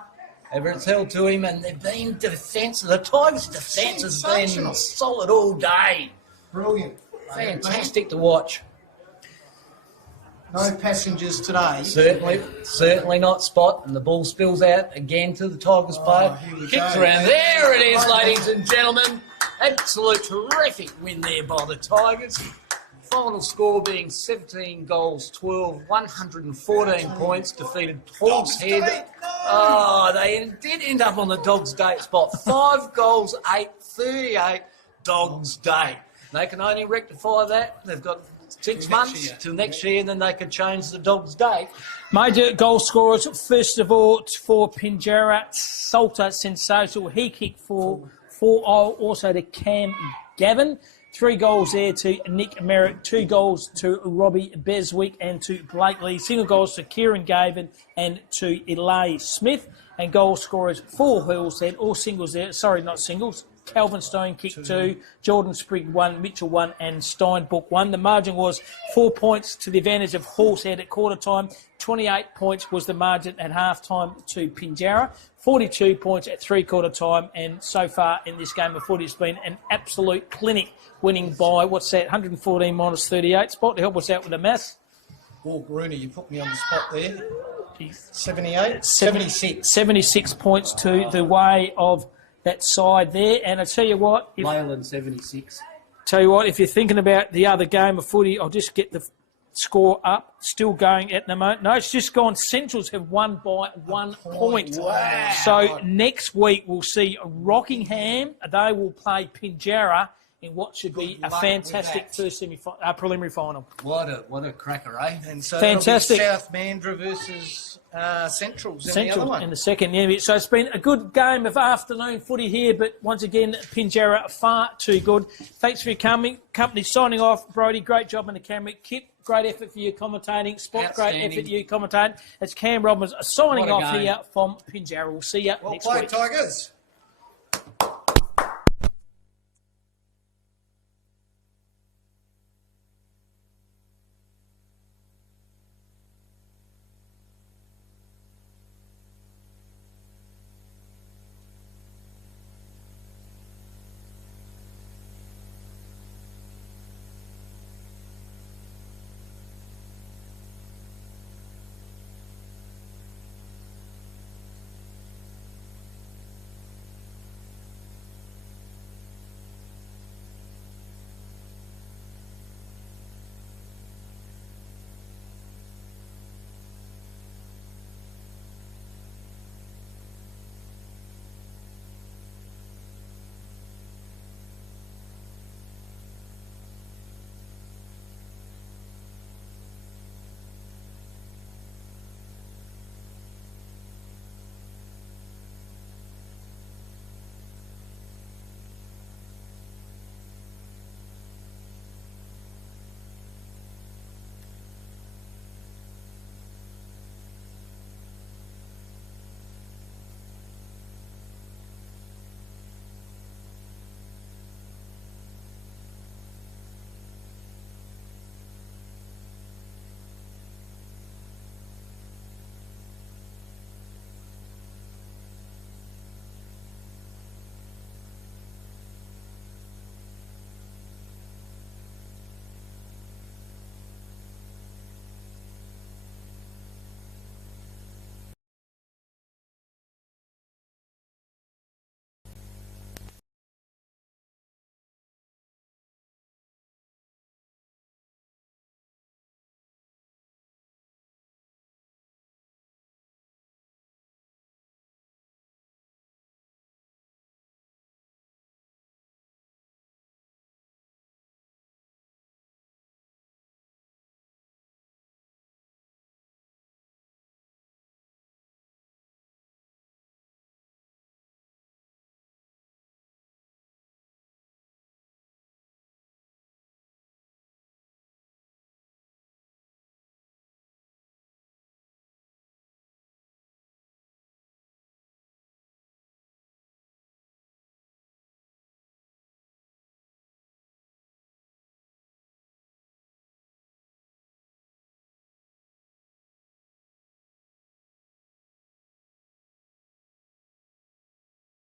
Ever it's held to him, and they've been defensive. The Tigers' defence has been solid all day. Brilliant. Fantastic to watch. No passengers today. Certainly not Spot, and the ball spills out again to the Tigers player. Kicks around. There it is, ladies and gentlemen. Absolute terrific win there by the Tigers. Final score being 17 goals, 12, 114 points, defeated Hawkshead. Oh, they did end up on the Dogs' Day spot. 5 goals, 8, 38, Dogs' Day. They can only rectify that. They've got 6 months till next year, and then they can change the Dogs' Day. Major goal scorers, first of all, for Pinjarra, Salter, sensational. He kicked for 4 also to Cam Gavin. 3 goals there to Nick Merritt, 2 goals to Robbie Beswick and to Blake Lee, single goals to Kieran Gavin and to Eli Smith, and goal scorers for Hillshead, all singles there, sorry, not singles. Calvin Stone kicked 2, Jordan Sprigg 1, Mitchell 1 and Steinbook 1. The margin was 4 points to the advantage of Hallshead at quarter time. 28 points was the margin at half time to Pinjarra. 42 points at three-quarter time, and so far in this game of footy it's been an absolute clinic, winning by, what's that, 114 minus 38. Spot to help us out with the maths. Oh, Rooney, you put me on the spot there. 78? 76. 76 points to the way of that side there. And I tell you what, Leyland 76. if you're thinking about the other game of footy, I'll just get the score up. Still going at the moment. No, it's just gone. Centrals have won by 1 point. Wow. So next week we'll see Rockingham. They will play Pinjarra in what should be a fantastic first preliminary final. What a cracker, eh? And so Fantastic. South Mandurah versus Centrals in the other one. In the second. Yeah. So it's been a good game of afternoon footy here, but once again, Pinjarra far too good. Thanks for your company. Signing off, Brody. Great job on the camera. Kip, great effort for your commentating. Spot, great effort for you commentating. It's Cam Robbins signing off here from Pinjarra. We'll see you next week. Well played, Tigers.